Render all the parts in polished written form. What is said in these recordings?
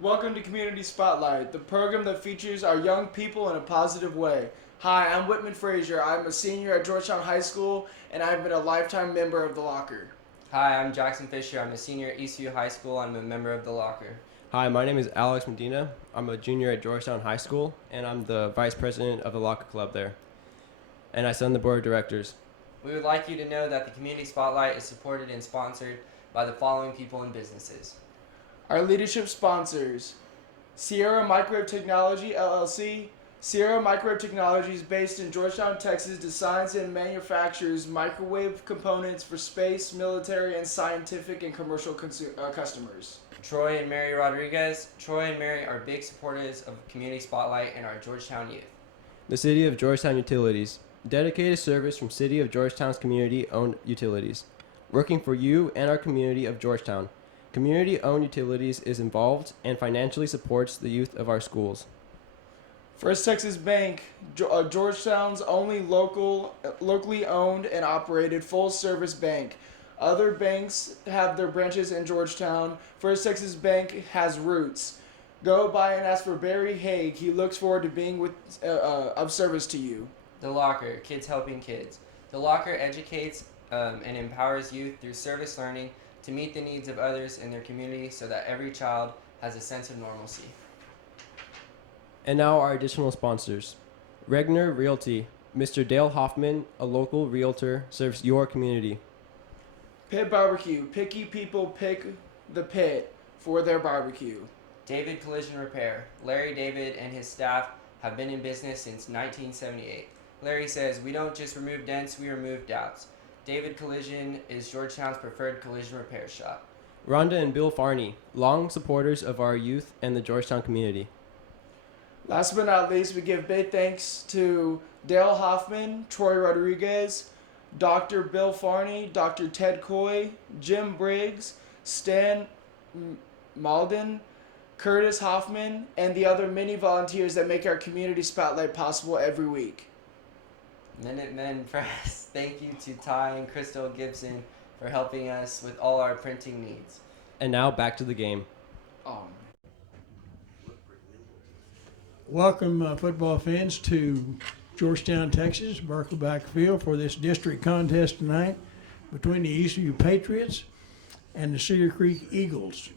Welcome to Community Spotlight, the program that features our young people in a positive way. Hi, I'm Whitman Frazier. I'm a senior at Georgetown High School, and I've been a lifetime member of the Locker. Hi, I'm Jackson Fisher. I'm a senior at Eastview High School. I'm a member of the Locker. Hi, my name is Alex Medina. I'm a junior at Georgetown High School, and I'm the vice president of the Locker Club there. And I sit on the board of directors. We would like you to know that the Community Spotlight is supported and sponsored by the following people and businesses. Our leadership sponsors: Sierra Microwave Technology LLC. Sierra Microwave Technology is based in Georgetown, Texas, designs and manufactures microwave components for space, military, and scientific and commercial customers. Troy and Mary Rodriguez. Troy and Mary are big supporters of Community Spotlight and our Georgetown youth. The City of Georgetown Utilities. Dedicated service from City of Georgetown's community-owned utilities. Working for you and our community of Georgetown. Community-owned utilities is involved and financially supports the youth of our schools. First Texas Bank, Georgetown's only locally owned and operated full-service bank. Other banks have their branches in Georgetown. First Texas Bank has roots. Go by and ask for Barry Haig. He looks forward to being of service to you. The Locker, kids helping kids. The Locker educates and empowers youth through service learning to meet the needs of others in their community so that every child has a sense of normalcy. And now our additional sponsors. Regner Realty. Mr. Dale Hoffman, a local realtor, serves your community. Pit Barbecue. Picky people pick the pit for their barbecue. David Collision Repair. Larry David and his staff have been in business since 1978. Larry says, "We don't just remove dents, we remove doubts." David Collision is Georgetown's preferred collision repair shop. Rhonda and Bill Farney, long supporters of our youth and the Georgetown community. Last but not least, we give big thanks to Dale Hoffman, Troy Rodriguez, Dr. Bill Farney, Dr. Ted Coy, Jim Briggs, Stan Malden, Curtis Hoffman, and the other many volunteers that make our community spotlight possible every week. Minutemen Press. Thank you to Ty and Crystal Gibson for helping us with all our printing needs. And now back to the game. Welcome, football fans, to Georgetown, Texas, Barkelback Field for this district contest tonight between the Eastview Patriots and the Cedar Creek Eagles.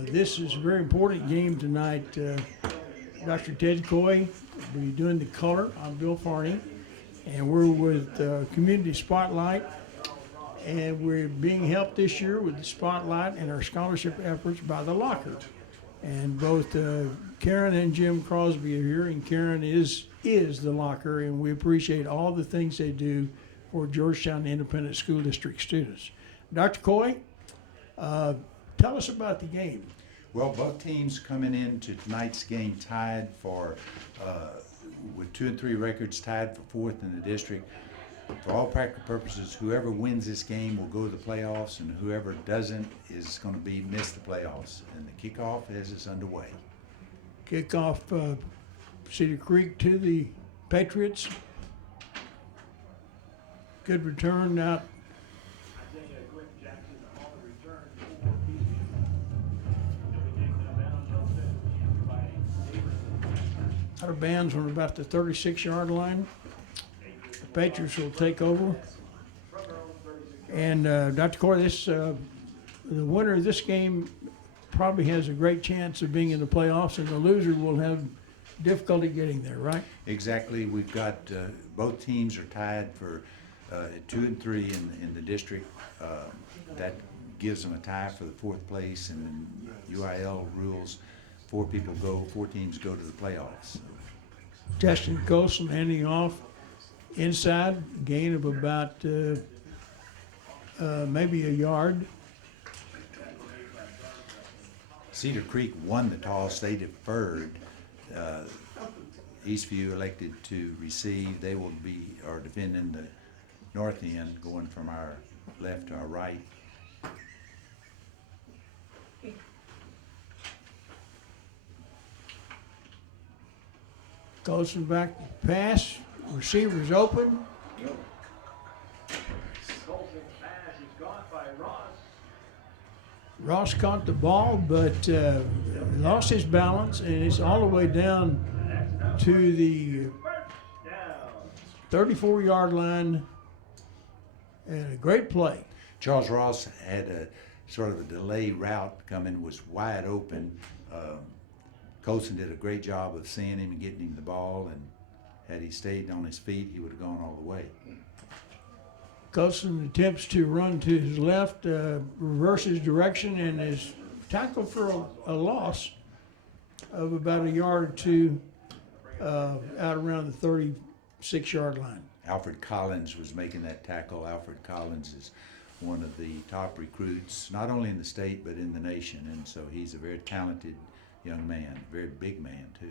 This is a very important game tonight. Dr. Ted Coy will be doing the color. I'm Bill Farney, and we're with Community Spotlight, and we're being helped this year with the Spotlight and our scholarship efforts by the Locker. And both Karen and Jim Crosby are here, and Karen is the Locker, and we appreciate all the things they do for Georgetown Independent School District students. Dr. Coy, tell us about the game. Well, both teams coming into tonight's game tied with 2 and 3 records, tied for 4th in the district. For all practical purposes, whoever wins this game will go to the playoffs, and whoever doesn't is going to miss the playoffs. And the kickoff is underway. Kickoff Cedar Creek to the Patriots. Good return out. Out of bounds on about the 36-yard line. The Patriots will take over. And Dr. Coy, the winner of this game probably has a great chance of being in the playoffs, and the loser will have difficulty getting there, right? Exactly. We've got both teams are tied for 2 and 3 in the district. That gives them a tie for the 4th place, and UIL rules 4 teams go to the playoffs. Justin Colson handing off inside, gain of about maybe a yard. Cedar Creek won the toss. They deferred. Eastview elected to receive. They are defending the north end, going from our left to our right. Colson back pass. Receiver's open. Colson pass is caught by Ross. Ross caught the ball, but He lost his balance, and it's all the way down to the 34-yard line. And a great play. Charles Ross had a sort of a delay route coming, was wide open. Colson did a great job of seeing him and getting him the ball, and had he stayed on his feet, he would have gone all the way. Colson attempts to run to his left, reverses direction, and is tackled for a loss of about a yard or two out around the 36-yard line. Alfred Collins was making that tackle. Alfred Collins is one of the top recruits, not only in the state but in the nation, and so he's a very talented young man, very big man too.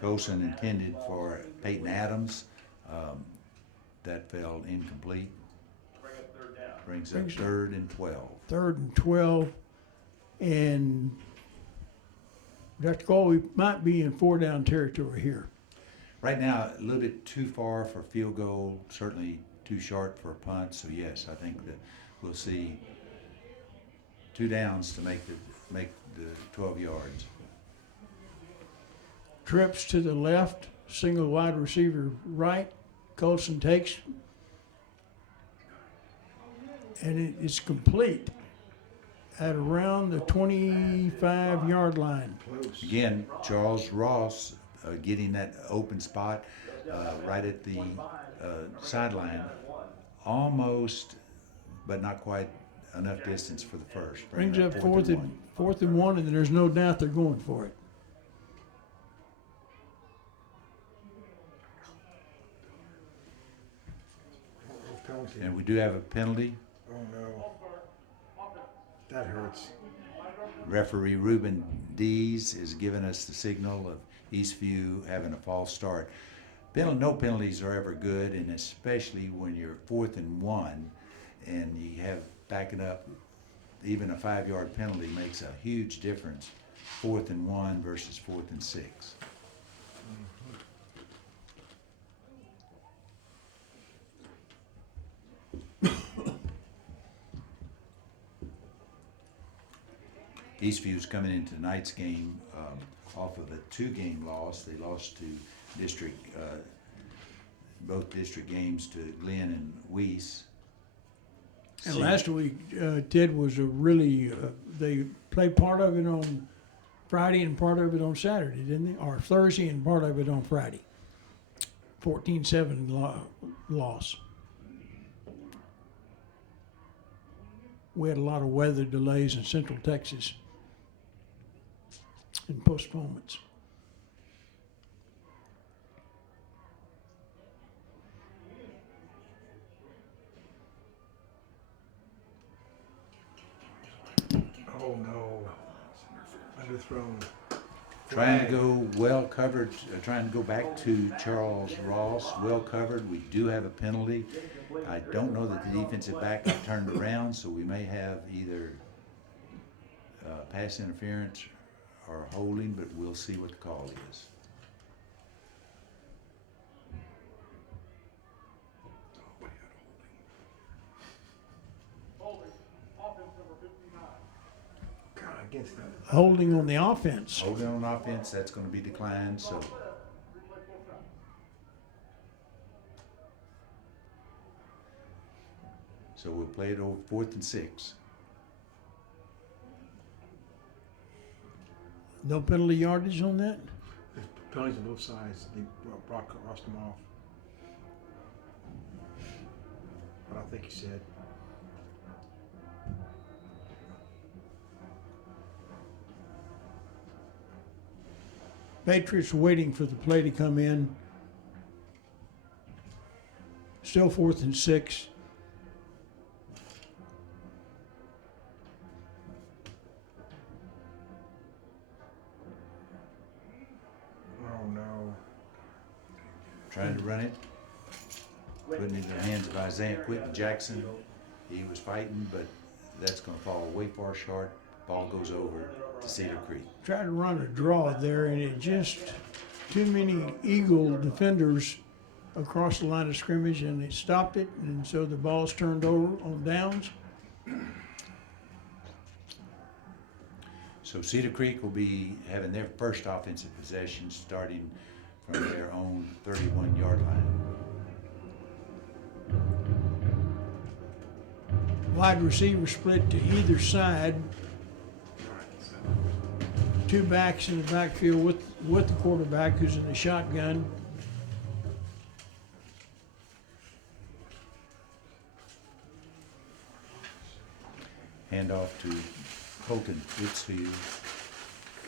Colson intended for Peyton Adams. That fell incomplete. Brings up 3rd and 12. 3rd and 12, and Dr. Cole, we might be in 4-down territory here. Right now, a little bit too far for field goal, certainly too short for a punt. So yes, I think that we'll see 2 downs to make the 12 yards. Trips to the left, single wide receiver right. Colson takes, and it's complete at around the 25-yard line. Again, Charles Ross getting that open spot right at the sideline, almost, but not quite enough distance for the first. Brings up fourth and one, and there's no doubt they're going for it. And we do have a penalty. Oh no. That hurts. Referee Ruben Dees is giving us the signal of Eastview having a false start. No penalties are ever good, and especially when you're 4th and 1 and you have backing up. Even a 5-yard penalty makes a huge difference. 4th and 1 versus 4th and 6. Eastview's coming into tonight's game off of a 2-game loss. They lost to both district games to Glenn and Weiss. And last week, Ted was a really, they played part of it on Friday and part of it on Saturday, didn't they? Or Thursday and part of it on Friday. 14-7 loss. We had a lot of weather delays in Central Texas and postponements. Oh no. Underthrown. Trying to go well covered, trying to go back to Charles Ross, well covered. We do have a penalty. I don't know that the defensive back got turned around, so we may have either pass interference or holding, but we'll see what the call is. God, against that. Holding on the offense. Holding on offense, that's going to be declined, so. So we'll play it over 4th and 6. No penalty yardage on that? There's penalties on both sides. They crossed them off. But I think he said. Patriots waiting for the play to come in. Still 4th and 6. Oh no. Trying to run it. Putting it in the hands of Isaiah Quinton Jackson. He was fighting, but that's going to fall way far short. Ball goes over to Cedar Creek. Tried to run a draw there, and it just too many Eagle defenders across the line of scrimmage, and they stopped it, and so the ball's turned over on downs. So Cedar Creek will be having their first offensive possession starting from their own 31-yard line. Wide receiver split to either side. Two backs in the backfield with the quarterback who's in the shotgun. Handoff to Colton Eastview.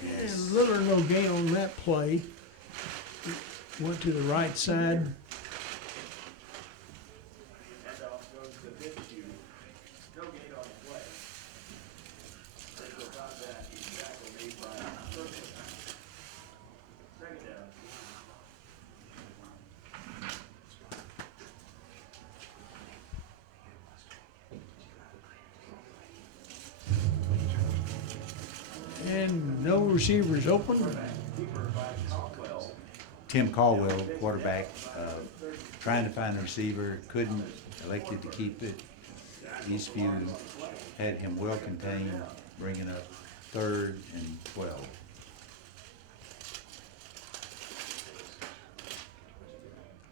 And little or no gain on that play. Went to the right side. And no receivers open. Tim Caldwell, quarterback, trying to find a receiver, couldn't, elected to keep it. Eastview had him well contained, bringing up 3rd and 12.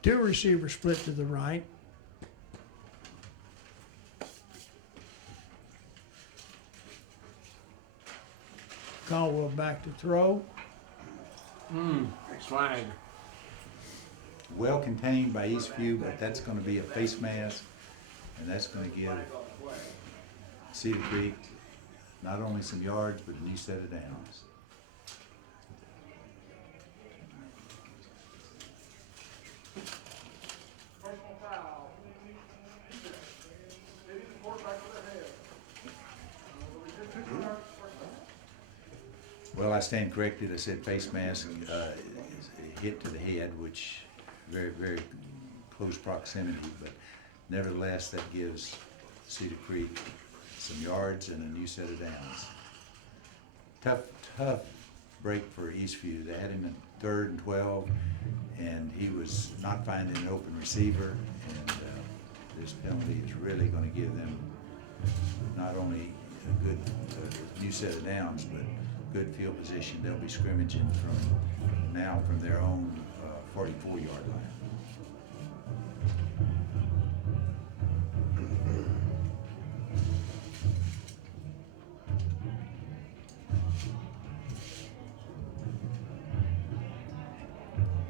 Two receivers split to the right. Caldwell back to throw. Flag. Well contained by Eastview, but that's going to be a face mask, and that's going to give Cedar Creek not only some yards, but a new set of downs. Well, I stand corrected. I said face mask, hit to the head, which very, very close proximity, but nevertheless, that gives Cedar Creek some yards and a new set of downs. Tough break for Eastview. They had him in 3rd and 12, and he was not finding an open receiver, and this penalty is really going to give them not only a good new set of downs, but good field position. They'll be scrimmaging from their own 44-yard line.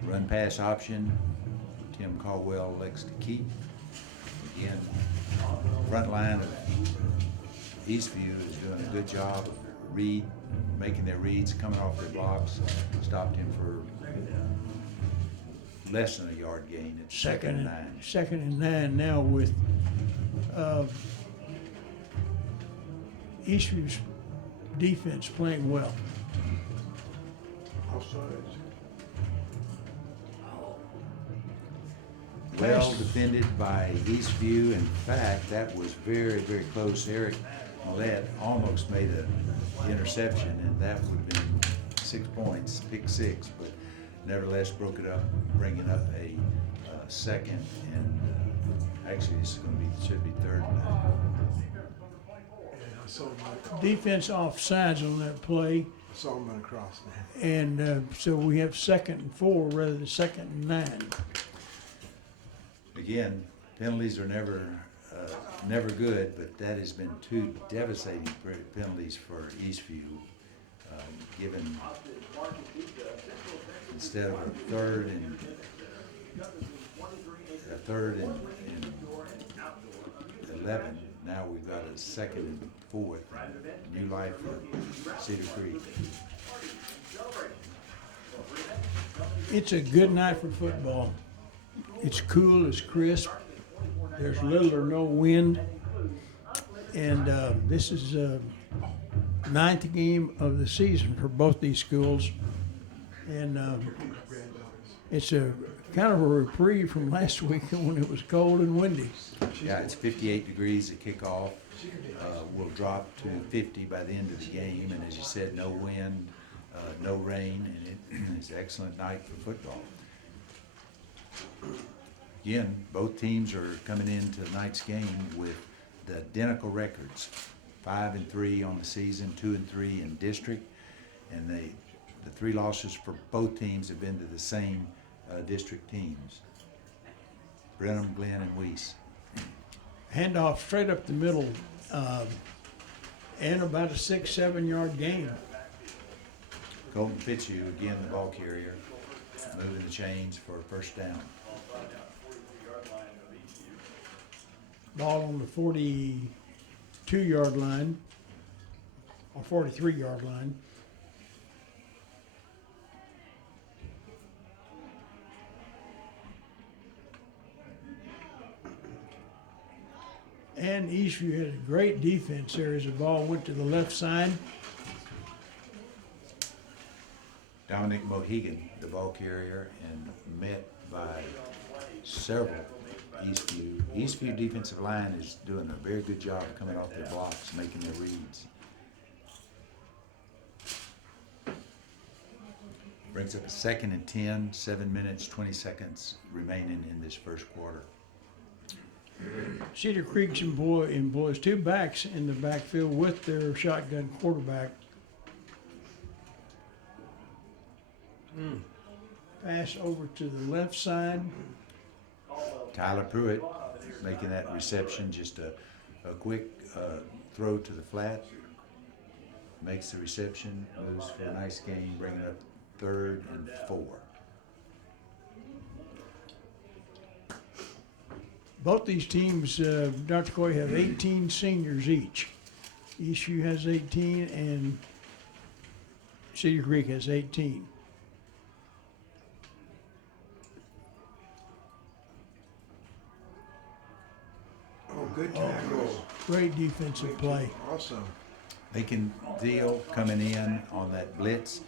Run pass option, Tim Caldwell elects to keep. Again, front line of Eastview is doing a good job of making their reads, coming off their blocks. Stopped him for less than a yard gain at 2nd and 9. 2nd and 9 now with Eastview's defense playing well. Offsides. Well defended by Eastview. In fact, that was very, very close. Eric Millett almost made an interception, and that would have been 6 points, pick 6, but nevertheless broke it up, bringing up a 2nd, and actually this is going to be, should be 3rd and 9. And I saw him Defense offsides on that play, run across, man. and so we have 2nd and 4 rather than 2nd and 9. Again, penalties are never good, but that has been 2 devastating penalties for Eastview, given instead of a 3rd and 11. Now we've got a 2nd and 4th. New life for Cedar Creek. It's a good night for football. It's cool, it's crisp. There's little or no wind. And this is the 9th game of the season for both these schools. And it's a kind of a reprieve from last week when it was cold and windy. Yeah, it's 58 degrees at kickoff. We'll drop to 50 by the end of the game, and as you said, no wind. no rain, and it's an excellent night for football. Again, both teams are coming into tonight's game with the identical records, 5-3 on the season, 2-3 in district, and the 3 losses for both teams have been to the same district teams, Brenham, Glenn, and Weiss. Handoff straight up the middle, and about a 6-7 yard gain. Colton Fitzhugh, again the ball carrier, moving the chains for a first down. Ball on the 42 yard line, or 43 yard line. And Eastview had a great defense there as the ball went to the left side. Dominic Mohegan, the ball carrier, and met by several Eastview. Eastview defensive line is doing a very good job of coming off their blocks, making their reads. Brings up a 2nd and 10, 7 minutes, 20 seconds remaining in this first quarter. Cedar Creek employs 2 backs in the backfield with their shotgun quarterback. Pass over to the left side. Tyler Pruitt making that reception, just a quick throw to the flat. Makes the reception, moves for a nice gain, bringing up 3rd and 4. Both these teams, Dr. Coy, have 18 seniors each. Eastview has 18 and Cedar Creek has 18. Oh, good tackle. Great defensive play. Awesome. Making deal coming in on that blitz,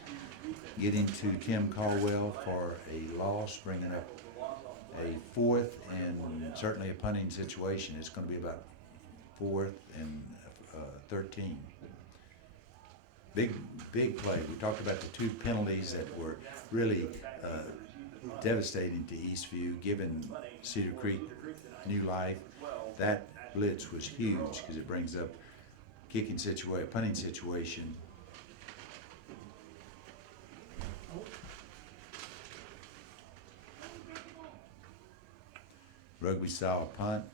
getting to Tim Caldwell for a loss, bringing up a 4th and certainly a punting situation. It's going to be about 4th and 13. Big play. We talked about the 2 penalties that were really devastating to Eastview, giving Cedar Creek new life. That blitz was huge because it brings up kicking situation, punting situation. Rugby style punt.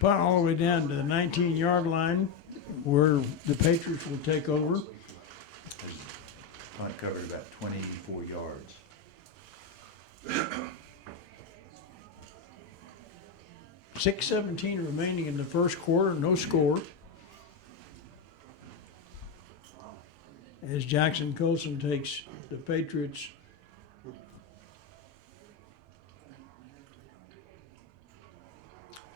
Punt all the way down to the 19 yard line where the Patriots will take over. Punt covered about 24 yards. .6:17 remaining in the first quarter, no score. As Jackson Colson takes the Patriots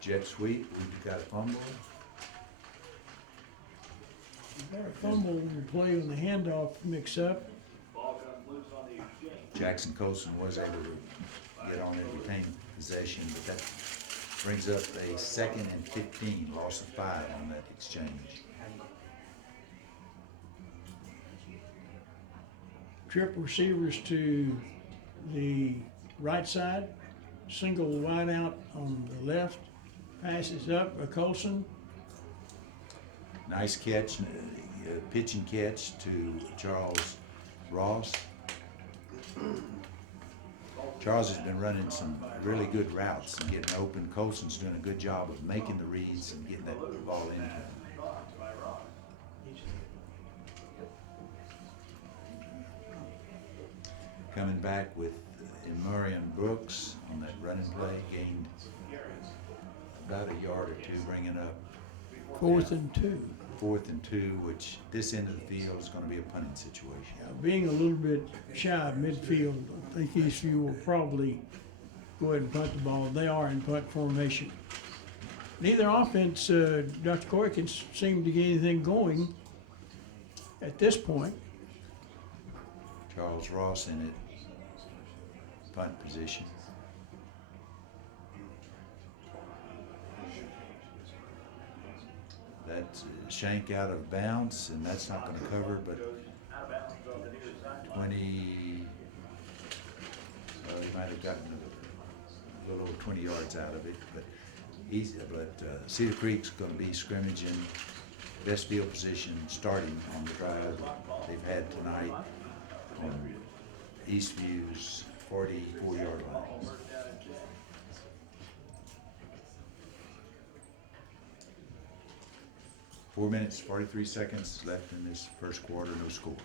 Jet sweep, we've got a fumble. got a fumble in the play when the handoff mix up. Jackson Colson was able to get on and retain possession, but that brings up a 2nd and 15, loss of 5 on that exchange. Trip receivers to the right side, single wide out on the left, passes up a Colson. Nice catch, pitch and catch to Charles Ross. Charles has been running some really good routes and getting open. Colson's doing a good job of making the reads and getting that ball into him. Coming back with Murray Brooks on that running play, gained about a yard or 2, bringing up 4th and 2. 4th and 2, which this end of the field is going to be a punting situation. Being a little bit shy of midfield, I think Eastview will probably go ahead and punt the ball. They are in punt formation. Neither offense, Dr. Coy, can seem to get anything going at this point. Charles Ross in it, punt position. shank out of bounds, and that's not going to cover, but 20, he might have gotten a little over 20 yards out of it, but Cedar Creek's going to be scrimmaging best field position starting on the drive they've had tonight on Eastview's 44-yard line. Four minutes, 43 seconds left in this first quarter, no score.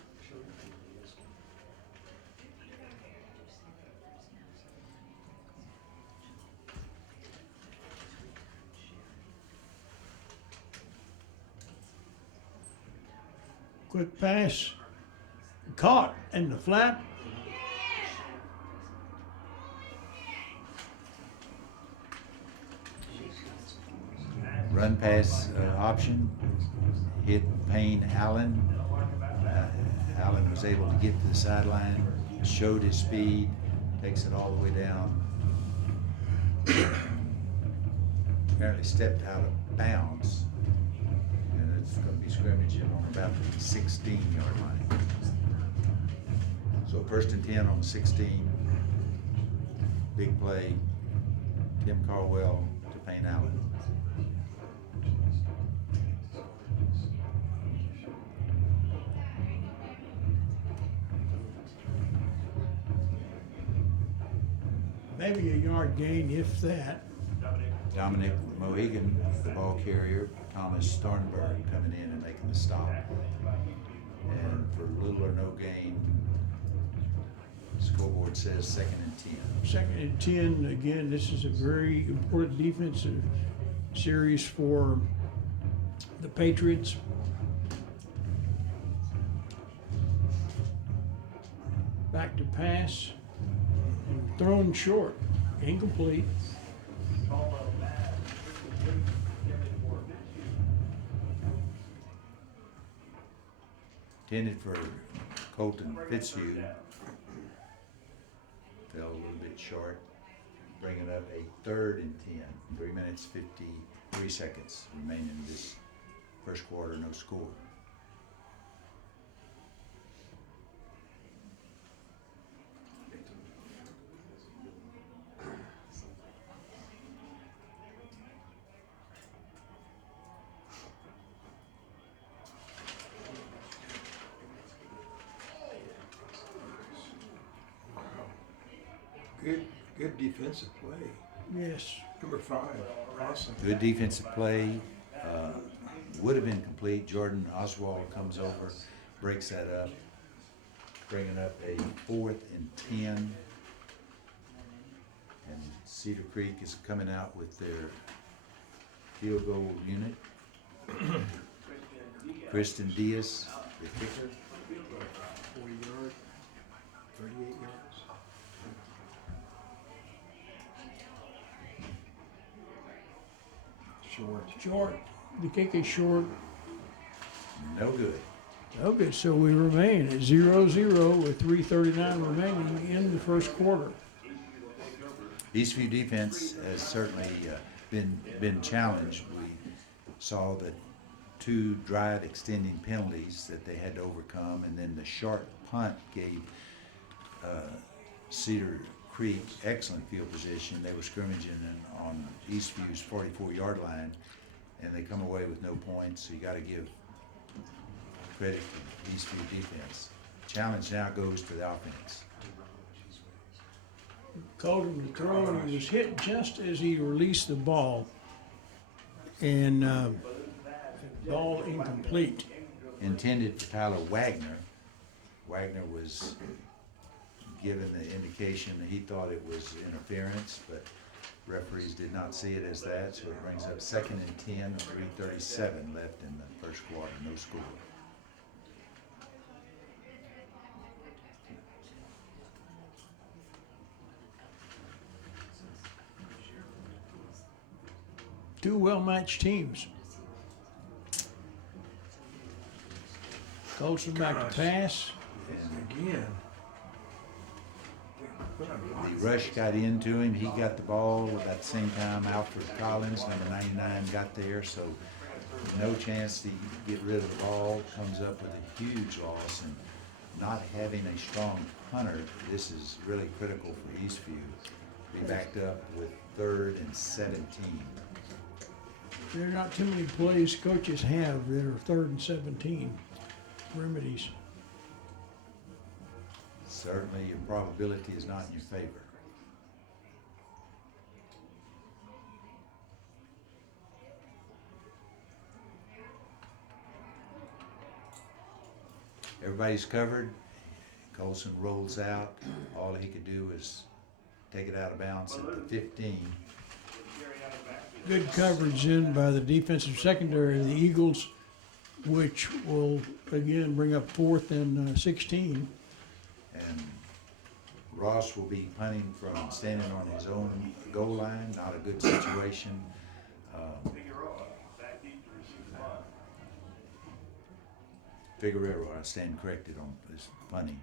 Quick pass, caught in the flat. Run pass option hit Payne Allen. Allen was able to get to the sideline, showed his speed, takes it all the way down. Apparently stepped out of bounds, and it's going to be scrimmaging on about the 16-yard line. So 1st and 10 on the 16. Big play. Tim Caldwell to Payne Allen. Maybe a yard gain, if that. Dominic Mohegan, the ball carrier. Thomas Starnberg coming in and making the stop. And for little or no gain, scoreboard says 2nd and 10. 2nd and 10, again, this is a very important defensive series for the Patriots. Back to pass, and thrown short, incomplete. Intended for Colton Fitzhugh. Fell a little bit short, bringing up a 3rd and 10. 3 minutes, 53 seconds remaining in this first quarter, no score. Good defensive play. Yes. Number 5, awesome. Good defensive play. Would have been complete. Jordan Oswald comes over, breaks that up, bringing up a 4th and 10. And Cedar Creek is coming out with their field goal unit. Kristen Diaz, the kicker. 40 yards, 38 yards. Short. The kick is short. No good. Okay, so we remain at 0-0 with 3:39 remaining in the first quarter. Eastview defense has certainly been challenged. We saw that 2 drive extending penalties that they had to overcome, and then the short punt gave Cedar Creek excellent field position. They were scrimmaging on Eastview's 44-yard line, and they come away with no points. So you got to give credit to the Eastview defense. Challenge now goes to the offense. Colton was throwing, he was hit just as he released the ball, and ball incomplete. Intended for Tyler Wagner. Wagner was given the indication that he thought it was interference, but referees did not see it as that, so it brings up 2nd and 10, 3:37 left in the first quarter, no score. Two well-matched teams. Colton back to pass. And Again. the rush got into him. He got the ball at the same time. Alfred Collins, number 99, got there. So no chance to get rid of the ball, comes up with a huge loss, and not having a strong punter, this is really critical for Eastview. Be backed up with 3rd and 17. There are not too many plays coaches have that are 3rd and 17 remedies. Certainly, your probability is not in your favor. Everybody's covered. Colson rolls out. All he could do was take it out of bounds at the 15. Good coverage in by the defensive secondary of the Eagles, which will again bring up 4th and 16. And Ross will be punting from standing on his own goal line. Not a good situation. Figueroa, I stand corrected on this punting.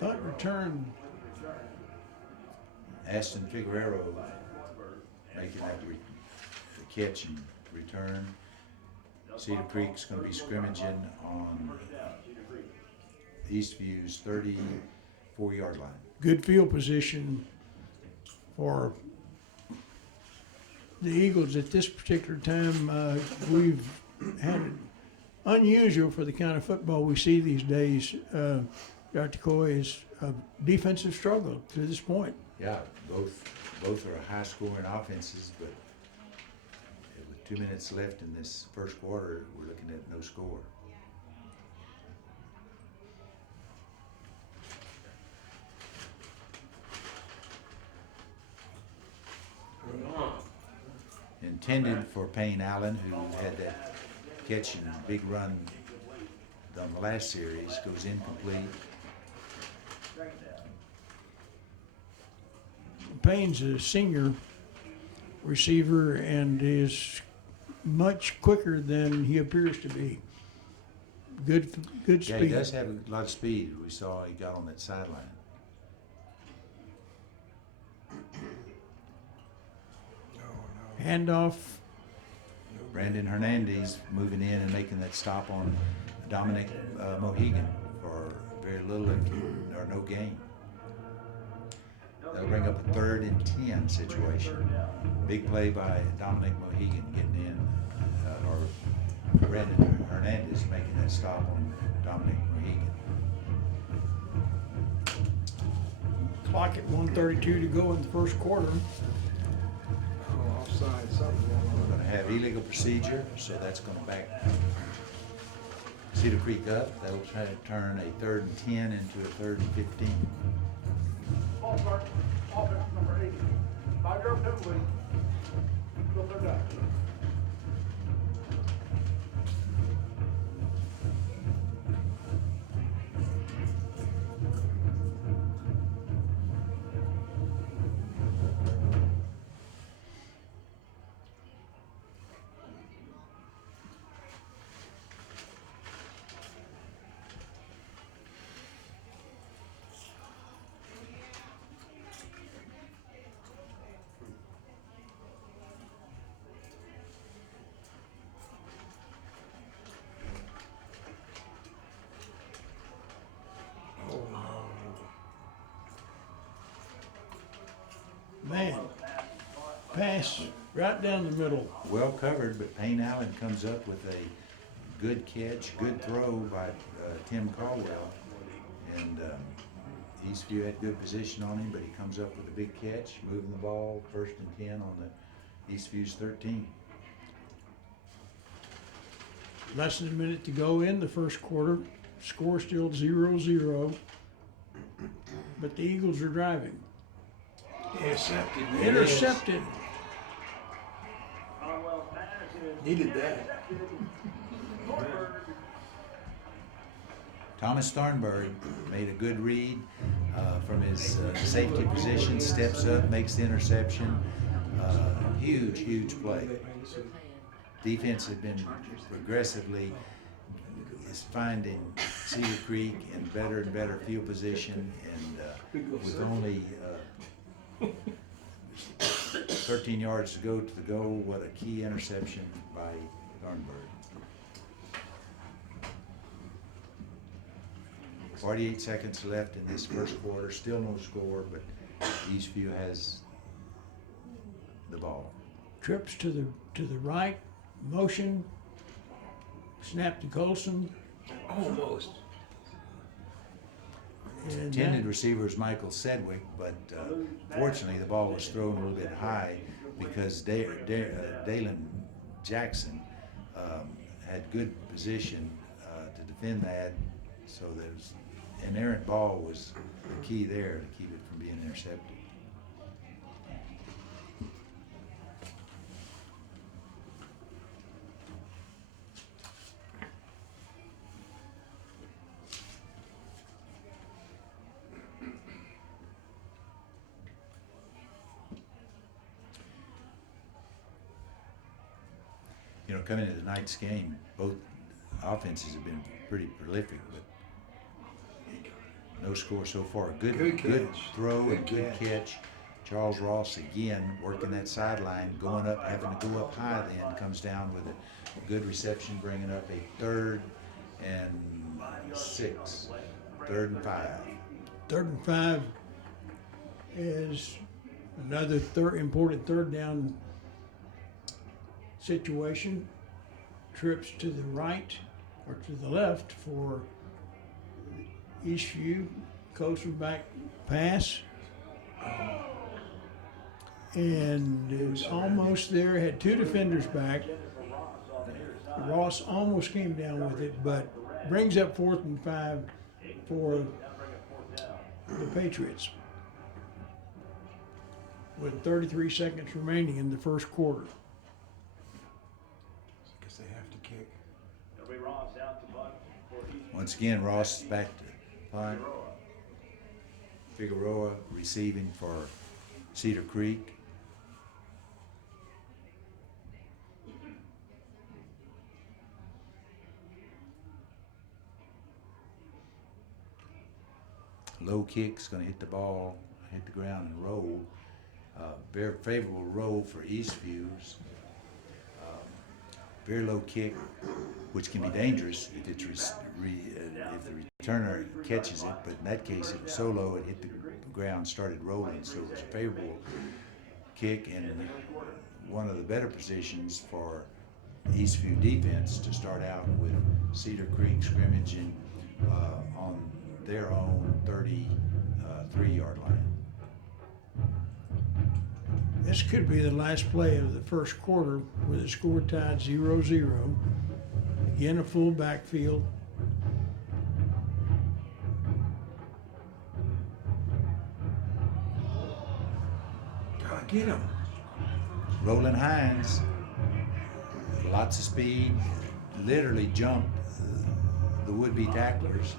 Punt return. Aston Figueroa making that catch and return. Cedar Creek's going to be scrimmaging on Eastview's 34-yard line. Good field position for the Eagles at this particular time. We've had it unusual for the kind of football we see these days. Dr. Coy is a defensive struggle to this point. Yeah, both are high-scoring offenses, but with 2 minutes left in this first quarter, we're looking at no score. Intended for Payne Allen, who had that catch and big run on the last series, goes incomplete. Payne's a senior receiver and is much quicker than he appears to be. Good speed. Yeah, he does have a lot of speed. We saw he got on that sideline. Handoff. Brandon Hernandez moving in and making that stop on Dominic Mohegan for very little or no gain. That'll bring up a 3rd and 10 situation. Big play by Dominic Mohegan getting in, or Brandon Hernandez making that stop on Dominic Mohegan. Clock at 1:32 to go in the first quarter. Oh, offside, something going We're on. going to have illegal procedure, so that's going to back Cedar Creek up. That'll try to turn a 3rd and 10 into a 3rd and 15. Ball start, offense number 80. 5-yard penalty. Still 3rd down. Man, pass right down the middle. Well covered, but Payne Allen comes up with a good catch, good throw by Tim Caldwell. And Eastview had good position on him, but he comes up with a big catch, moving the ball, 1st and 10 on the Eastview's 13. Less than a minute to go in the first quarter. Score still 0-0. But the Eagles are driving. Intercepted. Intercepted. Needed that. Thomas Thornburg made a good read from his safety position, steps up, makes the interception. Huge play. Defense had been progressively is finding Cedar Creek in better and better field position, and with only 13 yards to go to the goal, what a key interception by Thornburg. 48 seconds left in this first quarter, still no score, but Eastview has the ball. Trips to the right, motion, snap to Colson. Almost. And Intended receiver is Michael Sedgwick, but fortunately the ball was thrown a little bit high because Dalen Jackson had good position to defend that, so there's an errant ball was the key there to keep it from being intercepted. You know, coming into tonight's game, both offenses have been pretty prolific, but no score so far. Good throw and good catch. Charles Ross again working that sideline, going up, having to go up high then, comes down with a good reception, bringing up a 3rd and 6, 3rd and 5. 3rd and 5 is another important third down situation. Trips to the right or to the left for Eastview. Coaching back pass. And it was almost there. Had 2 defenders back. Ross almost came down with it, but brings up 4th and 5 for the Patriots with 33 seconds remaining in the first quarter. I guess they have to kick. Once again, Ross is back to punt. Figueroa receiving for Cedar Creek. Low kick's going to hit the ball, hit the ground and roll. Very favorable roll for Eastview's. Very low kick, which can be dangerous if it's if the returner catches it, but in that case it was so low it hit the ground, started rolling, so it was a favorable kick and one of the better positions for Eastview defense to start out with Cedar Creek scrimmaging on their own 33-yard line. This could be the last play of the first quarter with the score tied 0-0. Again, a full backfield. God, get him. Roland Hines, lots of speed, literally jumped the would-be tacklers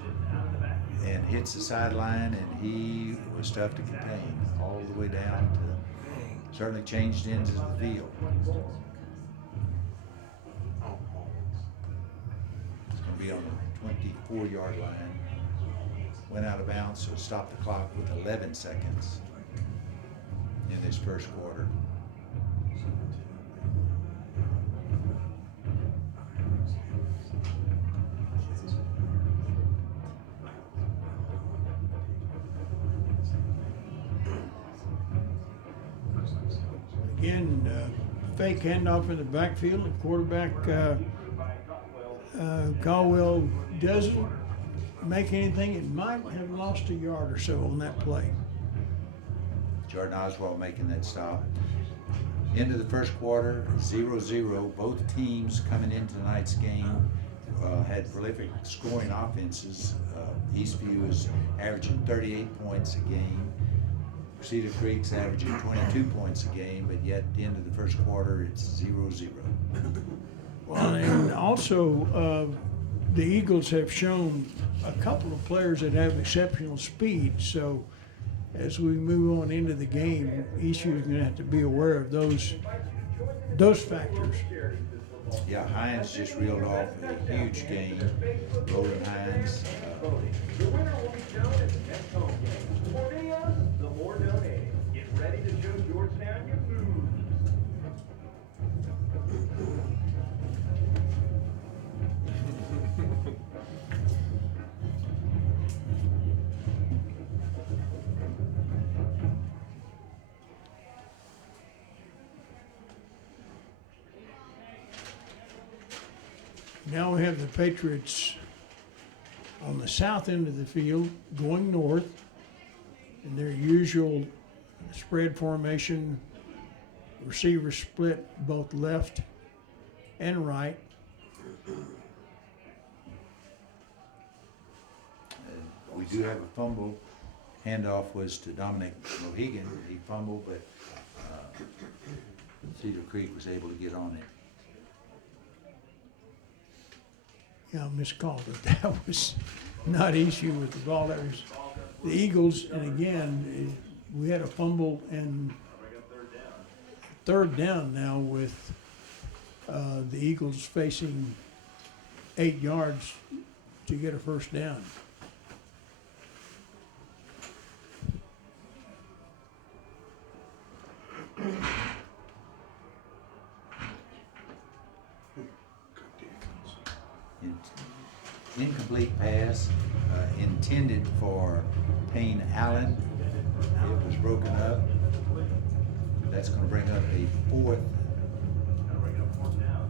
and hits the sideline, and he was tough to contain all the way down to certainly changed ends of the field. It's going to be on the 24-yard line. Went out of bounds, so stopped the clock with 11 seconds in this first quarter. Again, fake handoff in the backfield. The quarterback, Caldwell, doesn't make anything. It might have lost a yard or so on that play. Jordan Oswald making that stop. Into the first quarter, 0-0. Both teams coming into tonight's game had prolific scoring offenses. Eastview is averaging 38 points a game. Cedar Creek's averaging 22 points a game, but yet at the end of the first quarter, it's 0-0. Well, and also the Eagles have shown a couple of players that have exceptional speed. So as we move on into the game, Eastview is going to have to be aware of those factors. Yeah, Hines just reeled off a huge game. Roland Hines. The winner will be shown at the next home game. The more videos, the more donated. Get ready to show Georgetown your moves. Now we have the Patriots on the south end of the field going north in their usual spread formation. Receivers split both left and right. We do have a fumble. Handoff was to Dominic Mohegan. He fumbled, but Cedar Creek was able to get on it. Yeah, miscalled it. That was not Eastview with the ball. That was the Eagles. And again, we had a fumble and third down now with the Eagles facing 8 yards to get a first down. Incomplete pass intended for Payne Allen. It was broken up. That's going to bring up a fourth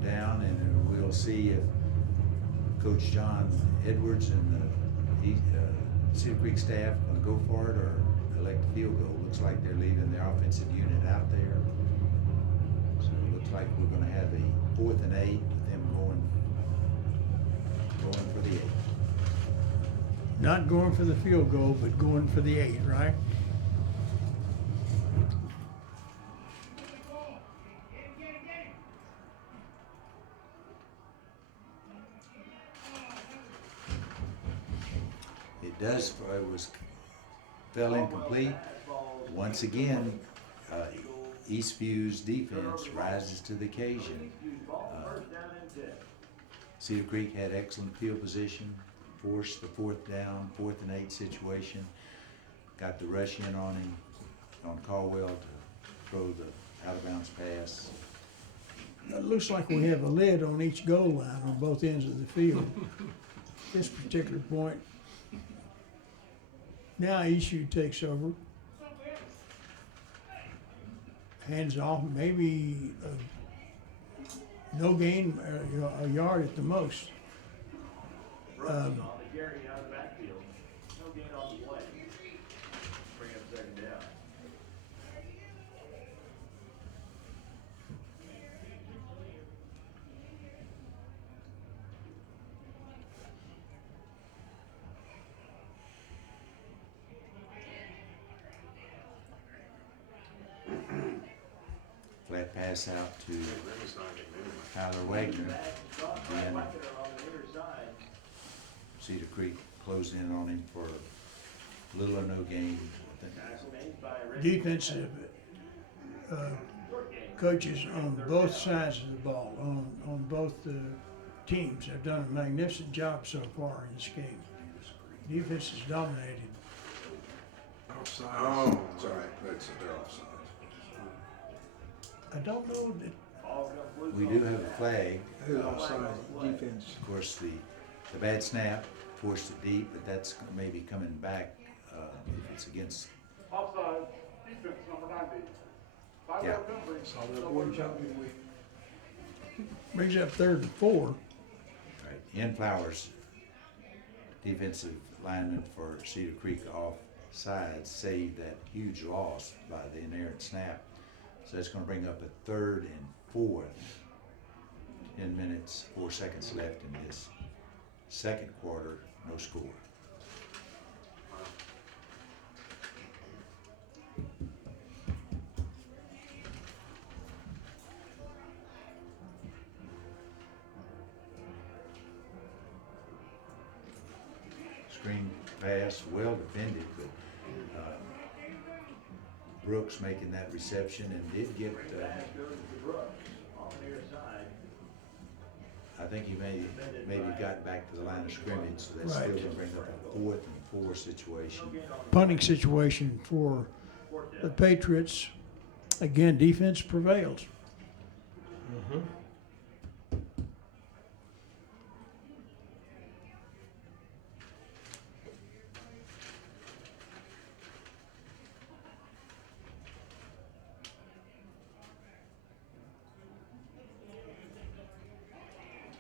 down, and we'll see if Coach John Edwards and the Cedar Creek staff going to go for it or elect a field goal. Looks like they're leaving their offensive unit out there. So it looks like we're going to have a 4th and 8 with them going for the 8. Not going for the field goal, but going for the 8, right? It does, it fell incomplete. Once again, Eastview's defense rises to the occasion. Cedar Creek had excellent field position, forced the 4th down, 4th and 8 situation, got the rush in on him, on Caldwell to throw the out of bounds pass. It looks like we have a lid on each goal line on both ends of the field. This particular point. Now Eastview takes over. Hands off, maybe no gain, a yard at the most. On the Gary out of the backfield. No gain on the play. Bring up 2nd down. Flat pass out to Tyler Wagner. Then Cedar Creek closed in on him for little or no gain. Defensive coaches on both sides of the ball, on both teams, have done a magnificent job so far in this game. Defense has dominated. Offside. Oh, sorry. They're offside. I don't know that. We do have a flag. They're offside defense. Of course, the bad snap forced it deep, but that's maybe coming back if it's against. Offside, defense number 90. Yeah. Saw that board jumping. Brings up 3rd and 4. Right. Ian Flowers, defensive lineman for Cedar Creek offside, saved that huge loss by the inerrant snap. So that's going to bring up a 3rd and 4. 10 minutes, 4 seconds left in this second quarter, no score. Screen pass, well defended, but Brooks making that reception and did get, Pass goes to Brooks on the near side. I think he maybe got back to the line of scrimmage, so that's Right. still gonna bring up a 4th and 4 situation. Punting situation for the Patriots. Again, defense prevails.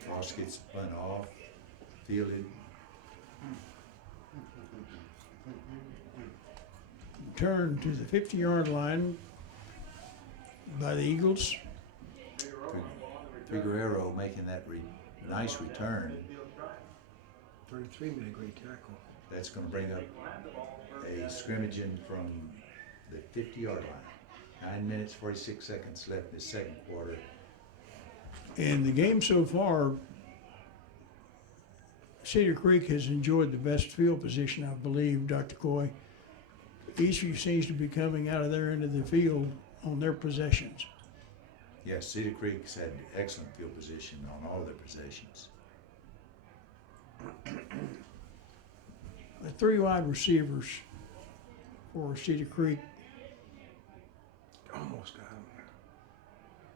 Ross gets spun off, fielded. Turn to the 50-yard line by the Eagles. Figueroa making that nice return. 33 made a great tackle. That's gonna bring up a scrimmaging from the 50-yard line. 9 minutes, 46 seconds left in the second quarter. In the game so far, Cedar Creek has enjoyed the best field position, I believe, Dr. Coy. Eastview seems to be coming out of their end of the field on their possessions. Yes, Cedar Creek's had excellent field position on all their possessions. The 3 wide receivers for Cedar Creek, Almost got him.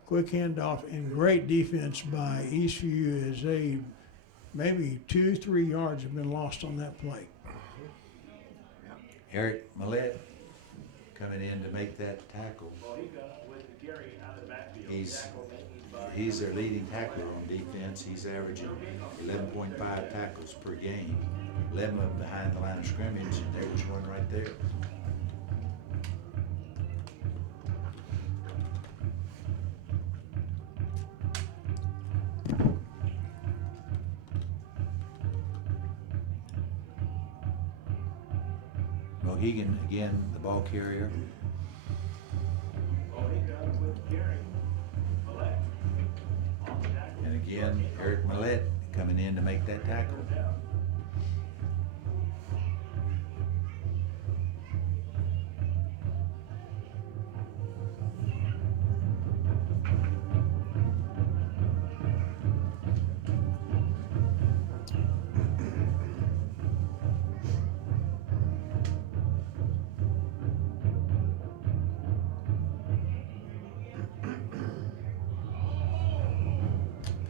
quick handoff and great defense by Eastview as they maybe 2-3 yards have been lost on that play. Eric Millette coming in to make that tackle. He's their leading tackler on defense. He's averaging 11.5 tackles per game. 11 of them behind the line of scrimmage, and there was one right there. Mohegan again, the ball carrier. And again, Eric Millette coming in to make that tackle.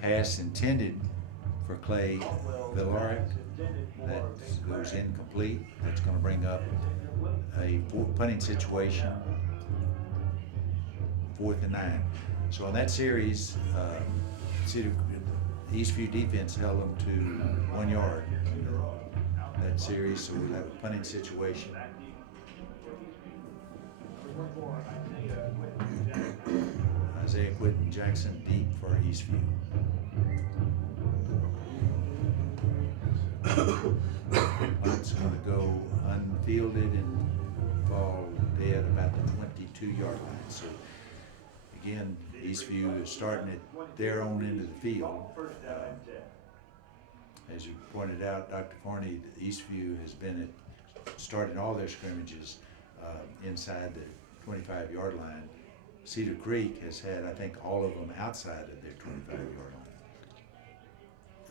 Pass intended for Clay Villaric. That goes incomplete. That's going to bring up a punting situation, 4th and 9. So on that series, Eastview defense held them to 1 yard in that series, so we'll have a punting situation. Isaiah Quinton Jackson deep for Eastview. Punt's going to go unfielded and fall dead about the 22-yard line. So again, Eastview is starting at their own end of the field. As you pointed out, Dr. Forney, Eastview has been starting all their scrimmages inside the 25-yard line. Cedar Creek has had, I think, all of them outside of their 25-yard line.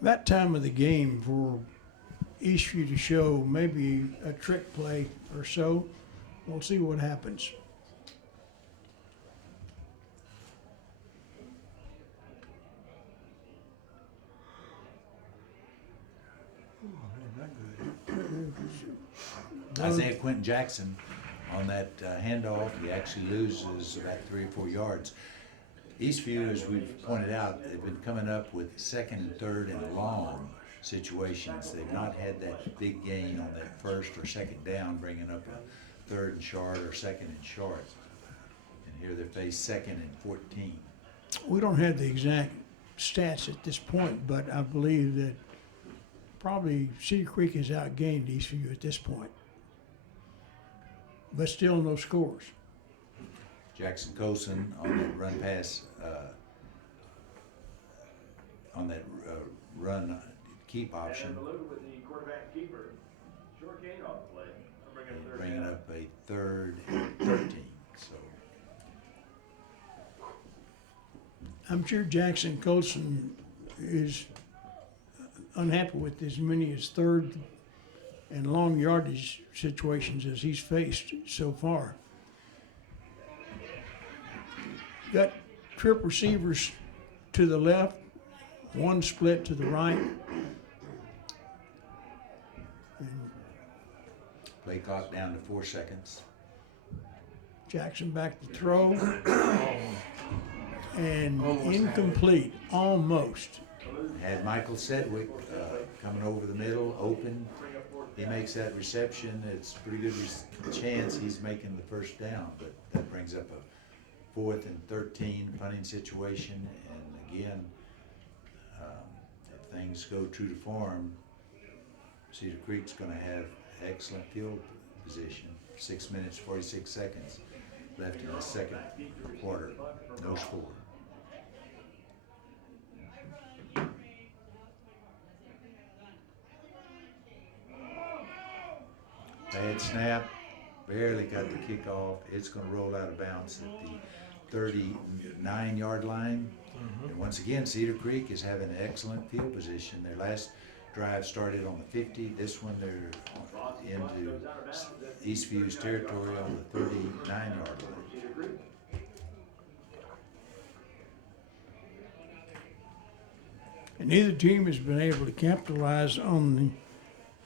That time of the game for Eastview to show maybe a trick play or so. We'll see what happens. Isaiah Quinton Jackson on that handoff, he actually loses about 3 or 4 yards. Eastview, as we've pointed out, they've been coming up with 2nd and 3rd and long situations. They've not had that big gain on that 1st or 2nd down, bringing up a 3rd and short or 2nd and short. And here they face 2nd and 14. We don't have the exact stats at this point, but I believe that probably Cedar Creek has outgained Eastview at this point. But still no scores. Jackson Colson on that run pass, on that run keep option. And look with the quarterback keeper, short gain off the play. Bringing up a 3rd and 13. I'm sure Jackson Colson is unhappy with as many as third and long yardage situations as he's faced so far. Got trip receivers to the left, one split to the right. And Play clock down to 4 seconds. Jackson back to throw. And incomplete, almost. Had Michael Sedgwick coming over the middle, open. He makes that reception. It's a pretty good chance he's making the first down, but that brings up a 4th and 13 punting situation. And again, if things go true to form, Cedar Creek's going to have excellent field position. 6 minutes, 46 seconds left in the second quarter. No score. Bad snap, barely got the kickoff. It's going to roll out of bounds at the 39-yard line. And once again, Cedar Creek is having excellent field position. Their last drive started on the 50. This one, they're into Eastview's territory on the 39-yard line. And neither team has been able to capitalize on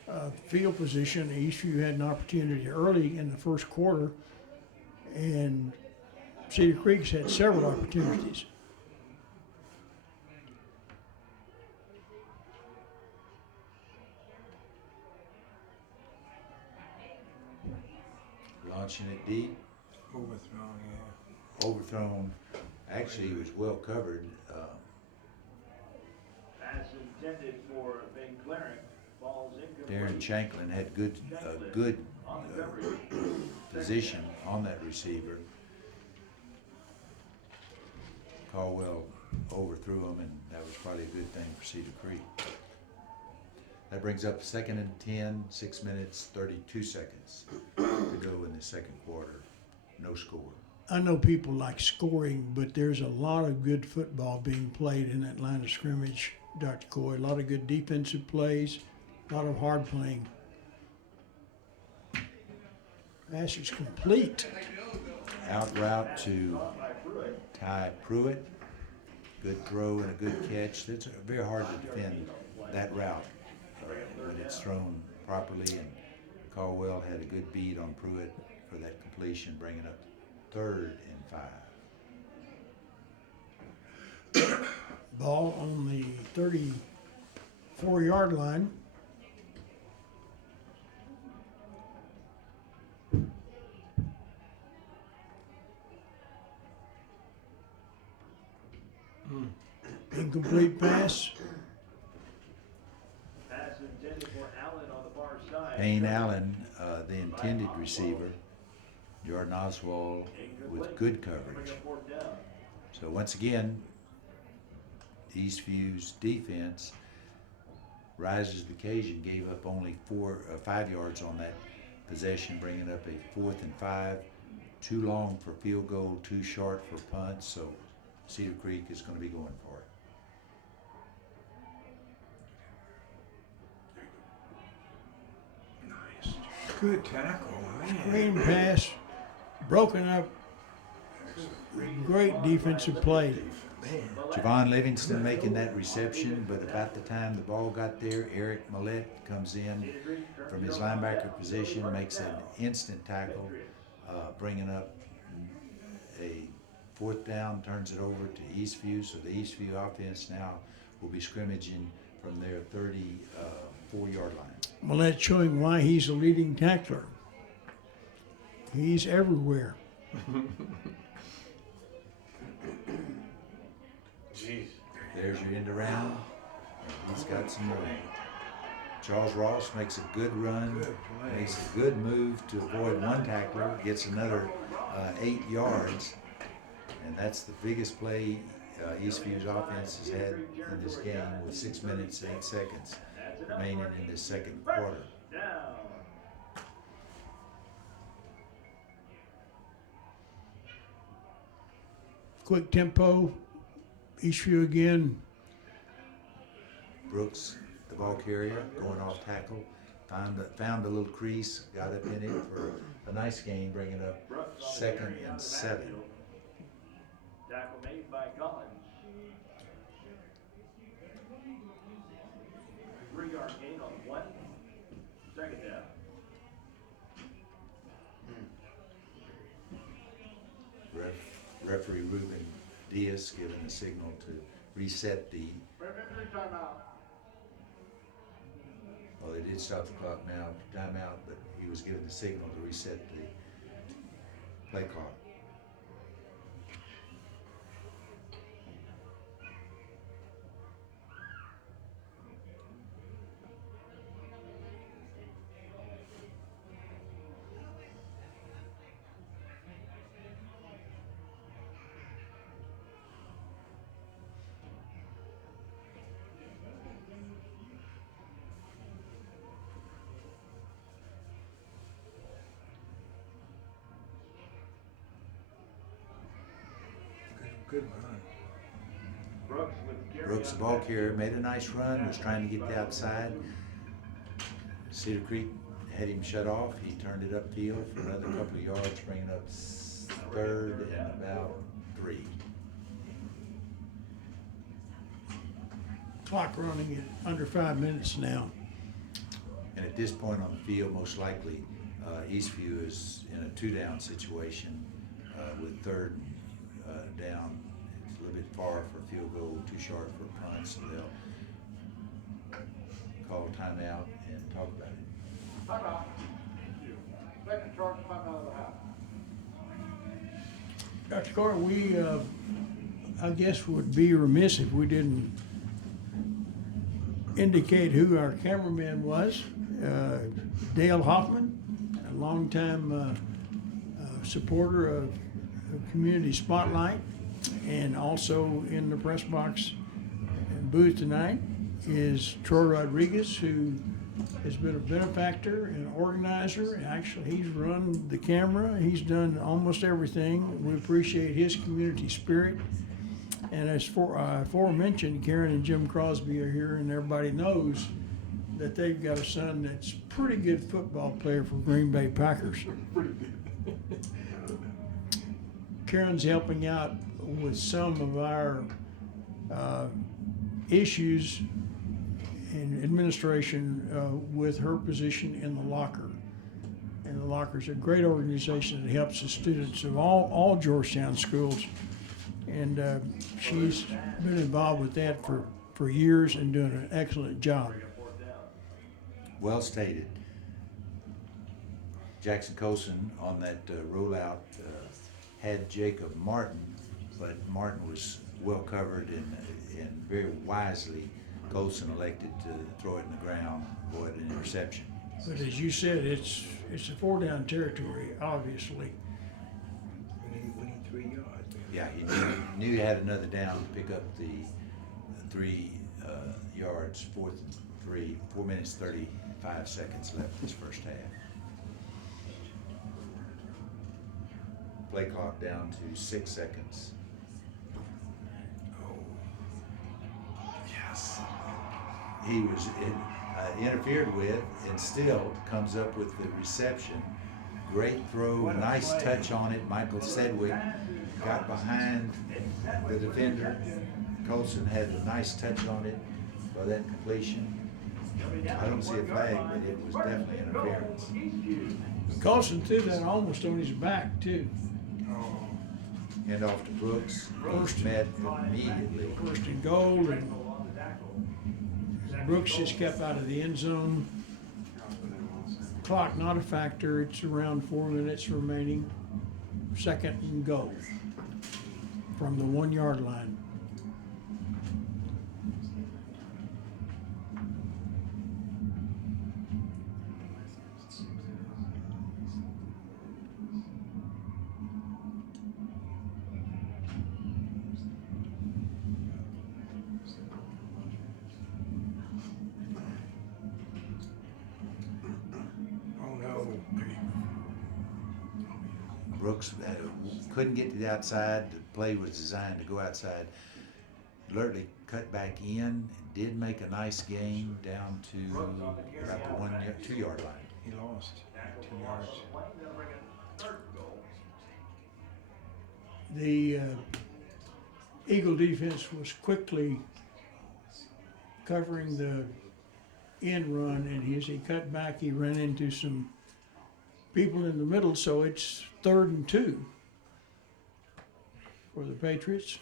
the field position. Eastview had an opportunity early in the first quarter, and Cedar Creek's had several opportunities. Launching it deep. Overthrown, yeah. Overthrown. Actually, he was well covered. Pass intended for Van Clarence. Falls incomplete. Darren Shanklin had good position on that receiver. Caldwell overthrew him, and that was probably a good thing for Cedar Creek. That brings up 2nd and 10, 6 minutes, 32 seconds to go in the second quarter. No score. I know people like scoring, but there's a lot of good football being played in that line of scrimmage, Dr. Coy. A lot of good defensive plays, a lot of hard playing. Pass is complete. Out route to Ty Pruitt. Good throw and a good catch. It's very hard to defend that route when it's thrown properly, and Caldwell had a good beat on Pruitt for that completion, bringing up 3rd and 5. Ball on the 34-yard line. Incomplete pass. Pass intended for Allen on the far side. Payne Allen, the intended receiver. Jordan Oswald with good coverage. So once again, Eastview's defense rises to the occasion, gave up only 5 yards on that possession, bringing up a 4th and 5. Too long for field goal, too short for punts, so Cedar Creek is going to be going for it. Good tackle, man. Screen pass. Broken up. Great defensive play. Javon Livingston making that reception, but about the time the ball got there, Eric Millette comes in from his linebacker position, makes an instant tackle, bringing up a 4th down, turns it over to Eastview. So the Eastview offense now will be scrimmaging from their 34-yard line. Well, that's showing why he's a leading tackler. He's everywhere. Jeez. There's your end around. He's got some room. Charles Ross makes a good run, Good play. makes a good move to avoid one tackler, gets another 8 yards, and that's the biggest play Eastview's offense has had in this game with 6 minutes, 8 seconds remaining in this second quarter. Quick tempo Eastview again. Brooks, the ball carrier, going off tackle, found a little crease, got up in it for a nice gain, bringing up Brooks on the 2nd carry out and of the 7. backfield. Tackle made by Collins. 3-yard gain on the play. 2nd down. Referee Ruben Diaz giving a signal to reset the. Well, they did stop the clock now, timeout, but he was given the signal to reset the play clock. Good run. Brooks with the carry Brooks, out the of ball the carrier, backfield. made a nice run, was trying to get the outside. Cedar Creek had him shut off. He turned it upfield for another couple of yards, bringing up 3rd and about 3. Clock running at under 5 minutes now. And at this point on the field, most likely, Eastview is in a 2-down situation with 3rd down. It's a little bit far for a field goal, too short for a punt, so they'll call a timeout and talk about it. Timeout. Second charge, timeout of the half. Dr. Carter, we, I guess, would be remiss if we didn't indicate who our cameraman was. Dale Hoffman, a longtime supporter of Community Spotlight, and also in the press box and booth tonight is Troy Rodriguez, who has been a benefactor and organizer. Actually, he's run the camera. He's done almost everything. We appreciate his community spirit. And as for aforementioned, Karen and Jim Crosby are here, and everybody knows that they've got a son that's pretty good football player for Green Bay Packers. Karen's helping out with some of our issues in administration with her position in the Locker. And the Locker's a great organization that helps the students of all Georgetown schools. And she's been involved with that for years and doing an excellent job. Well stated. Jackson Colson on that rollout had Jacob Martin, but Martin was well covered and very wisely Colson elected to throw it in the ground, avoid an interception. But as you said, it's a 4-down territory, obviously. We need 3 yards. Yeah, he knew he had another down to pick up the 3 yards, 4th and 3, 4 minutes 35 seconds left this first half. Play clock down to 6 seconds. Yes. He was interfered with and still comes up with the reception. Great throw, nice touch on it. Michael Sedgwick got behind the defender. Colson had a nice touch on it for that completion. I don't see a flag, but it was definitely interference. Colson threw that almost on his back, too. Hand off to Brooks. Brooks met immediately. First and goal, and Brooks just kept out of the end zone. Clock not a factor. It's around 4 minutes remaining. 2nd and goal from the 1-yard line. Brooks couldn't get to the outside. The play was designed to go outside. Lertley cut back in and did make a nice gain down to about the 2 yard line. He lost 2 yards. The Eagle defense was quickly covering the end run, and as he cut back, he ran into some people in the middle, so it's 3rd and 2 for the Patriots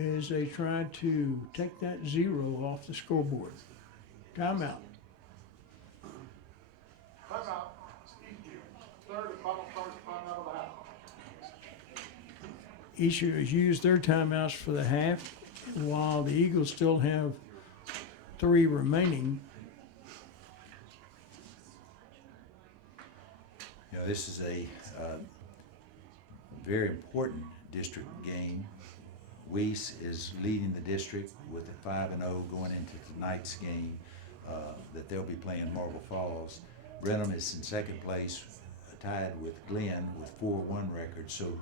as they try to take that 0 off the scoreboard. Timeout. Timeout. Eastview. Third and final charge timeout of the half. Eastview has used their timeouts for the half, while the Eagles still have 3 remaining. You know, this is a very important district game. Weiss is leading the district with a 5-0 going into tonight's game that they'll be playing Marble Falls. Brenham is in second place, tied with Glenn with 4-1 records. So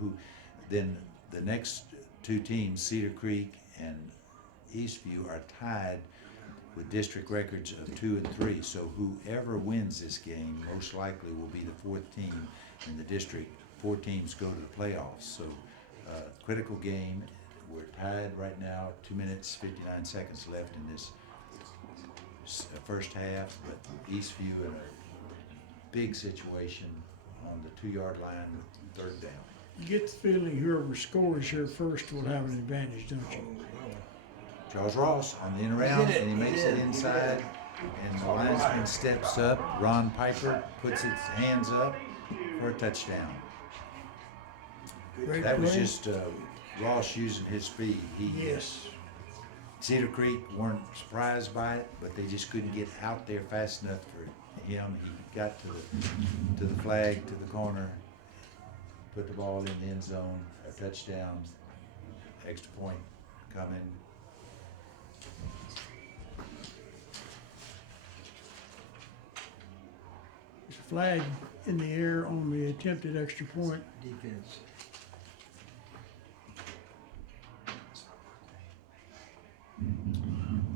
then the next 2 teams, Cedar Creek and Eastview, are tied with district records of 2 and 3. So whoever wins this game most likely will be the 4th team in the district. 4 teams go to the playoffs. So critical game. We're tied right now, 2 minutes, 59 seconds left in this first half, but Eastview in a big situation on the 2 yard line with 3rd down. You get the feeling whoever scores here first will have an advantage, don't you? Charles Ross on the in around, and he makes it inside, and the linesman steps up. Ron Piper puts his hands up for a touchdown. Great That was play. just Ross using his speed. Yes. Cedar Creek weren't surprised by it, but they just couldn't get out there fast enough for him. He got to the flag, to the corner, put the ball in the end zone, a touchdown, extra point coming. There's a flag in the air on the attempted extra point. Defense.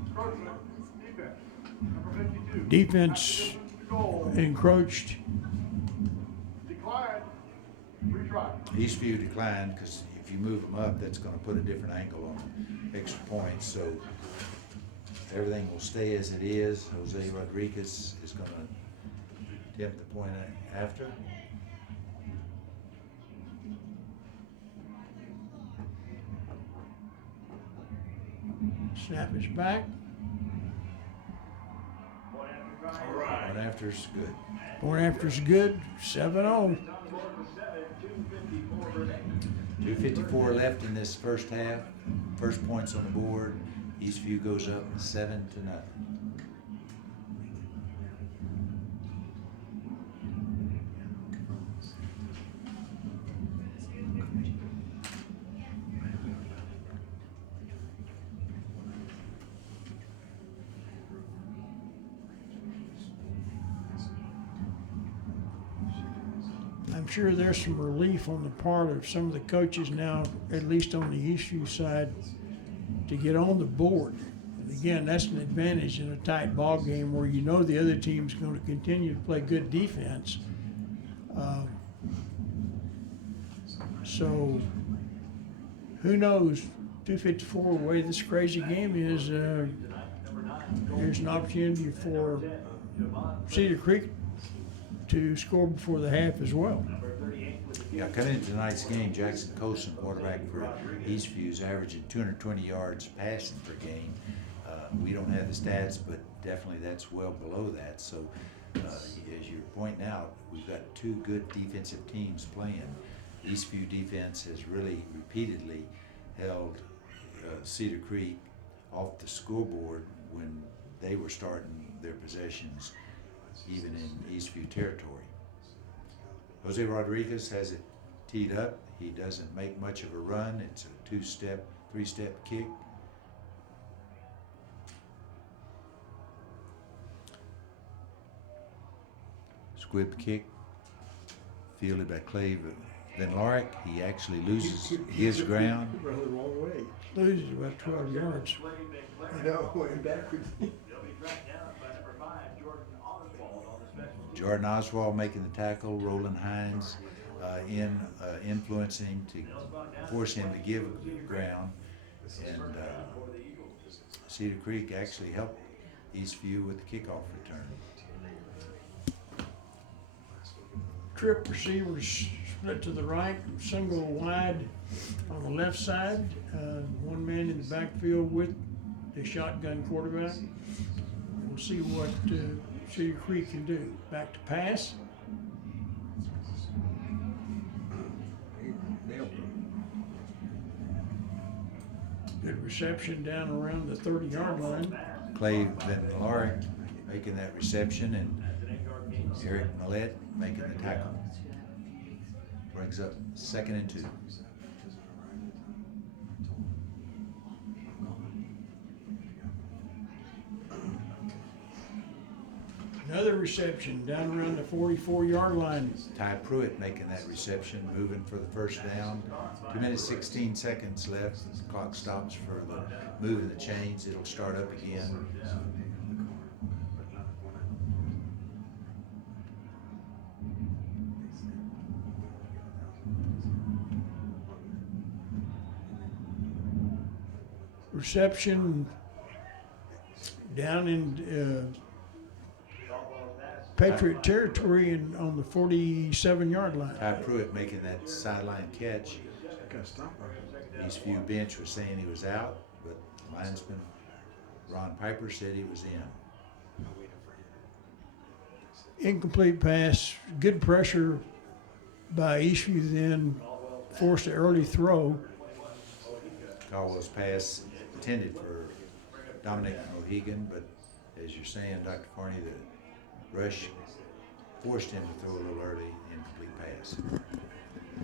Encroachment. Defense. Number 52. Defense Goal. encroached. Decline. Retry. Eastview declined because if you move them up, that's going to put a different angle on extra points. So everything will stay as it is. Jose Rodriguez is going to attempt the point after. Snap is back. Point after is good. Point after is good. 7-0. 2:54 left in this first half. First points on the board. Eastview goes up 7-0. I'm sure there's some relief on the part of some of the coaches now, at least on the Eastview side, to get on the board. And again, that's an advantage in a tight ball game where you know the other team's going to continue to play good defense. So who knows? 2:54, the way this crazy game is, there's an opportunity for Cedar Creek to score before the half as well. Yeah, coming into tonight's game, Jackson Colson, quarterback for Eastview, is averaging 220 yards passing per game. We don't have the stats, but definitely that's well below that. So, as you're pointing out, we've got 2 good defensive teams playing. Eastview defense has really repeatedly held Cedar Creek off the scoreboard when they were starting their possessions, even in Eastview territory. Jose Rodriguez has it teed up. He doesn't make much of a run. It's a 2-step, 3-step kick. Squib kick, fielded by Clave Van Lorick, he actually loses his ground. Run the wrong way. Loses about 12 yards. I know, going backwards. They'll be tracked down by number 5, Jordan Oswald on the special team. Jordan Oswald making the tackle, Roland Hines influencing to force him to give ground, and Cedar Creek actually helped Eastview with the kickoff return. Trip receivers split to the right, single wide on the left side, one man in the backfield with the shotgun quarterback. We'll see what Cedar Creek can do. Back to pass. Nailed him. Good reception down around the 30-yard line. Clay Van Lorick making that reception, and Eric Millette making the tackle. Brings up 2nd and 2. Another reception down around the 44-yard line. Ty Pruitt making that reception, moving for the first down. 2 minutes 16 seconds left. The clock stops for the moving the chains. It'll start up again. Reception down in Patriot territory and on the 47-yard line. Ty Pruitt making that sideline catch. Gotta stop her. Eastview bench was saying he was out, but linesman Ron Piper said he was in. Incomplete pass, good pressure by Eastview, then forced an early throw. Caldwell's pass intended for Dominic Mohegan, but as you're saying, Dr. Carney, the rush forced him to throw a little early, incomplete pass.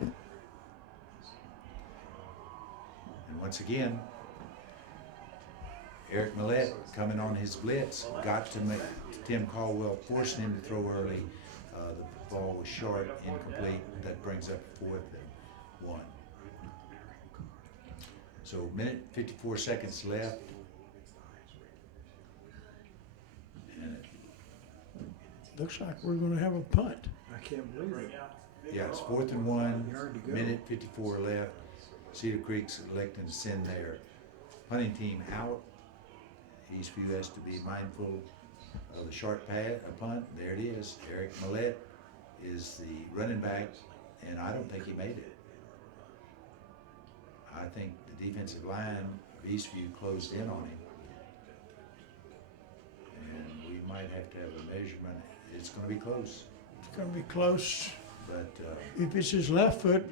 And once again, Eric Millette coming on his blitz, got to make Tim Caldwell, forcing him to throw early. The ball was short, incomplete. That brings up 4th and 1. So minute 54 seconds left. And Looks like we're going to have a punt. I can't believe it. yeah, it's 4th and 1, minute 54 left. Cedar Creek's electing to send their punting team out. Eastview has to be mindful of the short punt. There it is. Eric Millette is the running back, and I don't think he made it. I think the defensive line of Eastview closed in on him. And we might have to have a measurement. It's going to be close. It's going to be close. But, If it's his left foot,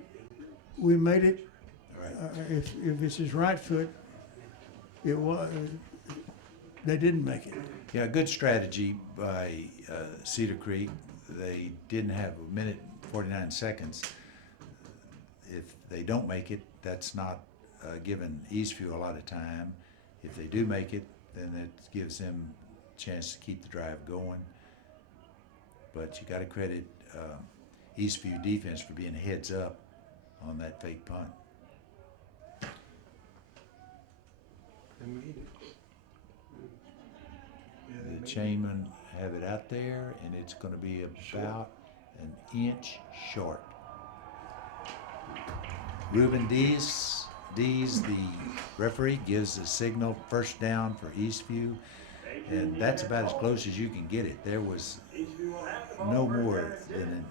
we made it. all right. If it's his right foot, it was. They didn't make it. Yeah, good strategy by Cedar Creek. They didn't have a minute 49 seconds. If they don't make it, that's not giving Eastview a lot of time. If they do make it, then it gives them a chance to keep the drive going. But you got to credit Eastview defense for being heads up on that fake punt. They made it. Yeah, they The made it. chainmen have it out there, and it's going to be about an inch short. Ruben Dees, the referee, gives the signal first down for Eastview, and that's about as close as you can get it. There was no more than an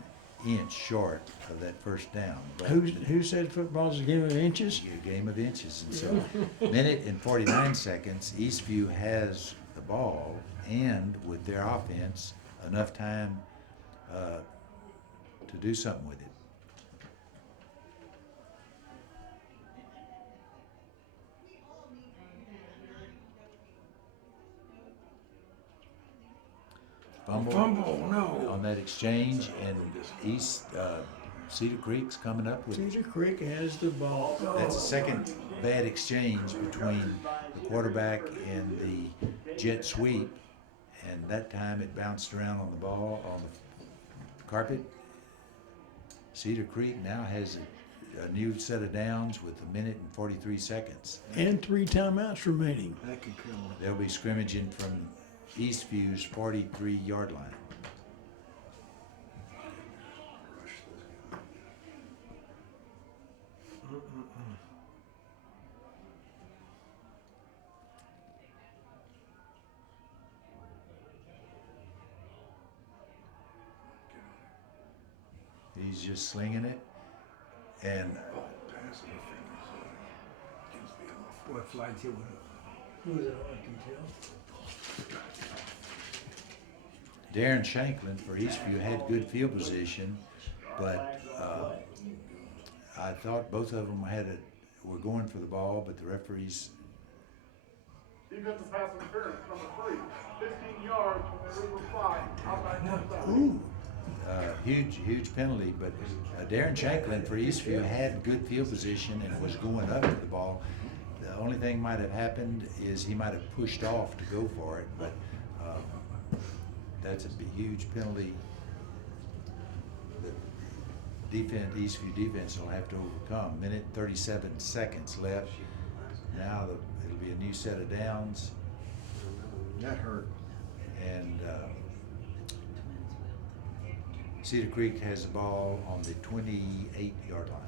inch short of that first down. But Who said football's a game of inches? a game of inches, and so minute and 49 seconds, Eastview has the ball, and with their offense, enough time to do something with it. Fumble, no. On that exchange, and Cedar Creek's coming up with it. Cedar Creek has the ball. That's the second bad exchange between the quarterback and the jet sweep, and that time it bounced around on the ball, on the carpet. Cedar Creek now has a new set of downs with 1:43 seconds. And 3 timeouts remaining. That could kill them. They'll be scrimmaging from Eastview's 43-yard line. Rush this guy. Mm-mm-mm. He's just slinging it. And Pass interference. Against the off. What flags he went up? Who is it? I can tell. Darren Shanklin for Eastview had good field position, but I thought both of them were going for the ball, but the referees. Defensive pass interference, number 3, 15 yards from the original flag, outside 1 side. Ooh. Huge penalty, but Darren Shanklin for Eastview had good field position and was going up to the ball. The only thing might have happened is he might have pushed off to go for it, but that's a huge penalty that Eastview defense will have to overcome. 1:37 seconds left. Now it'll be a new set of downs, That hurt. and Cedar Creek has the ball on the 28-yard line.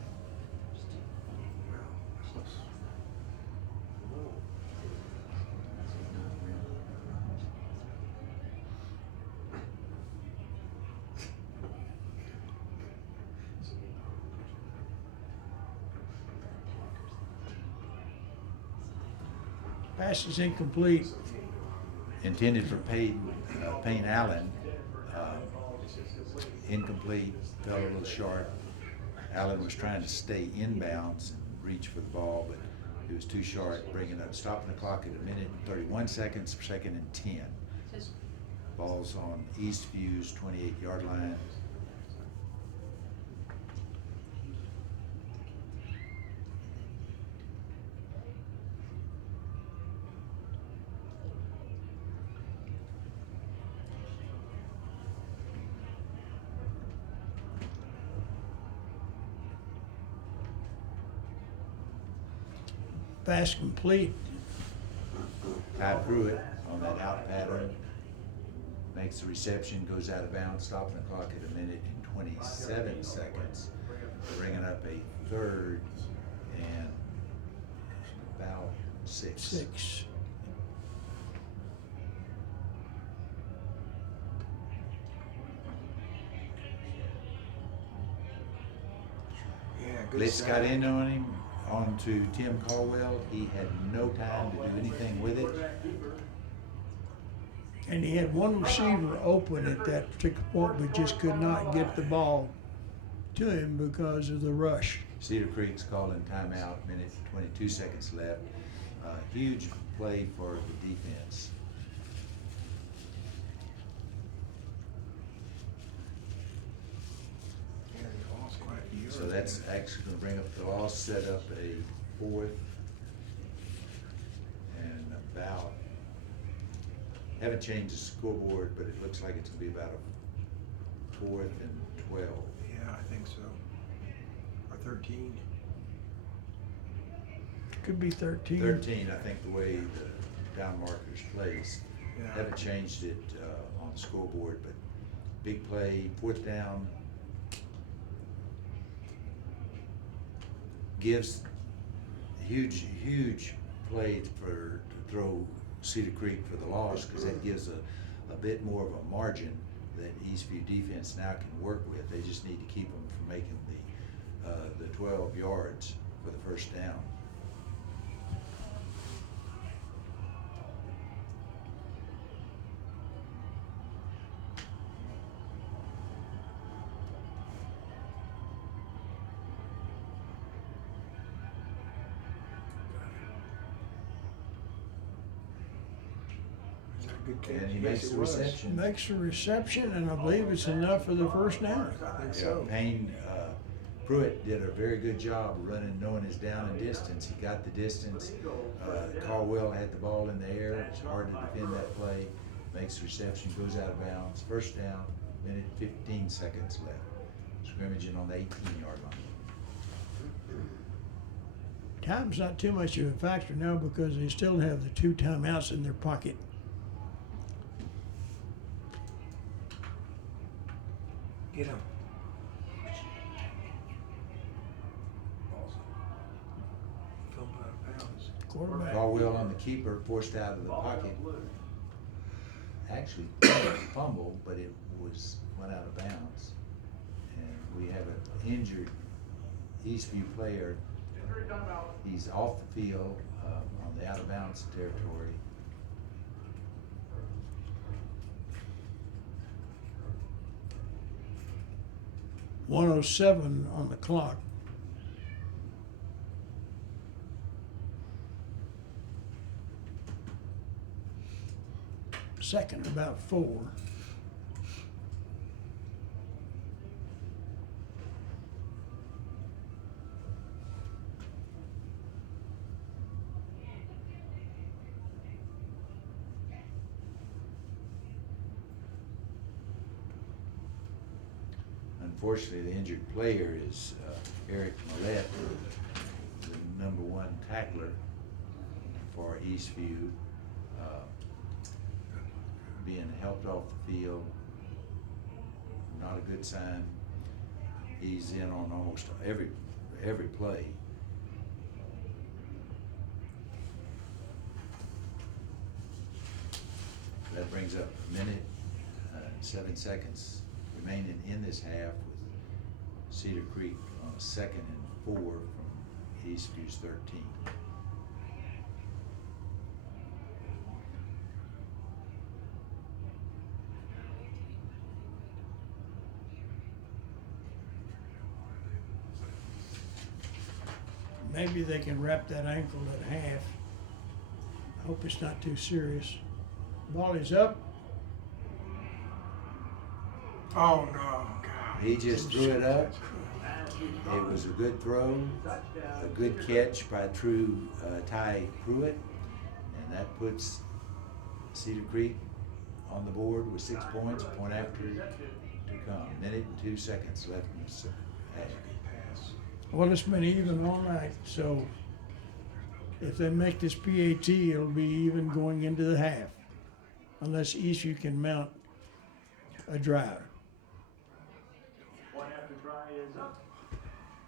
Pass is incomplete. Intended for Payne Allen. Incomplete, fell a little short. Allen was trying to stay inbounds and reach for the ball, but it was too short, stopping the clock at 1:31 seconds, 2nd and 10. Ball's on Eastview's 28-yard line. Pass complete. Ty Pruitt on that out pattern makes the reception, goes out of bounds, stopping the clock at 1:27 seconds, bringing up a 3rd and about 6. 6. Yeah, good Blitz sack. got in on him, onto Tim Caldwell. He had no time to do anything with it. And he had one receiver open at that particular point, but just could not get the ball to him because of the rush. Cedar Creek's calling timeout, 1:22 seconds left. Huge play for the defense. Yeah, they lost quite a few yards. So that's actually going to bring up the loss, set up a 4th and about. Haven't changed the scoreboard, but it looks like it's going to be about a 4th and 12. Yeah, I think so. Or 13. Could be 13. 13, I think, the way the down marker's placed. Yeah. Haven't changed it on the scoreboard, but big play, 4th down. Gives huge play to throw Cedar Creek for the loss, because that gives a bit more of a margin that Eastview defense now can work with. They just need to keep them from making the 12 yards for the 1st down. Is that a good catch? And he Yes, makes it the was. reception. Makes a reception, and I believe it's enough for the 1st down. I think Yeah, so. Payne Pruitt did a very good job running, knowing his down and distance. He got the distance. Caldwell had the ball in the air. It's hard to defend that play. Makes the reception, goes out of bounds. 1st down, 1:15 seconds left. scrimmaging on the 18-yard line. Time's not too much of a factor now because they still have the 2 timeouts in their pocket. Get him. Fumble out of bounds. Quarterback. Caldwell on the keeper, forced out of the pocket. Actually fumbled, but it went out of bounds. And we have an injured Eastview player. Injury timeout. He's off the field on the out of bounds territory. .107 on the clock. Second, about 4. Unfortunately, the injured player is Eric Millette, the #1 tackler for Eastview, being helped off the field. Not a good sign. He's in on almost every play. That brings up a minute, 7 seconds remaining in this half with Cedar Creek on 2nd and 4 from Eastview's 13. Maybe they can wrap that ankle at half. I hope it's not too serious. Ball is up. Oh no, God. He just threw it up. It was a good throw, a good catch by true Ty Pruitt, and that puts Cedar Creek on the board with 6 points, a point after to come. Minute and 2 seconds left in the half. Well, it's been even all night, so if they make this PAT, it'll be even going into the half, unless Eastview can mount a drive. One after try is up.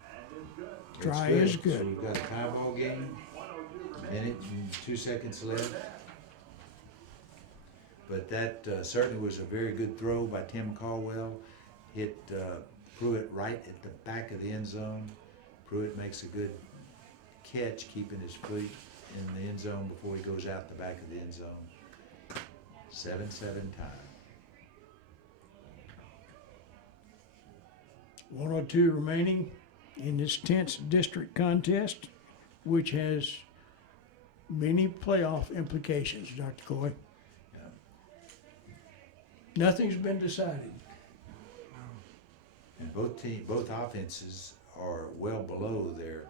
And it's good. Try It's is good. So we've got a tie ball game, 102 remaining. minute and 2 seconds left. But that certainly was a very good throw by Tim Caldwell. Hit Pruitt right at the back of the end zone. Pruitt makes a good catch, keeping his feet in the end zone before he goes out the back of the end zone. 7-7 tie. 102 remaining in this tense district contest, which has many playoff implications, Dr. Coy. Yeah. Nothing's been decided. And both offenses are well below their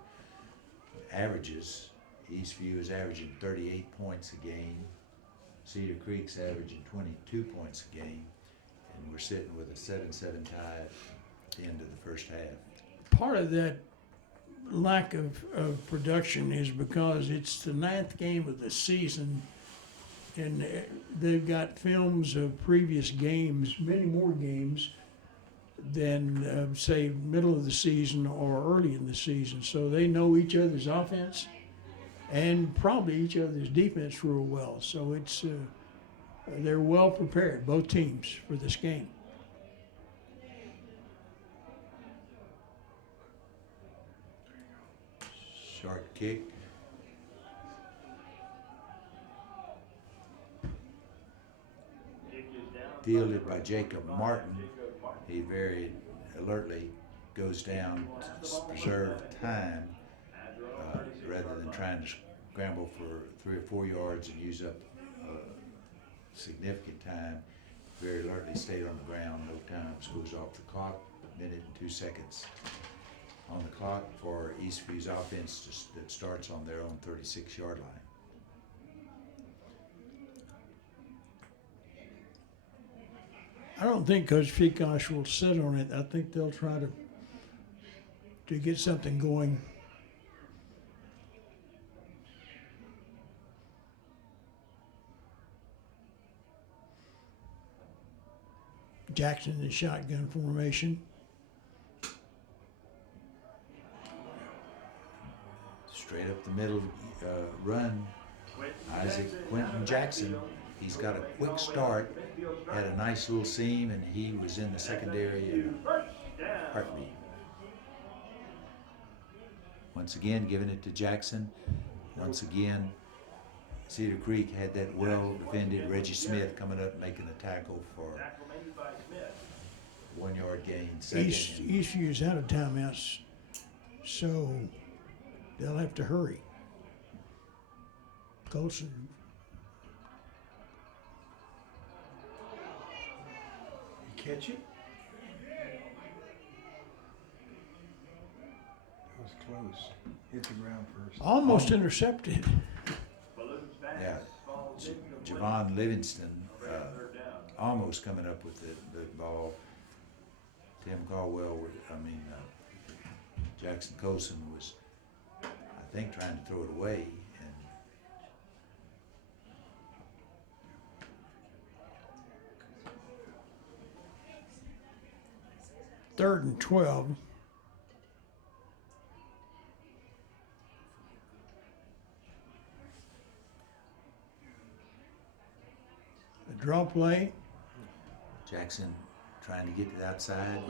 averages. Eastview is averaging 38 points a game. Cedar Creek's averaging 22 points a game. And we're sitting with a 7-7 tie at the end of the first half. Part of that lack of production is because it's the 9th game of the season, and they've got films of previous games, many more games than, say, middle of the season or early in the season. So they know each other's offense and probably each other's defense real well. So it's they're well prepared, both teams, for this game. Short kick. Fielded by Jacob Martin. He very alertly goes down to preserve time rather than trying to scramble for 3 or 4 yards and use up significant time. Very alertly stayed on the ground, no times, goes off the clock, minute and 2 seconds on the clock for Eastview's offense that starts on their own 36-yard line. I don't think Coach Fekosh will sit on it. I think they'll try to get something going. Jackson in shotgun formation. Straight up the middle run, Quentin Jackson. He's got a quick start, had a nice little seam, and he was in the secondary in a heartbeat. Once again, giving it to Jackson. Once again, Cedar Creek had that well-defended Reggie Smith coming up making a tackle for 1 yard gain. Eastview's out of timeouts, so they'll have to hurry. Colson. You catch it? That was close. Hit the ground first. Almost intercepted. Yeah, Javon Livingston almost coming up with the ball. Tim Caldwell, Jackson Colson was, I think, trying to throw it away. And Third and 12. A draw play. Jackson trying to get to the outside.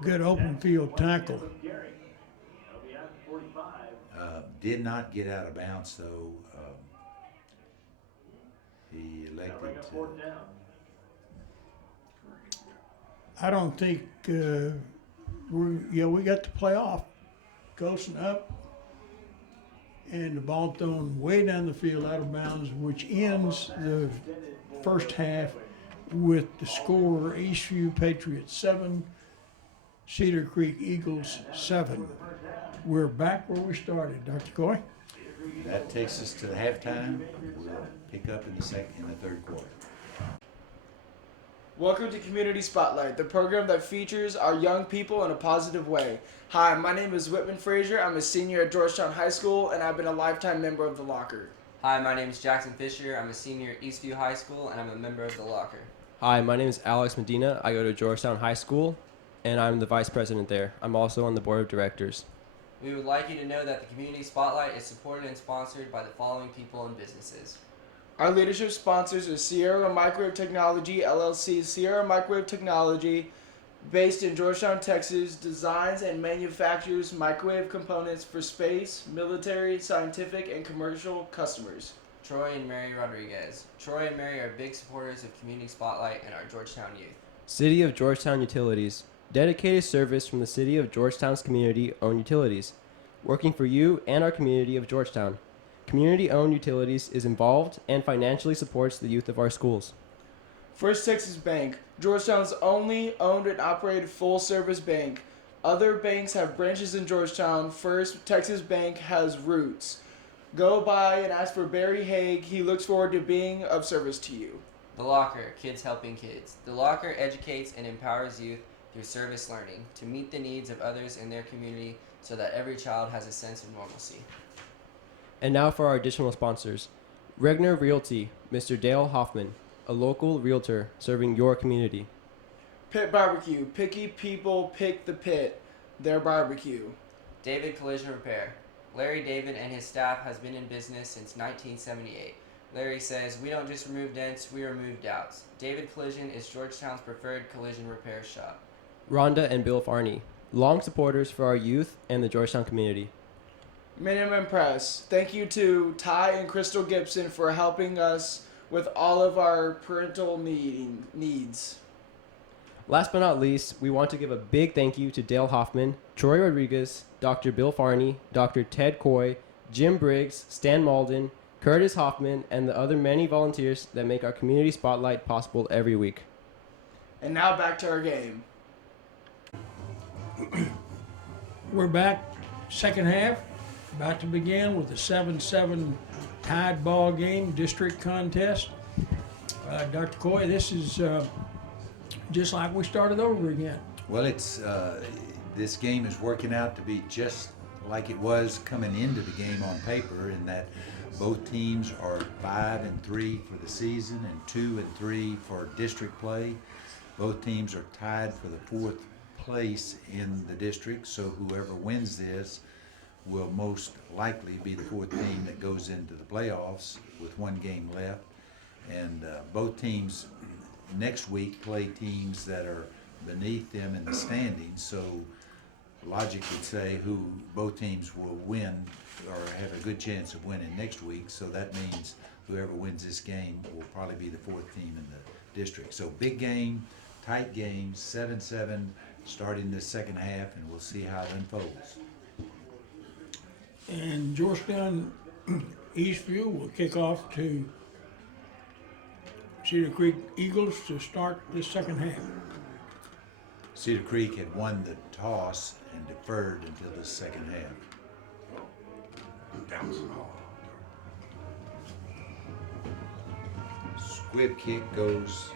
Good open field tackle. Did not get out of bounds though. He elected to. I don't think we got the play off. Colson up, and the ball thrown way down the field out of bounds, which ends the first half with the score: Eastview Patriots 7, Cedar Creek Eagles 7. We're back where we started, Dr. Coy. That takes us to the halftime. We'll pick up in the third quarter. Welcome to Community Spotlight, the program that features our young people in a positive way. Hi, my name is Whitman Frazier. I'm a senior at Georgetown High School, and I've been a lifetime member of the Locker. Hi, my name is Jackson Fisher. I'm a senior at Eastview High School, and I'm a member of the Locker. Hi, my name is Alex Medina. I go to Georgetown High School, and I'm the vice president there. I'm also on the board of directors. We would like you to know that the Community Spotlight is supported and sponsored by the following people and businesses. Our leadership sponsors are Sierra Microwave Technology, LLC. Sierra Microwave Technology, based in Georgetown, Texas, designs and manufactures microwave components for space, military, scientific, and commercial customers. Troy and Mary Rodriguez. Troy and Mary are big supporters of Community Spotlight and our Georgetown youth. City of Georgetown Utilities. Dedicated service from the City of Georgetown's community-owned utilities. Working for you and our community of Georgetown. Community-owned utilities is involved and financially supports the youth of our schools. First Texas Bank, Georgetown's only owned and operated full-service bank. Other banks have branches in Georgetown. First Texas Bank has roots. Go by and ask for Barry Haig. He looks forward to being of service to you. The Locker, kids helping kids. The Locker educates and empowers youth through service learning to meet the needs of others in their community so that every child has a sense of normalcy. And now for our additional sponsors. Regner Realty, Mr. Dale Hoffman, a local realtor serving your community. Pit Barbecue, picky people pick the pit. Their barbecue. David Collision Repair. Larry David and his staff has been in business since 1978. Larry says, "We don't just remove dents, we remove doubts." David Collision is Georgetown's preferred collision repair shop. Rhonda and Bill Farney, long supporters for our youth and the Georgetown community. Minimum Press. Thank you to Ty and Crystal Gibson for helping us with all of our parental needs. Last but not least, we want to give a big thank you to Dale Hoffman, Troy Rodriguez, Dr. Bill Farney, Dr. Ted Coy, Jim Briggs, Stan Malden, Curtis Hoffman, and the other many volunteers that make our community spotlight possible every week. And now back to our game. We're back, second half, about to begin with the 7-7 tied ball game district contest. Dr. Coy, this is just like we started over again. Well, it's this game is working out to be just like it was coming into the game on paper, in that both teams are 5-3 for the season and 2-3 for district play. Both teams are tied for the fourth place in the district, so whoever wins this will most likely be the fourth team that goes into the playoffs with one game left. And both teams next week play teams that are beneath them in the standings, so logic would say who both teams will win or have a good chance of winning next week. So that means whoever wins this game will probably be the fourth team in the district. So big game, tight game, 7-7 starting the second half, and we'll see how it unfolds. And Georgetown Eastview will kick off to Cedar Creek Eagles to start the second half. Cedar Creek had won the toss and deferred until the second half. Bouncing off. Squib kick goes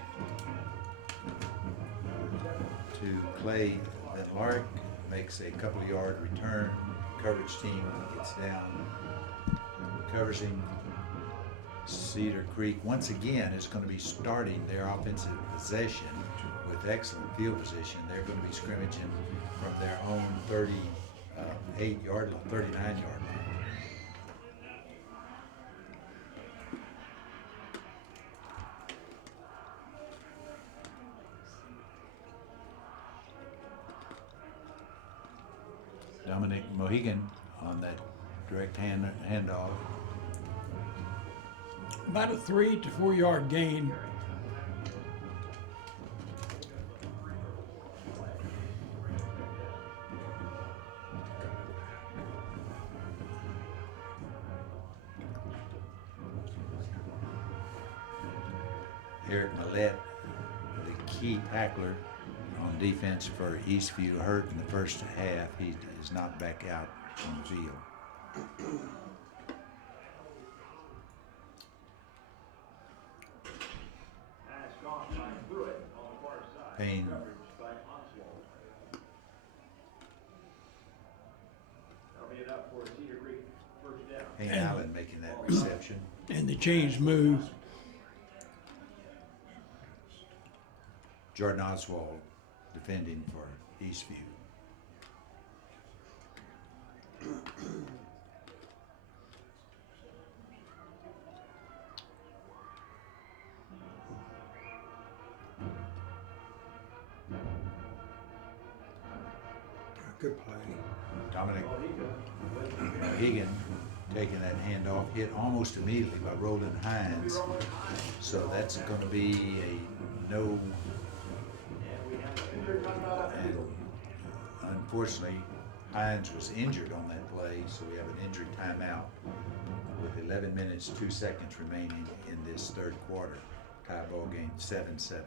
to Clay Van Lark, makes a couple of yard return. Coverage team gets down, covers him. Cedar Creek once again is going to be starting their offensive possession with excellent field position. They're going to be scrimmaging from their own 39-yard line. Dominic Mohegan on that direct handoff. About a 3 to 4 yard gain. Eric Millette, the key tackler on defense for Eastview, hurt in the first half. He is not back out on the field. Payne Allen making that reception. And the chains move. Jordan Oswald defending for Eastview. Good play. Dominic Mohegan taking that handoff, hit almost immediately by Roland Hines. So that's going to be a no. And unfortunately, Hines was injured on that play, so we have an injury timeout with 11 minutes, 2 seconds remaining in this third quarter. Tie ball game 7-7.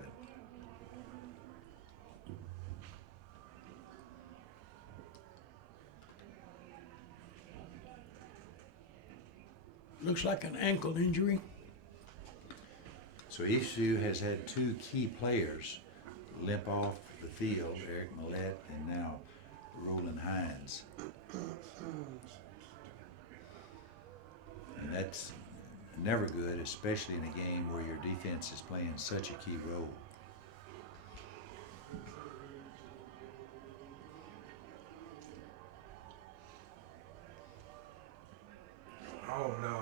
Looks like an ankle injury. So Eastview has had two key players limp off the field, Eric Millette and now Roland Hines. And that's never good, especially in a game where your defense is playing such a key role. Oh no.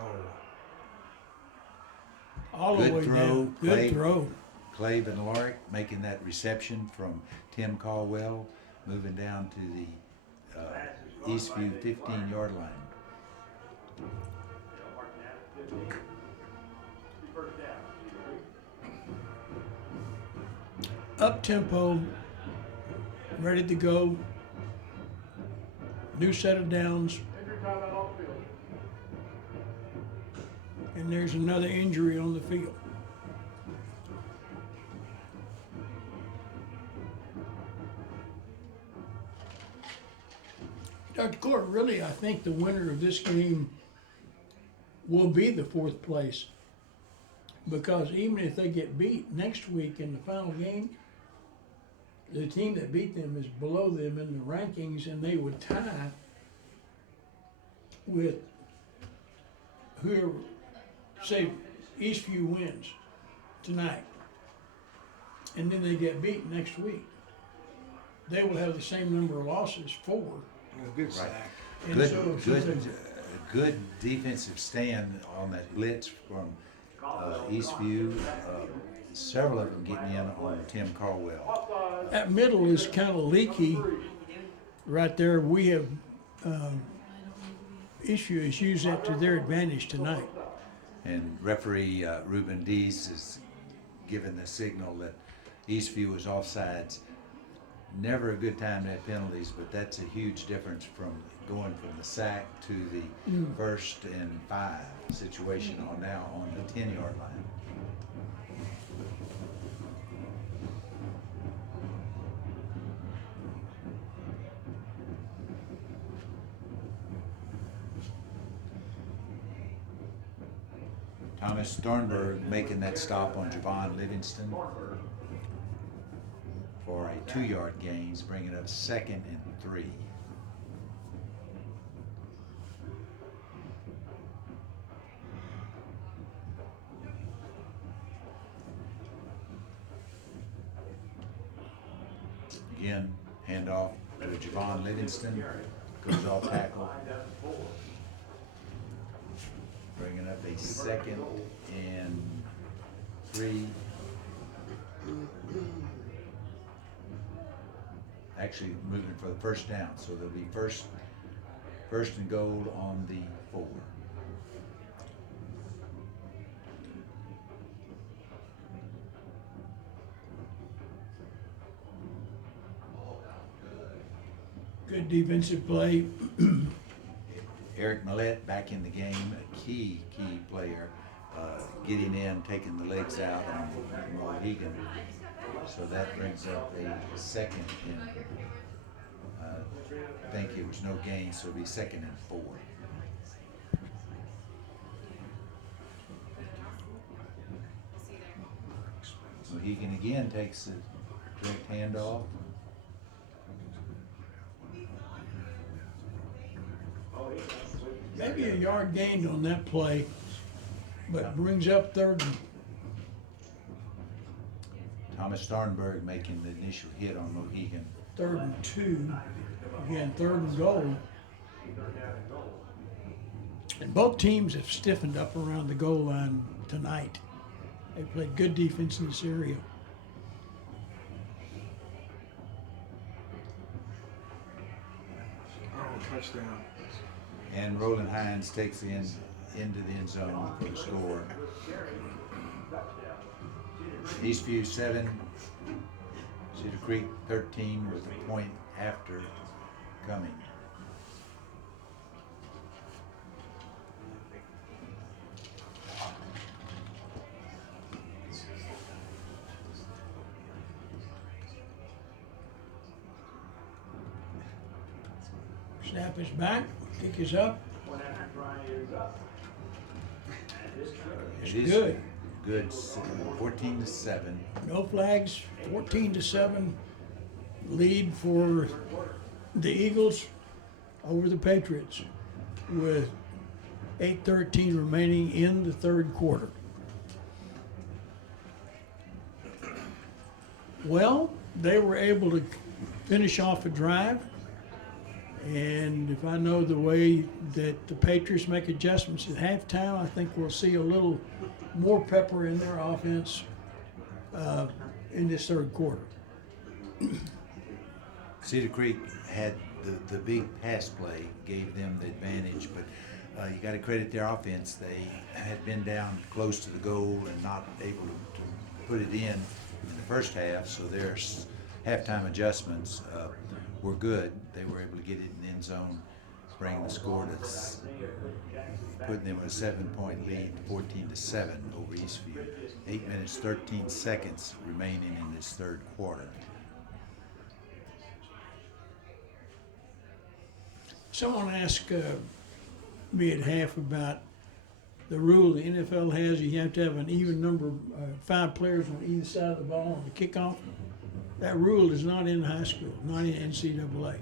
All the way Good throw, down. Good Clay. throw. Clay Van Lark making that reception from Tim Caldwell, moving down to the Eastview 15-yard line. Up tempo, ready to go. New set of downs. Injury timeout on the field. And there's another injury on the field. Dr. Court, really, I think the winner of this game will be the fourth place because even if they get beat next week in the final game, the team that beat them is below them in the rankings, and they would tie with whoever, say Eastview wins tonight, and then they get beat next week. They will have the same number of losses, 4. Good sack. And Good, so if good, something- good defensive stand on that blitz from Eastview. Several of them getting in on Tim Carwell. That middle is kind of leaky right there. We have issues use that to their advantage tonight. And referee Ruben Dees is giving the signal that Eastview is offsides. Never a good time to have penalties, but that's a huge difference from going from the sack to the 1st and 5 situation on now on the 10-yard line. Thomas Thornburg making that stop on Javon Livingston for a 2-yard gain, bringing up 2nd and 3. Again, handoff to Javon Livingston, goes off tackle. Bringing up a 2nd and 3. Actually moving for the first down, so there'll be first and goal on the 4. Good defensive play. Eric Millette back in the game, a key player, getting in, taking the legs out on Mohegan. So that brings up a 2nd and I think it was no gain, so it'll be 2nd and 4. Mohegan again takes the direct handoff. Maybe a yard gained on that play, but brings up 3rd and Thomas Starnberg making the initial hit on Mohegan. 3rd and 2. Again, 3rd and goal. And both teams have stiffened up around the goal line tonight. They played good defense in this area. Oh, touchdown. And Roland Hines takes the into the end zone for the score. Eastview 7, Cedar Creek 13 with a point after coming. Snap is back, kick is up. It is Good. Good, 14-7. No flags, 14-7 lead for the Eagles over the Patriots with 8:13 remaining in the 3rd quarter. Well, they were able to finish off a drive, and if I know the way that the Patriots make adjustments at halftime, I think we'll see a little more pepper in their offense in this 3rd quarter. Cedar Creek had the big pass play, gave them the advantage, but you got to credit their offense. They had been down close to the goal and not able to put it in the first half, so their halftime adjustments were good. They were able to get it in the end zone, bringing the score to putting them with a 7-point lead, 14-7 over Eastview. 8 minutes, 13 seconds remaining in this 3rd quarter. Someone asked me at half about the rule the NFL has, you have to have an even number of 5 players on either side of the ball on the kickoff. That rule is not in high school, not in NCAA.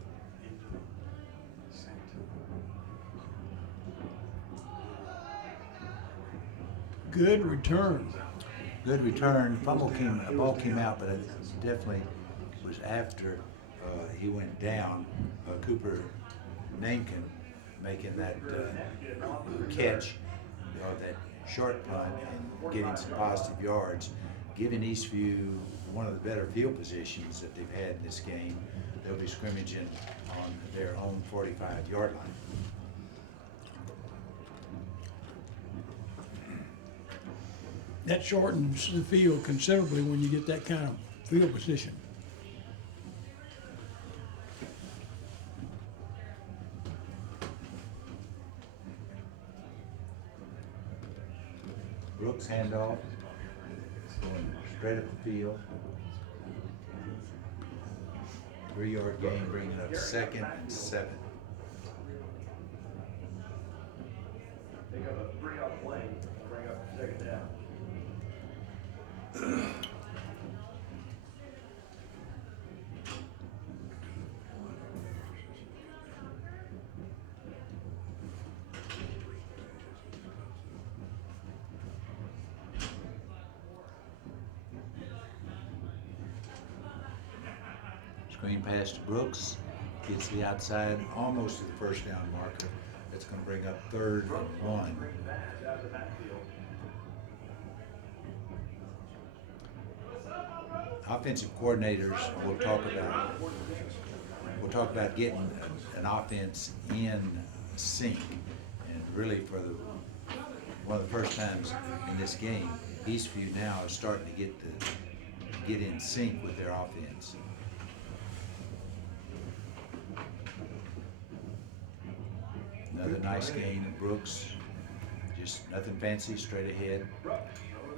Good return. Good return. Ball came out, but it definitely was after he went down. Cooper Nankin making that catch of that short punt and getting some positive yards, giving Eastview one of the better field positions that they've had in this game. They'll be scrimmaging on their own 45-yard line. That shortens the field considerably when you get that kind of field position. Brooks handoff, going straight up the field. 3-yard gain, bringing up 2nd and 7. Pick up a 3-yard play, bring up 2nd down. Screen pass to Brooks, gets the outside, almost to the first down marker. That's going to bring up 3rd and 1. Offensive coordinators will talk about getting an offense in sync, and really for one of the first times in this game, Eastview now is starting to get in sync with their offense. Another nice gain of Brooks, just nothing fancy, straight ahead.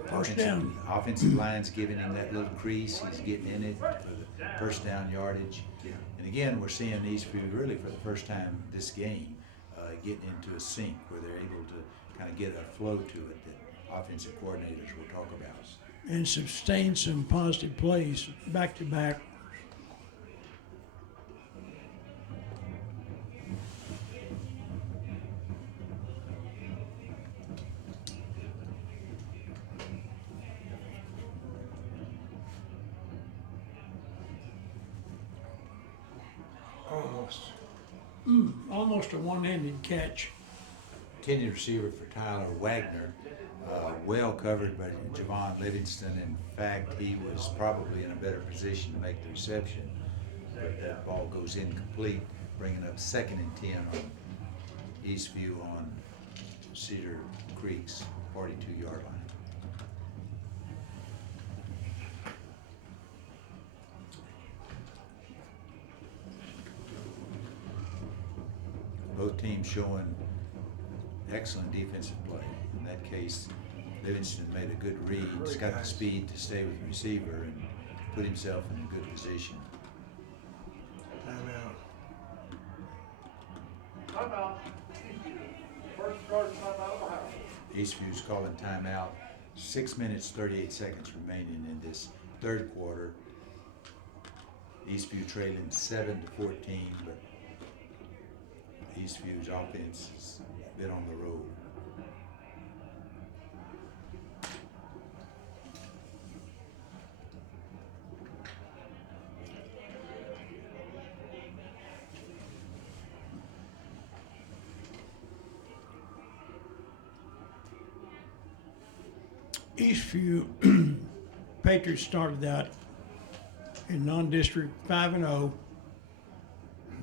First down. Offensive line's giving him that little crease. He's getting in it for the first down yardage. And again, we're seeing Eastview really for the first time this game getting into a sync where they're able to kind of get a flow to it that offensive coordinators will talk about. And sustain some positive plays back to back. Almost a one-handed catch. Intended receiver for Tyler Wagner, well covered by Javon Livingston. In fact, he was probably in a better position to make the reception, but that ball goes incomplete, bringing up 2nd and 10 on Eastview on Cedar Creek's 42-yard line. Both teams showing excellent defensive play. In that case, Livingston made a good read. He's got the speed to stay with the receiver and put himself in a good position. Timeout. First charge timeout of the house. Eastview's calling timeout. 6 minutes, 38 seconds remaining in this 3rd quarter. Eastview trailing 7-14, but Eastview's offense has been on the road. Eastview Patriots started out in non-district 5-0,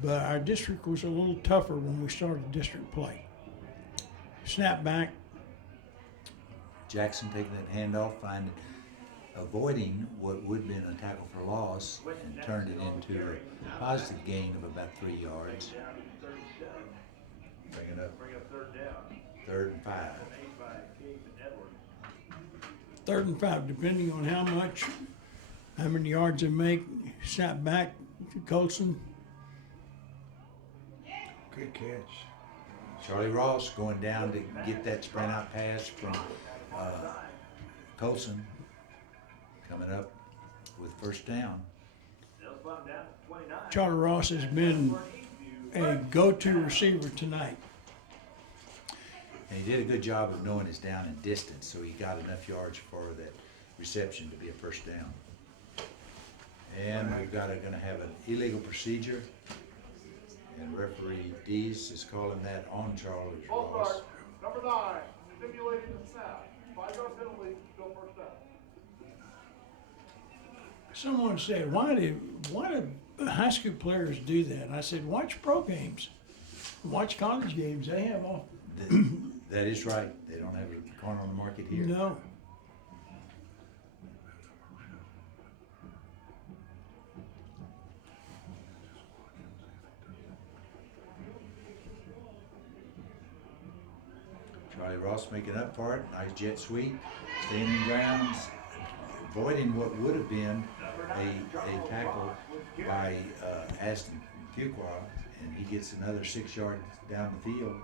but our district was a little tougher when we started district play. Snap back. Jackson taking that handoff, avoiding what would have been a tackle for loss, and turned it into a positive gain of about 3 yards. Bring it up. 3rd and 5. 3rd and 5, depending on how many yards they make. Snap back to Colson. Good catch. Charlie Ross going down to get that sprint out pass from Colson, coming up with first down. Charlie Ross has been a go-to receiver tonight. And he did a good job of knowing his down and distance, so he got enough yards for that reception to be a first down. And we've got gonna have an illegal procedure, and referee Dees is calling that on Charlie Ball Ross. start. Number 9, simulating the snap. 5-yard penalty, still first down. Someone said, why do high school players do that? And I said, watch pro games, watch college games. They have all. That is right. They don't have a corner on the market here. No. Charlie Ross making up for it. Nice jet sweep. Staying in grounds. Avoiding what would have been a tackle by Aston Fuqua, and he gets another 6 yards down the field.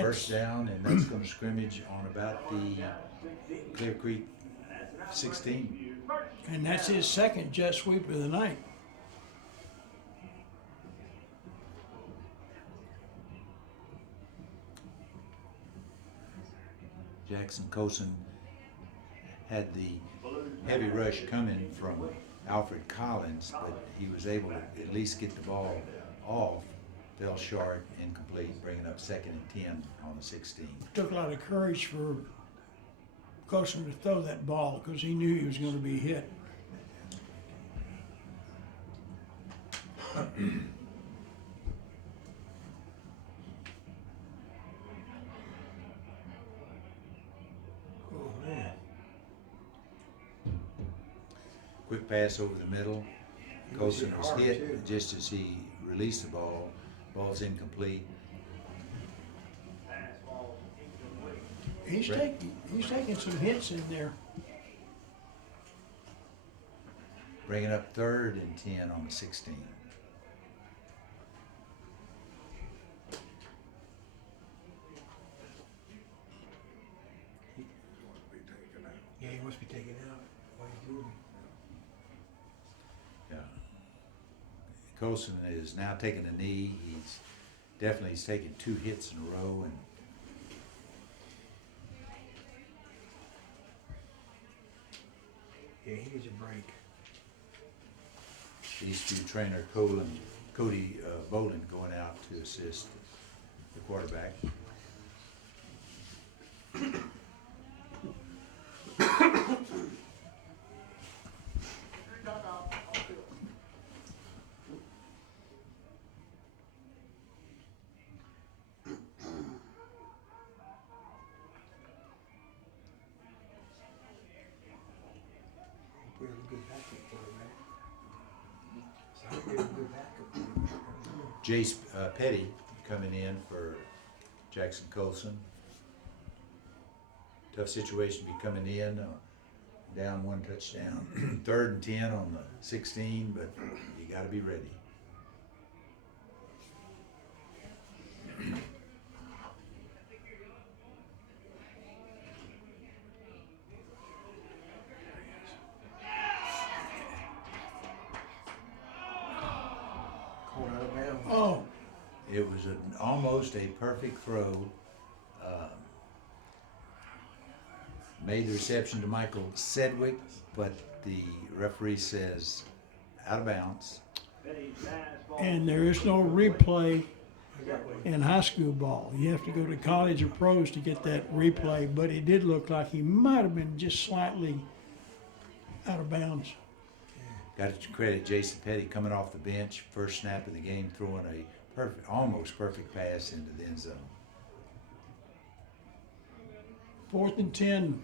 First down, and that's going to scrimmage on about the Clear Creek 16. And that's his second jet sweep of the night. Jackson Colson had the heavy rush coming from Alfred Collins, but he was able to at least get the ball off. Fell short, incomplete, bringing up 2nd and 10 on the 16. Took a lot of courage for Colson to throw that ball because he knew he was going to be hit. Oh, man. Quick pass over the middle. Colson was hard, hit too. just as he released the ball. Ball's incomplete. He's taking some hits in there. Bringing up 3rd and 10 on the 16. Yeah, he must be taken out. Why he's doing Yeah. Colson is now taking a knee. He's taken 2 hits in a row, and it. Yeah, he needs a break. Eastview trainer Cody Boland going out to assist the quarterback. We have a good backup for him, man. So I hope we have a good backup for him. Jace Petty coming in for Jackson Colson. Tough situation to be coming in, down 1 touchdown. 3rd and 10 on the 16, but you got to be ready. Caught out of bounds. Oh, It was almost a perfect throw. Made the reception to Michael Sedgwick, but the referee says out of bounds. and there is no replay in high school ball. You have to go to college or pros to get that replay, but it did look like he might have been just slightly out of bounds. Got to credit Jason Petty coming off the bench, first snap of the game, throwing a almost perfect pass into the end zone. 4th and 10.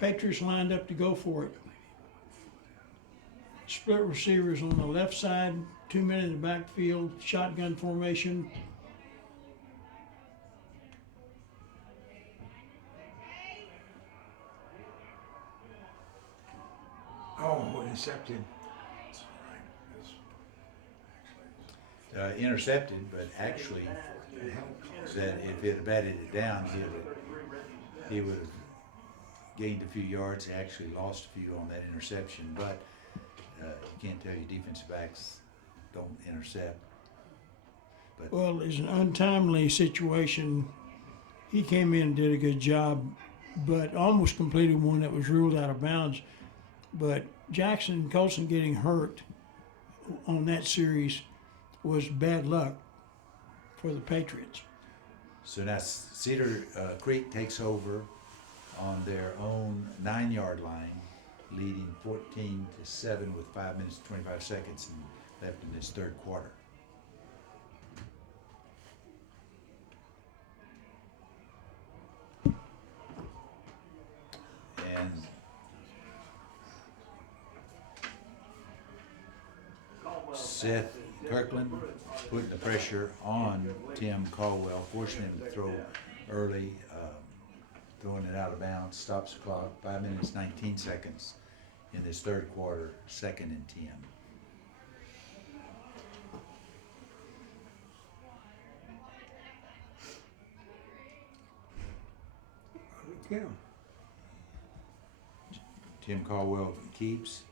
Patriots lined up to go for it. Split receivers on the left side, 2 men in the backfield, shotgun formation. Oh, intercepted. Intercepted, but actually that if it had batted it down, he would have gained a few yards. He actually lost a few on that interception, but you can't tell your defensive backs don't intercept. But Well, it's an untimely situation. He came in and did a good job, but almost completed one that was ruled out of bounds. But Jackson Colson getting hurt on that series was bad luck for the Patriots. so now Cedar Creek takes over on their own 9-yard line, leading 14-7 with 5 minutes and 25 seconds left in this third quarter. And Seth Kirkland putting the pressure on Tim Caldwell, forcing him to throw early, throwing it out of bounds, stops the clock, 5 minutes, 19 seconds in this third quarter, 2nd and 10. Kim. Tim Caldwell keeps,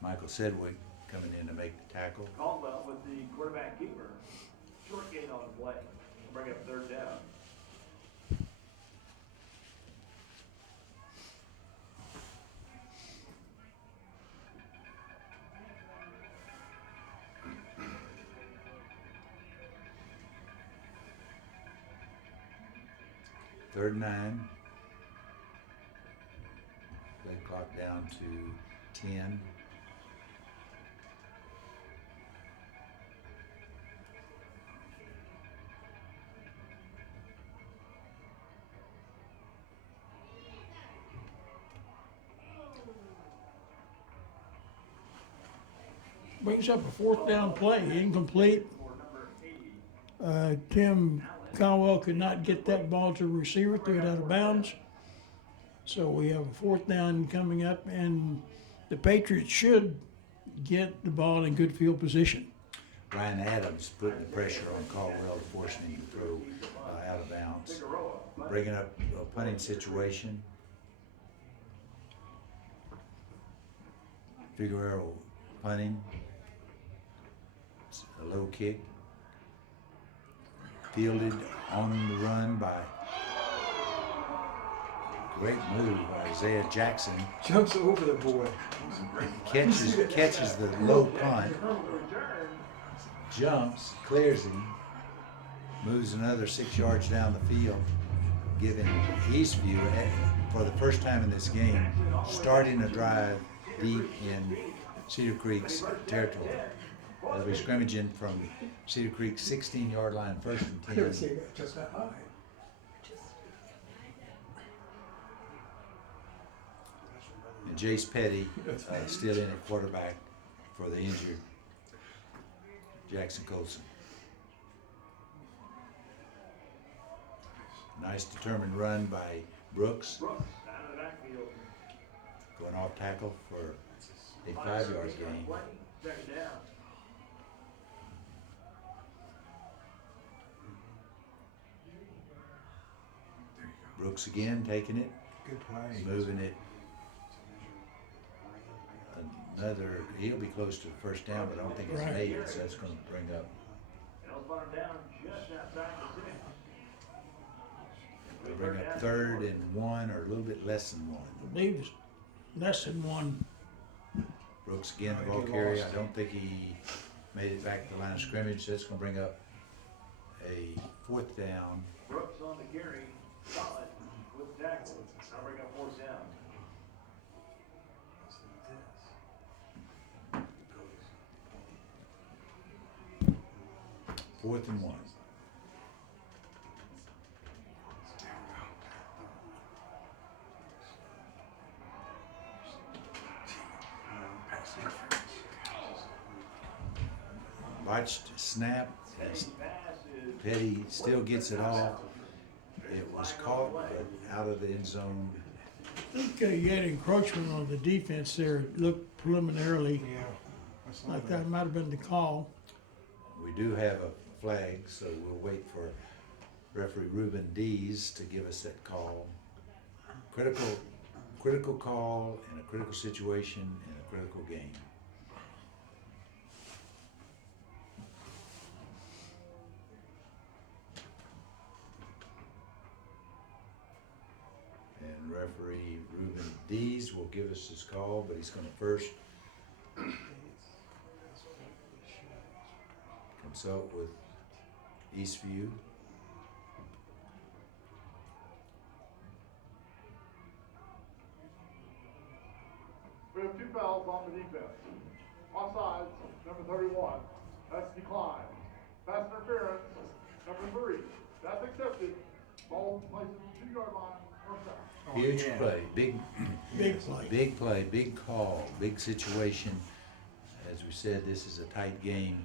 Michael Sedgwick coming in to make the tackle. Caldwell with the quarterback keeper. Short gain on the play. Bring up third down. Third and 9. Play clock down to 10. Brings up a 4th down play, incomplete. Tim Caldwell could not get that ball to the receiver, threw it out of bounds. So we have a 4th down coming up, and the Patriots should get the ball in good field position. Ryan Adams putting the pressure on Caldwell, forcing him to throw out of bounds. Bringing up a punting situation. Figueroa punting. It's a low kick. Fielded on the run by great move by Isaiah Jackson. Jumps over the boy. Catches the low punt. Jumps, clears him, moves another 6 yards down the field, giving Eastview, for the first time in this game, starting a drive deep in Cedar Creek's territory. They'll be scrimmaging from Cedar Creek's 16-yard line, 1st I and never 10. seen that just that high. And Jace Petty still in at quarterback for the injured Jackson Colson. Nice determined run by Brooks. Brooks out of the backfield. Going off tackle for a 5-yard gain. Second down. Brooks again taking it, Good play. moving it. Another, he'll be close to the first down, but I don't think it's Right. made, so that's going to bring up. They'll bottom down just outside the 6. Bring up 3rd and 1, or a little bit less than 1. I believe it's less than 1. Brooks again, the ball carrier. I don't think he made it back to the line of scrimmage. That's going to bring up a 4th down. Brooks on the carry. Solid with the tackle. Now bring up 4th down. Fourth and 1. Botched snap as Petty still gets it off. It was caught, but out of the end zone. I think you had encroachment on the defense there. It looked preliminarily Yeah. That's not like bad. that might have been the call. We do have a flag, so we'll wait for referee Ruben Dees to give us that call. Critical call in a critical situation in a critical game. And referee Ruben Dees will give us his call, but he's going to first consult with Eastview. We have 2 fouls on the defense. Offsides, number 31. That's declined. Pass interference, number 3. That's accepted. Ball placed at the 2-yard line, first down. Huge play, big Big play. big call, big situation. As we said, this is a tight game.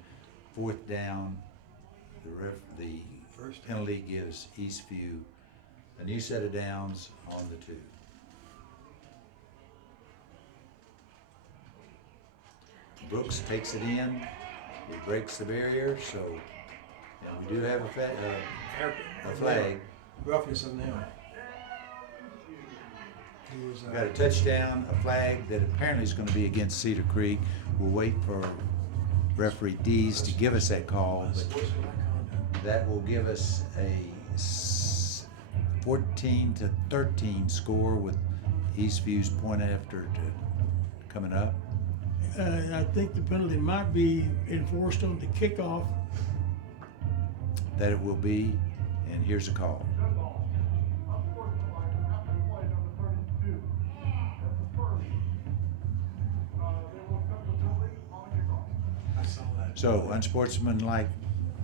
4th down, the penalty gives Eastview a new set of downs on the 2. Brooks takes it in, it breaks the barrier, so, and we do have a flag. Roughness on them. He was, We got a touchdown, a flag that apparently is going to be against Cedar Creek. We'll wait for referee Dees to give us that call, but that will give us a 14-13 score with Eastview's point after coming up. I think the penalty might be enforced on the kickoff. That it will be, and here's a call. Dead ball. Unsportsmanlike, after play number 32. That's the first. They will accept the penalty on the kickoff. I saw that. So unsportsmanlike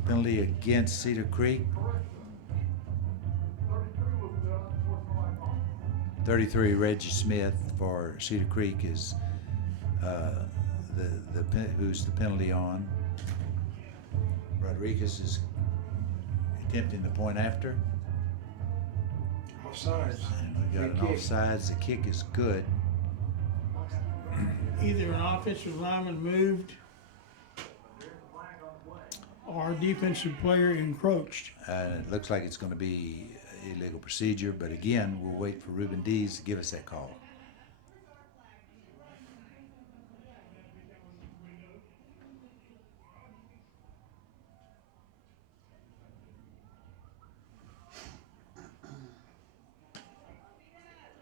penalty against Cedar Creek. Correction. 33 was the unsportsmanlike on. 33 Reggie Smith for Cedar Creek is who's the penalty on. Rodriguez is attempting the point after. Offsides. And we got an Good kick. offsides. The kick is good. Either an offensive lineman moved or a defensive player encroached. It looks like it's going to be illegal procedure, but again, we'll wait for Ruben Dees to give us that call.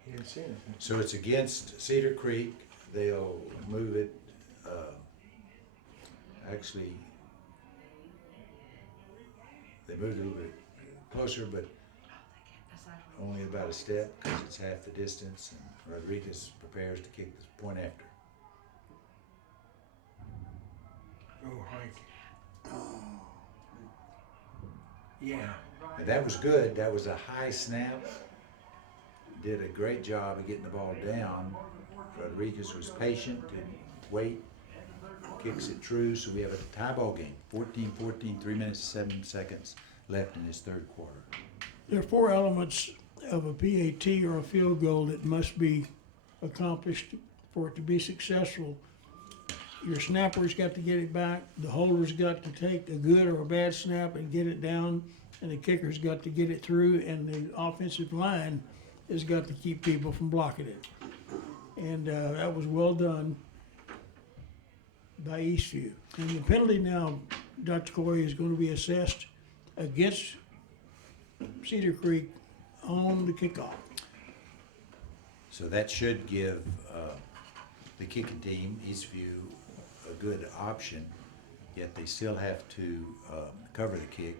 He didn't see anything. So it's against Cedar Creek. They'll move it. Actually, they moved it a little bit closer, but only about a step because it's half the distance. And Rodriguez prepares to kick the point after. Oh, Hank. Yeah. And that was good. That was a high snap. Did a great job of getting the ball down. Rodriguez was patient and wait. Kicks it true, so we have a tie ball game. 14-14, 3 minutes, 7 seconds left in his 3rd quarter. There are 4 elements of a PAT or a field goal that must be accomplished for it to be successful. Your snapper's got to get it back, the holder's got to take a good or a bad snap and get it down, and the kicker's got to get it through, and the offensive line has got to keep people from blocking it. And that was well done by Eastview. And the penalty now, Dr. Corey, is going to be assessed against Cedar Creek on the kickoff. So that should give the kicking team, Eastview, a good option, yet they still have to cover the kick.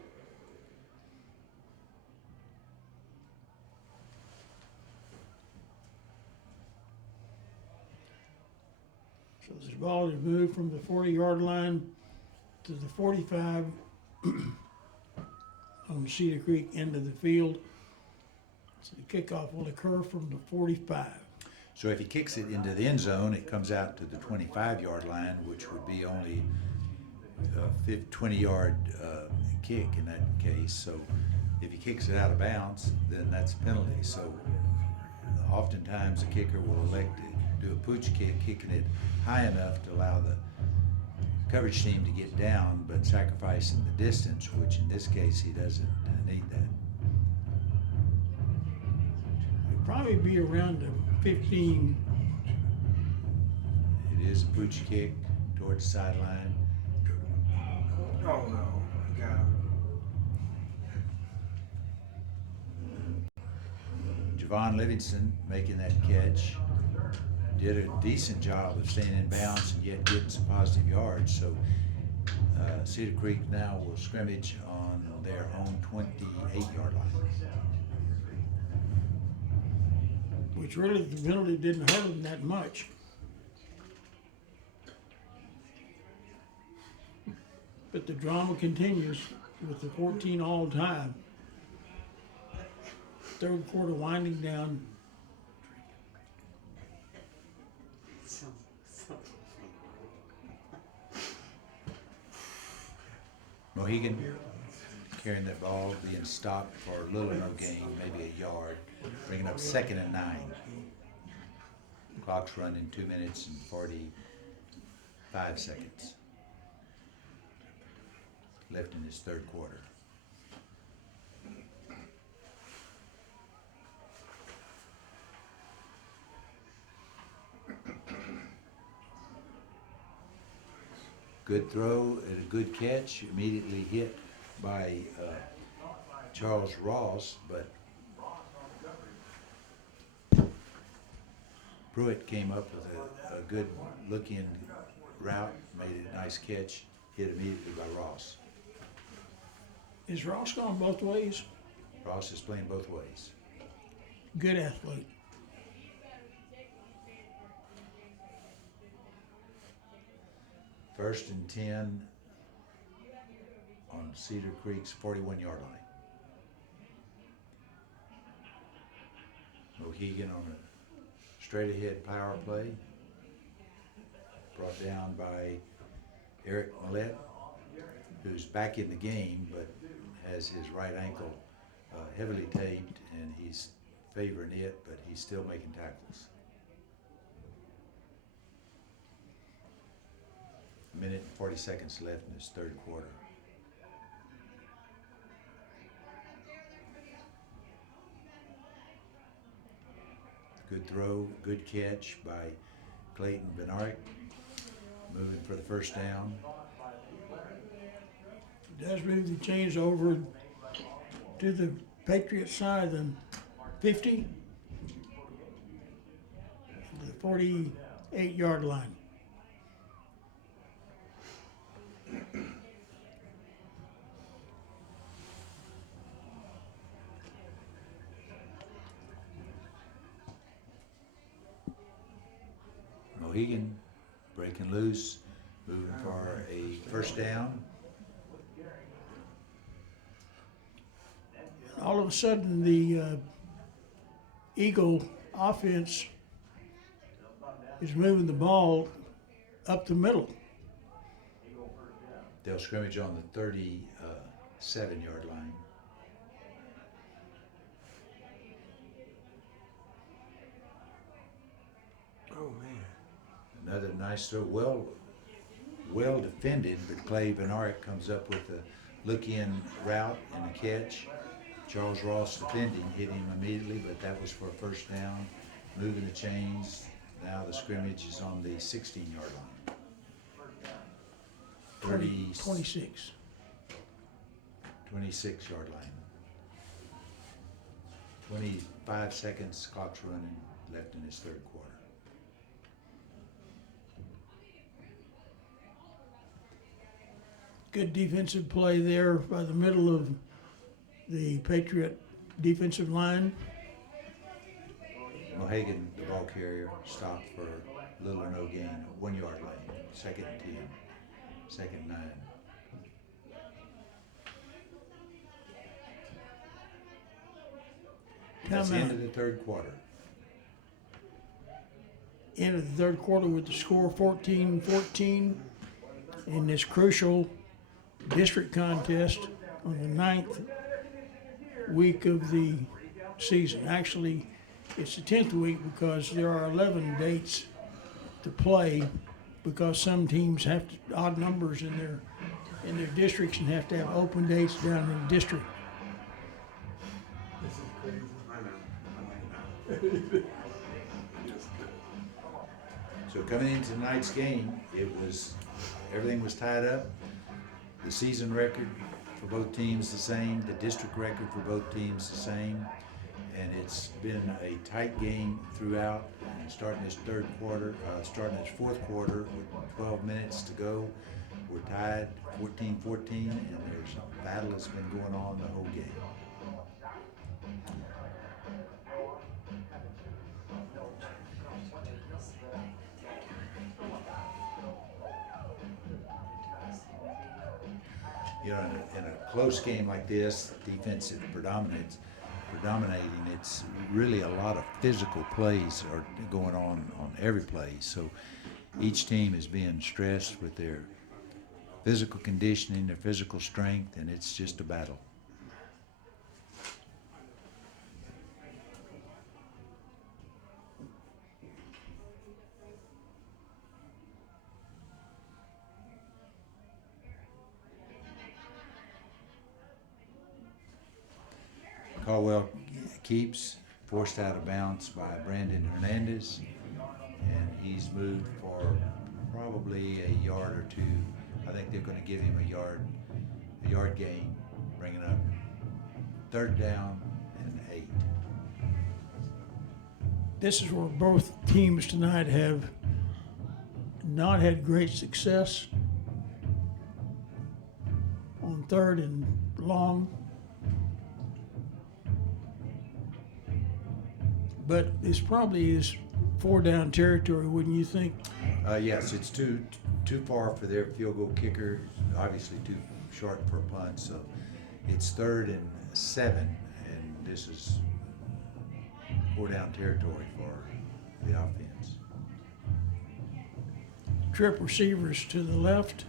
So this ball is moved from the 40-yard line to the 45 on Cedar Creek end of the field. So the kickoff will occur from the 45. So if he kicks it into the end zone, it comes out to the 25-yard line, which would be only a 20-yard kick in that case. So if he kicks it out of bounds, then that's a penalty. So oftentimes the kicker will elect to do a pooch kick, kicking it high enough to allow the coverage team to get down, but sacrificing the distance, which in this case he doesn't need that. probably be around the 15. It is a pooch kick towards the sideline. Oh no, I got him. Javon Livingston making that catch. Did a decent job of staying in bounds and yet getting some positive yards. So Cedar Creek now will scrimmage on their own 28-yard line. Which really the penalty didn't hurt them that much. But the drama continues with the 14 all time. Third quarter winding down. Mohegan carrying that ball, being stopped for little or no gain, maybe a yard, bringing up 2nd and 9. Clock's running 2 minutes and 45 seconds. Left in his third quarter. Good throw and a good catch, immediately hit by Charles Ross, but Pruitt came up with a good look-in route, made a nice catch, hit immediately by Ross. Is Ross gone both ways? Ross is playing both ways. Good athlete. First and 10 on Cedar Creek's 41-yard line. Mohegan on a straight ahead power play. Brought down by Eric Millette, who's back in the game but has his right ankle heavily taped, and he's favoring it, but he's still making tackles. A minute and 40 seconds left in this third quarter. Good throw, good catch by Clayton Benaric, moving for the first down. Does move the chains over to the Patriots side of the 50, the 48-yard line. Mohegan breaking loose, moving for a first down. All of a sudden, the Eagle offense is moving the ball up the middle. They'll scrimmage on the 37-yard line. Oh man. Another nice throw, well defended, but Clay Benaric comes up with a look-in route and a catch. Charles Ross defending, hit him immediately, but that was for a first down. Moving the chains. Now the scrimmage is on the 16-yard line. 26. 26-yard line. 25 seconds, clock's running, left in his third quarter. Good defensive play there by the middle of the Patriot defensive line. Mohegan, the ball carrier, stopped for little or no gain. 1-yard line, 2nd and 10, 2nd and 9. That's the end of the third quarter. End of the third quarter with the score 14-14 in this crucial district contest on the 9th week of the season. Actually, it's the 10th week because there are 11 dates to play because some teams have odd numbers in their districts and have to have open dates down in the district. This is crazy. I know. So coming into tonight's game, everything was tied up. The season record for both teams the same, the district record for both teams the same, and it's been a tight game throughout. And starting this fourth quarter with 12 minutes to go, we're tied 14-14, and there's a battle that's been going on the whole game. You know, in a close game like this, defensive predominating, it's really a lot of physical plays are going on every play. So each team is being stressed with their physical conditioning, their physical strength, and it's just a battle. Caldwell keeps, forced out of bounds by Brandon Hernandez, and he's moved for probably a yard or two. I think they're going to give him a yard gain, bringing up 3rd down and 8. This is where both teams tonight have not had great success on 3rd and long. But this probably is 4-down territory, wouldn't you think? Yes, it's too far for their field goal kicker, obviously too short for a punt, so it's 3rd and 7, and this is 4-down territory for the offense. Trip receivers to the left.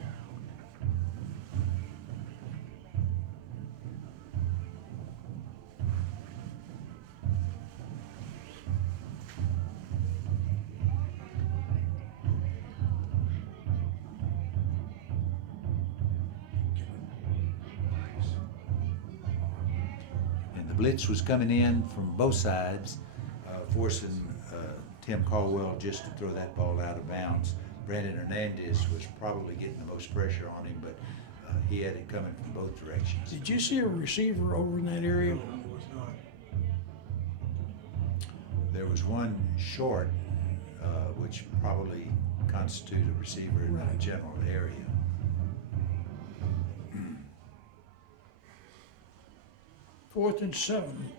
Blitz was coming in from both sides, forcing Tim Caldwell just to throw that ball out of bounds. Brandon Hernandez was probably getting the most pressure on him, but he had it coming from both directions. Did you see a receiver over in that area? There was one short, which probably constituted a receiver in the general area. Fourth and 7.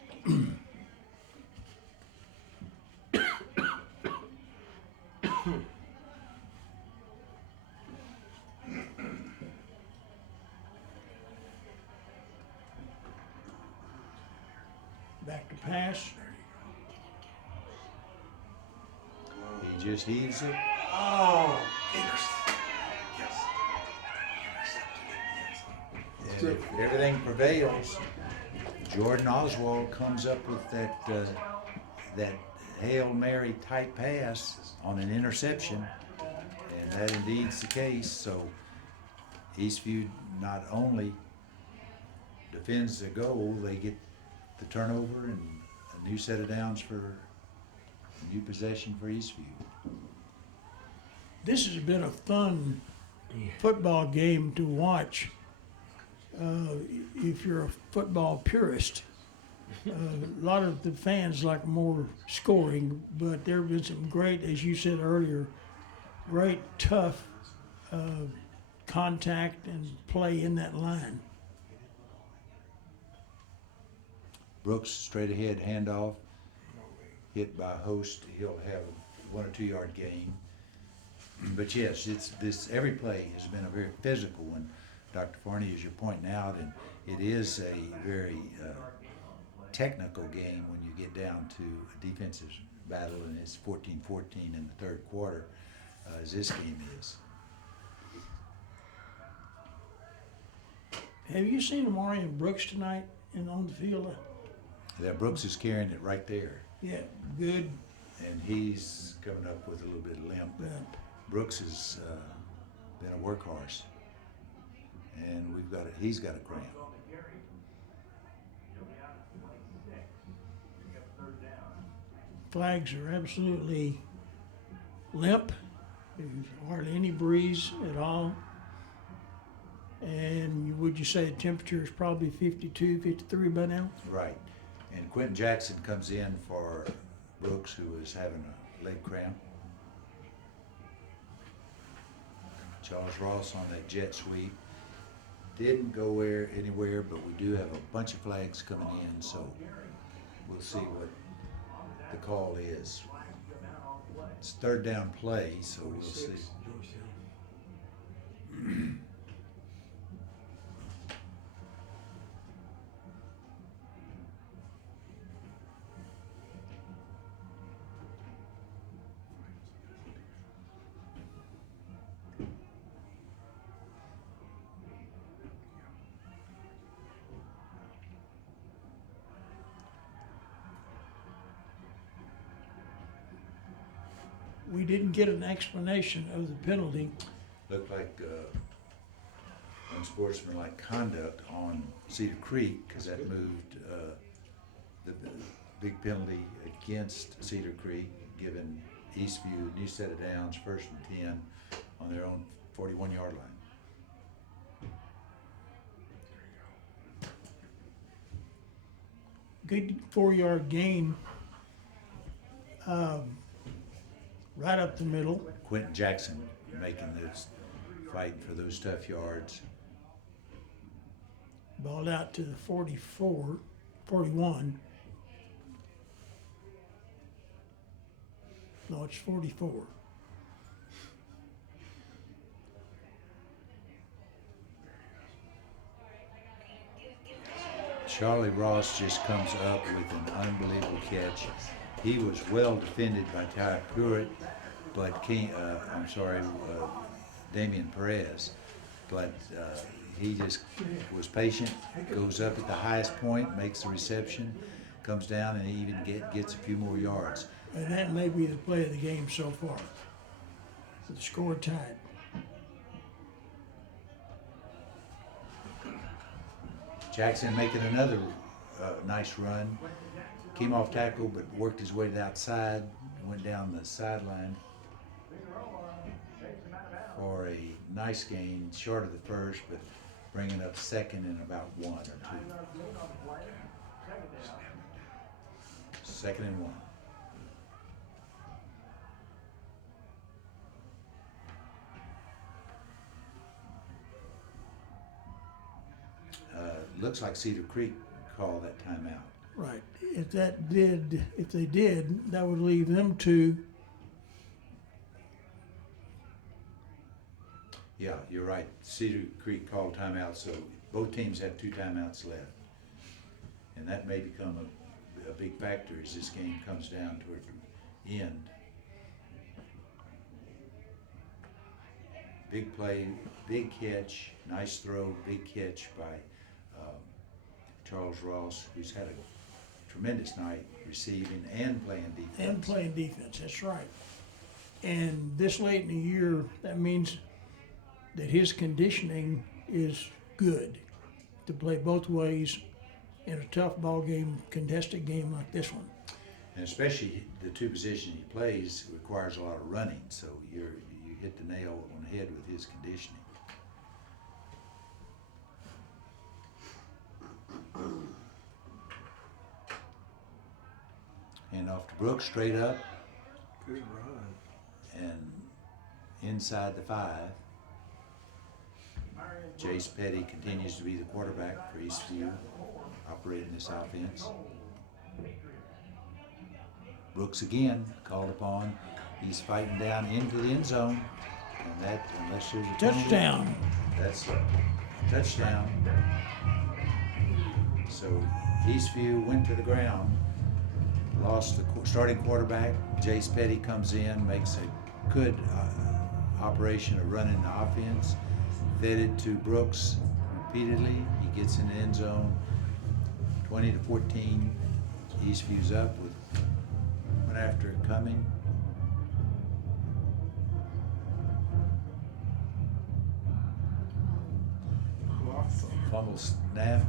Back to pass. He just heaves it. Oh, And if everything prevails, Jordan Oswald comes up with that Hail Mary type pass on an interception, and that indeed's the case. So Eastview not only defends the goal, they get the turnover and a new set of downs for a new possession for Eastview. This has been a fun football game to watch. If you're a football purist, a lot of the fans like more scoring, but there have been some great, as you said earlier, great tough contact and play in that line. Brooks straight ahead handoff, hit by Host. He'll have a 1 or 2 yard gain. But yes, every play has been a very physical one, Dr. Farney, as you're pointing out, and it is a very technical game when you get down to a defensive battle, and it's 14-14 in the 3rd quarter, as this game is. Have you seen Amari and Brooks tonight on the field? Yeah, Brooks is carrying it right there, Yeah, good. and he's coming up with a little bit of limp. Brooks has been a workhorse, and he's got a cramp. Flags are absolutely limp. There's hardly any breeze at all. And would you say the temperature is probably 52, 53 by now? Right. And Quentin Jackson comes in for Brooks, who was having a leg cramp. Charles Ross on that jet sweep. Didn't go anywhere, but we do have a bunch of flags coming in, so we'll see what the call is. It's third down play, so we'll see. Georgetown. We didn't get an explanation of the penalty. Looked like unsportsmanlike conduct on Cedar Creek, because that moved the big penalty against Cedar Creek, giving Eastview a new set of downs, 1st and 10, on their own 41-yard line. Good 4-yard gain. Right up the middle. Quentin Jackson making those, fighting for those tough yards. Balled out to the 44, 41. No, it's 44. Charlie Ross just comes up with an unbelievable catch. He was well defended by Ty Pruitt, but Damian Perez, but he just was patient, goes up at the highest point, makes the reception, comes down, and he even gets a few more yards. And that may be the play of the game so far. The score tied. Jackson making another nice run. Came off tackle, but worked his way to the outside, went down the sideline for a nice gain, short of the first, but bringing up second and about 1 or 2. 2nd and 1. Looks like Cedar Creek called that timeout. Right. If they did, that would leave them to. Yeah, you're right. Cedar Creek called timeout, so both teams have 2 timeouts left. And that may become a big factor as this game comes down toward the end. Big play, big catch, nice throw, big catch by Charles Ross, who's had a tremendous night receiving and playing defense. That's right. And this late in the year, that means that his conditioning is good to play both ways in a tough ball game, contested game like this one. And especially the 2 positions he plays requires a lot of running, so you hit the nail on the head with his conditioning. Hand off to Brooks, straight up Good run. and inside the 5. Jace Petty continues to be the quarterback for Eastview, operating this offense. Brooks again called upon. He's fighting down into the end zone, and that, unless there's a penalty, Touchdown. that's a touchdown. So Eastview went to the ground, lost the starting quarterback. Jace Petty comes in, makes a good operation of running the offense. Fed it to Brooks repeatedly. He gets in the end zone. 20-14. Eastview's up with one after it coming. Fumble snap.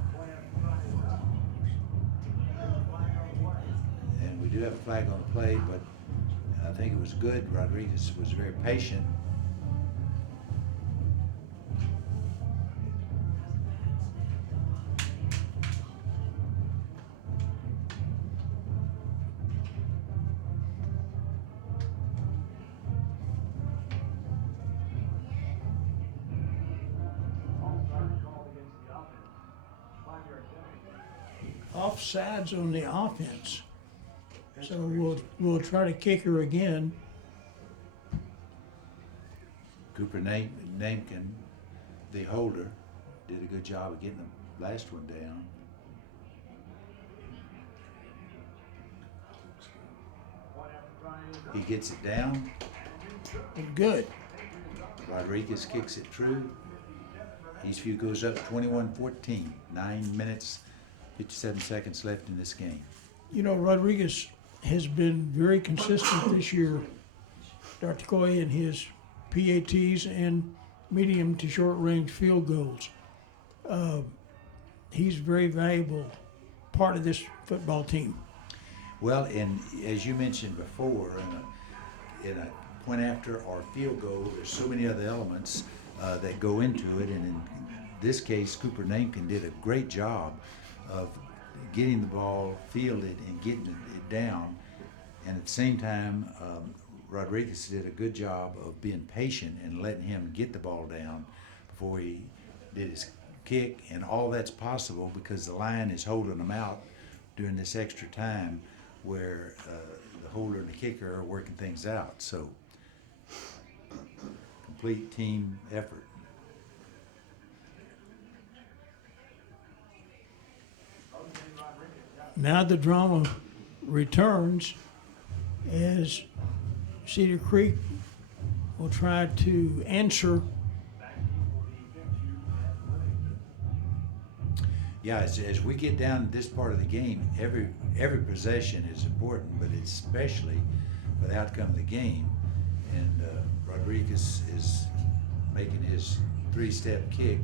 And we We do have a flag on the play, but I think it was good. Rodriguez was very patient. Offsides on the offense. So we'll try to kick her again. Cooper Namkin, the holder, did a good job of getting the last one down. He gets it down. Good. Rodriguez kicks it true. Eastview goes up 21-14. 9 minutes, 57 seconds left in this game. You know, Rodriguez has been very consistent this year, Dr. Coy, in his PATs and medium to short range field goals. He's a very valuable part of this football team. Well, and as you mentioned before, in a point after or field goal, there's so many other elements that go into it, and in this case, Cooper Namkin did a great job of getting the ball fielded and getting it down, and at the same time, Rodriguez did a good job of being patient and letting him get the ball down before he did his kick, and all that's possible because the line is holding them out during this extra time where the holder and the kicker are working things out. So, complete team effort. Now the drama returns as Cedar Creek will try to answer. Yeah, as we get down to this part of the game, every possession is important, but especially for the outcome of the game. And Rodriguez is making his three-step kick.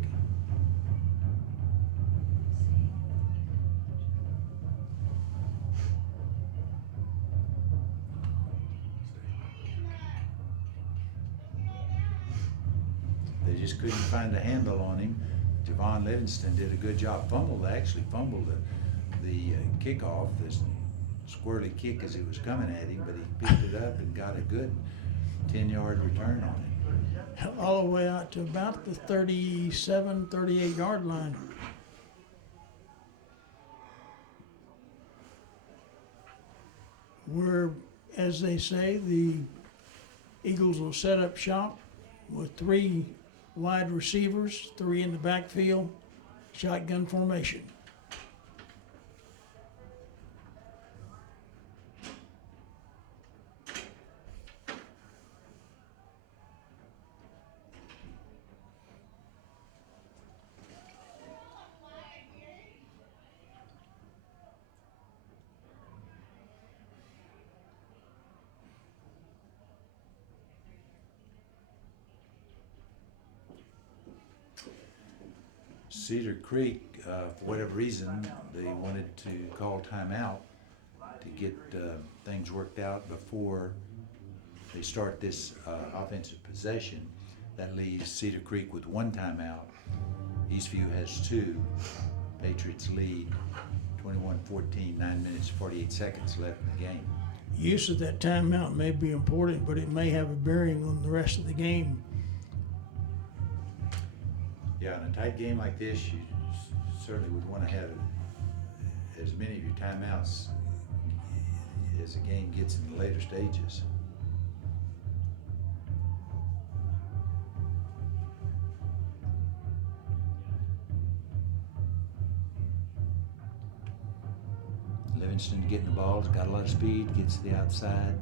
They just couldn't find a handle on him. Javon Livingston did a good job. Fumbled the kickoff, this squirrely kick as it was coming at him, but he picked it up and got a good 10-yard return on it. All the way out to about the 37, 38-yard line. Where, as they say, the Eagles will set up shop with 3 wide receivers, 3 in the backfield, shotgun formation. Cedar Creek, for whatever reason, they wanted to call timeout to get things worked out before they start this offensive possession. That leaves Cedar Creek with 1 timeout. Eastview has 2. Patriots lead 21-14, 9 minutes, 48 seconds left in the game. Use of that timeout may be important, but it may have a bearing on the rest of the game. Yeah, in a tight game like this, you certainly would want to have as many of your timeouts as the game gets in the later stages. Livingston getting the ball, he's got a lot of speed, gets to the outside,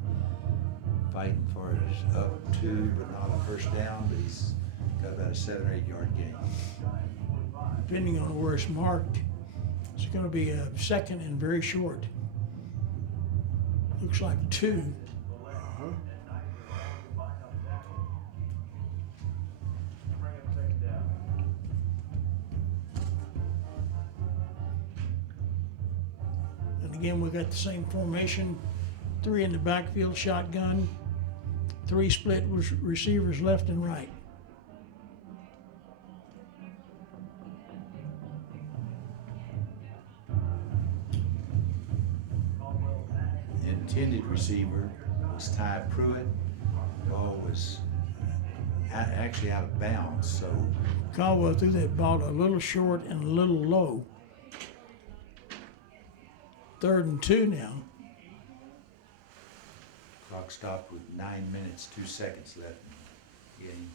fighting for his up 2, but not a first down, but he's got about a 7 or 8 yard gain. Depending on where it's marked, it's going to be a second and very short. Looks like 2. And Again, we got the same formation, 3 in the backfield shotgun, 3 split receivers left and right. The intended receiver was Ty Pruitt. The ball was actually out of bounds, so Caldwell threw that ball a little short and a little low. 3rd and 2 now. clock stopped with 9 minutes, 2 seconds left in the game.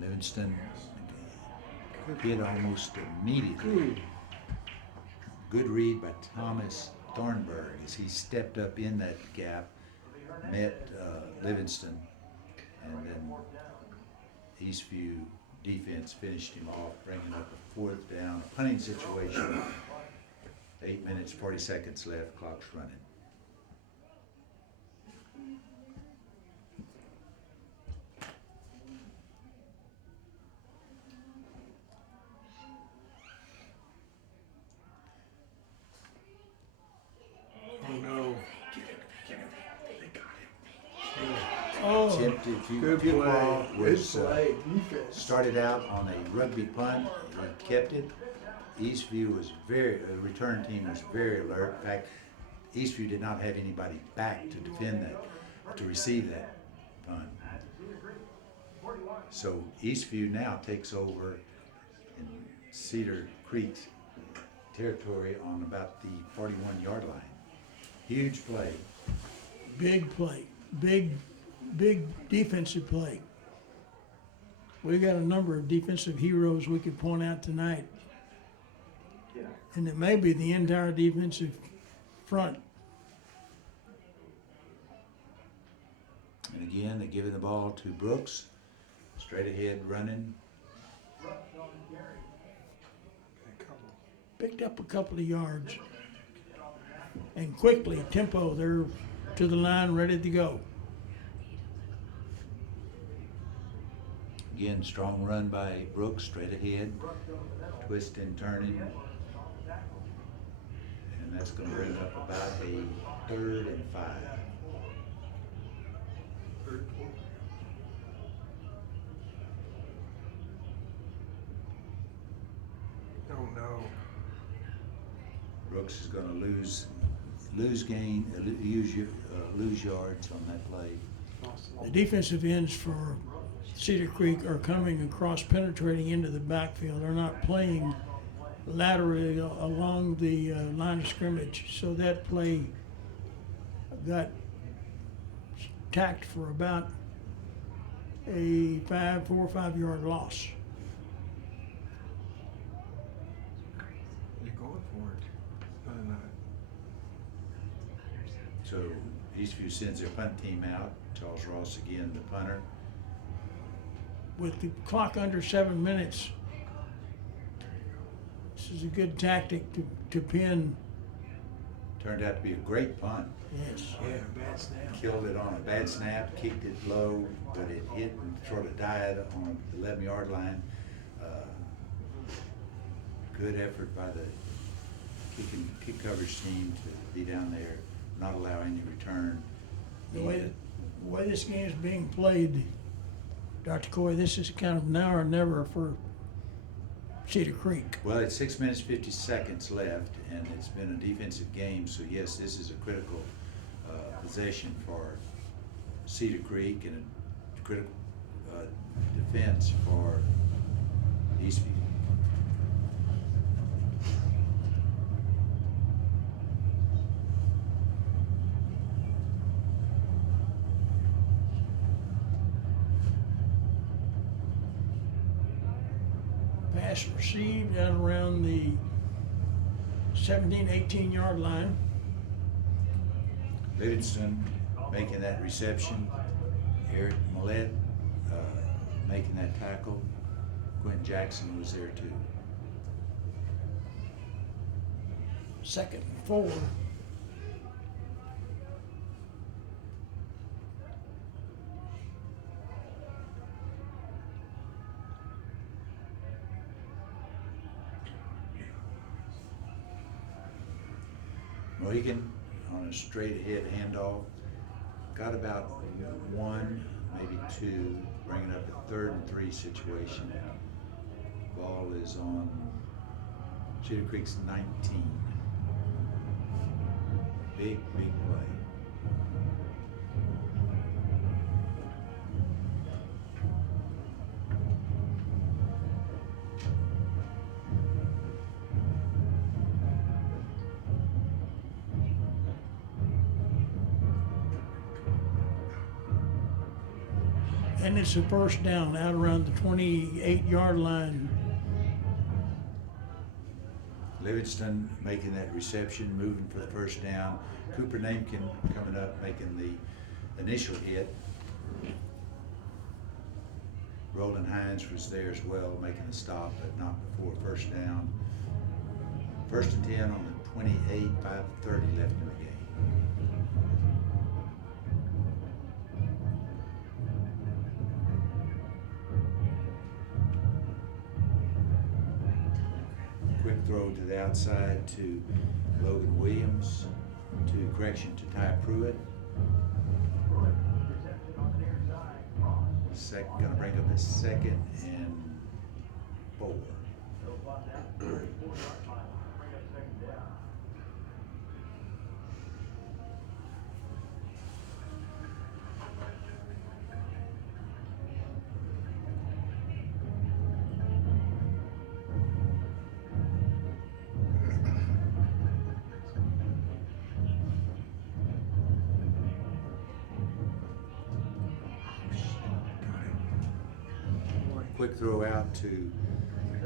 Livingston hit almost immediately. Good read by Thomas Thornburg as he stepped up in that gap, met Livingston, and then Eastview defense finished him off, bringing up a 4th down, a punting situation. 8 minutes, 40 seconds left, clock's running. Oh no. Oh, Attempted Good field play. ball Good was play. Defense. started out on a rugby punt. He kept it. Eastview was return team was very alert. In fact, Eastview did not have anybody back to defend that, to receive that punt. So Eastview now takes over in Cedar Creek's territory on about the 41-yard line. Huge play. big play, big defensive play. We got a number of defensive heroes we could point out tonight. And it may be the entire defensive front. And again, they're giving the ball to Brooks. Straight ahead running. Picked up a couple of yards. And quickly, tempo, they're to the line, ready to go. Again, strong run by Brooks, straight ahead. Twist and turning. And that's going to bring up about a 3rd and 5. Oh no. Brooks is going to lose yards on that play. The defensive ends for Cedar Creek are coming across, penetrating into the backfield. They're not playing laterally along the line of scrimmage. So that play got tacked for about a 4 or 5 yard loss. You're going for it. But not. So Eastview sends their punt team out. Charles Ross again, the punter. With the clock under 7 minutes, this is a good tactic to pin. Turned out to be a great punt. Yes. Yeah, bad snap. Killed it on a bad snap, kicked it low, but it hit and sort of died on the 11-yard line. Good effort by the kick coverage team to be down there, not allow any return. The way this game is being played, Dr. Coy, this is kind of now or never for Cedar Creek. Well, it's 6 minutes, 50 seconds left, and it's been a defensive game, so yes, this is a critical possession for Cedar Creek and a critical defense for Eastview. Pass received out around the 17, 18 yard line. Livingston making that reception. Eric Millette making that tackle. Quentin Jackson was there too. 2nd and 4. Mohegan on a straight ahead handoff. Got about one, maybe two, bringing up a 3rd and 3 situation. Ball is on Cedar Creek's 19. Big play. And it's a first down out around the 28-yard line. Livingston making that reception, moving for the first down. Cooper Namkin coming up, making the initial hit. Roland Hines was there as well, making the stop, but not before first down. 1st and 10 on the 28, 5:30 left in the game. Quick throw to the outside to Logan Williams, to correction to Ty Pruitt. Gonna bring up a 2nd and 4. Quick throw out to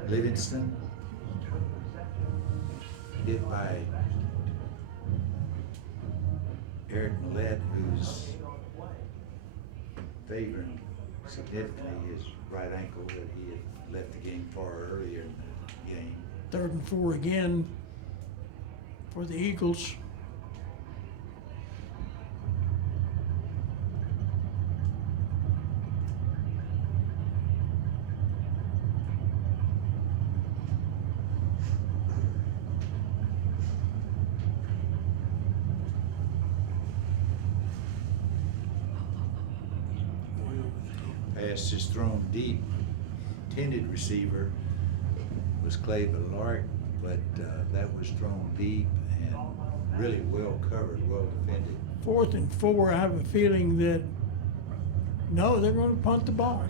Livingston. Hit by Eric Millette, who's favoring significantly his right ankle that he had left the game far earlier in the game. 3rd and 4 again for the Eagles. Pass is thrown deep. Intended receiver was Clay Ballard, but that was thrown deep and really well covered, well defended. 4th and 4, I have a feeling that, no, they're going to punt the ball.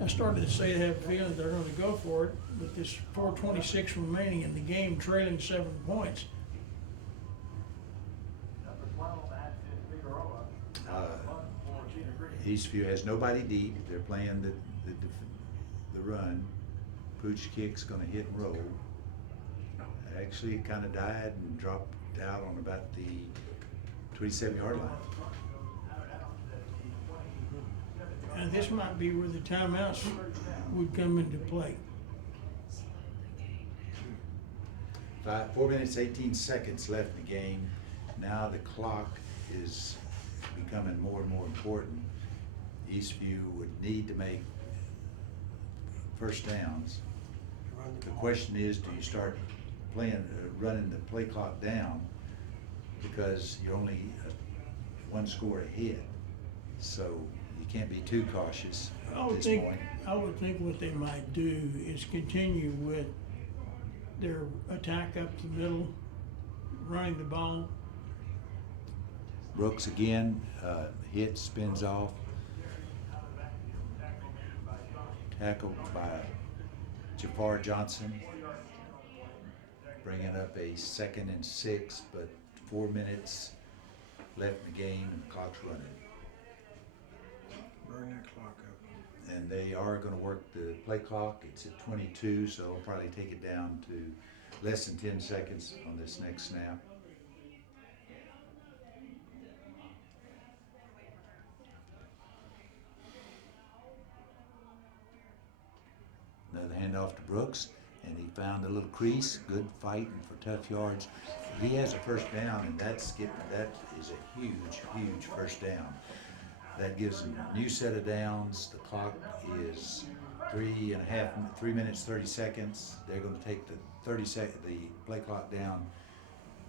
I started to say I have a feeling they're going to go for it, but there's 4:26 remaining in the game, trailing 7 points. Eastview has nobody deep. They're playing the run. Pooch kick's going to hit and roll. Actually, it kind of died and dropped out on about the 27-yard line. And this might be where the timeouts would come into play. 4 minutes, 18 seconds left in the game. Now the clock is becoming more and more important. Eastview would need to make first downs. The question is, do you start running the play clock down, because you're only 1 score ahead, so you can't be too cautious at this point. I would think what they might do is continue with their attack up the middle, running the ball. Brooks again, hit, spins off. Tackled by Jafar Johnson. Bringing up a 2nd and 6, but 4 minutes left in the game and the clock's running. Burn that clock up. And they are going to work the play clock. It's at 22, so they'll probably take it down to less than 10 seconds on this next snap. Another handoff to Brooks, and he found a little crease. Good fighting for tough yards. He has a first down, and that is a huge first down. That gives him a new set of downs. The clock is 3 minutes, 30 seconds. They're gonna take the the play clock down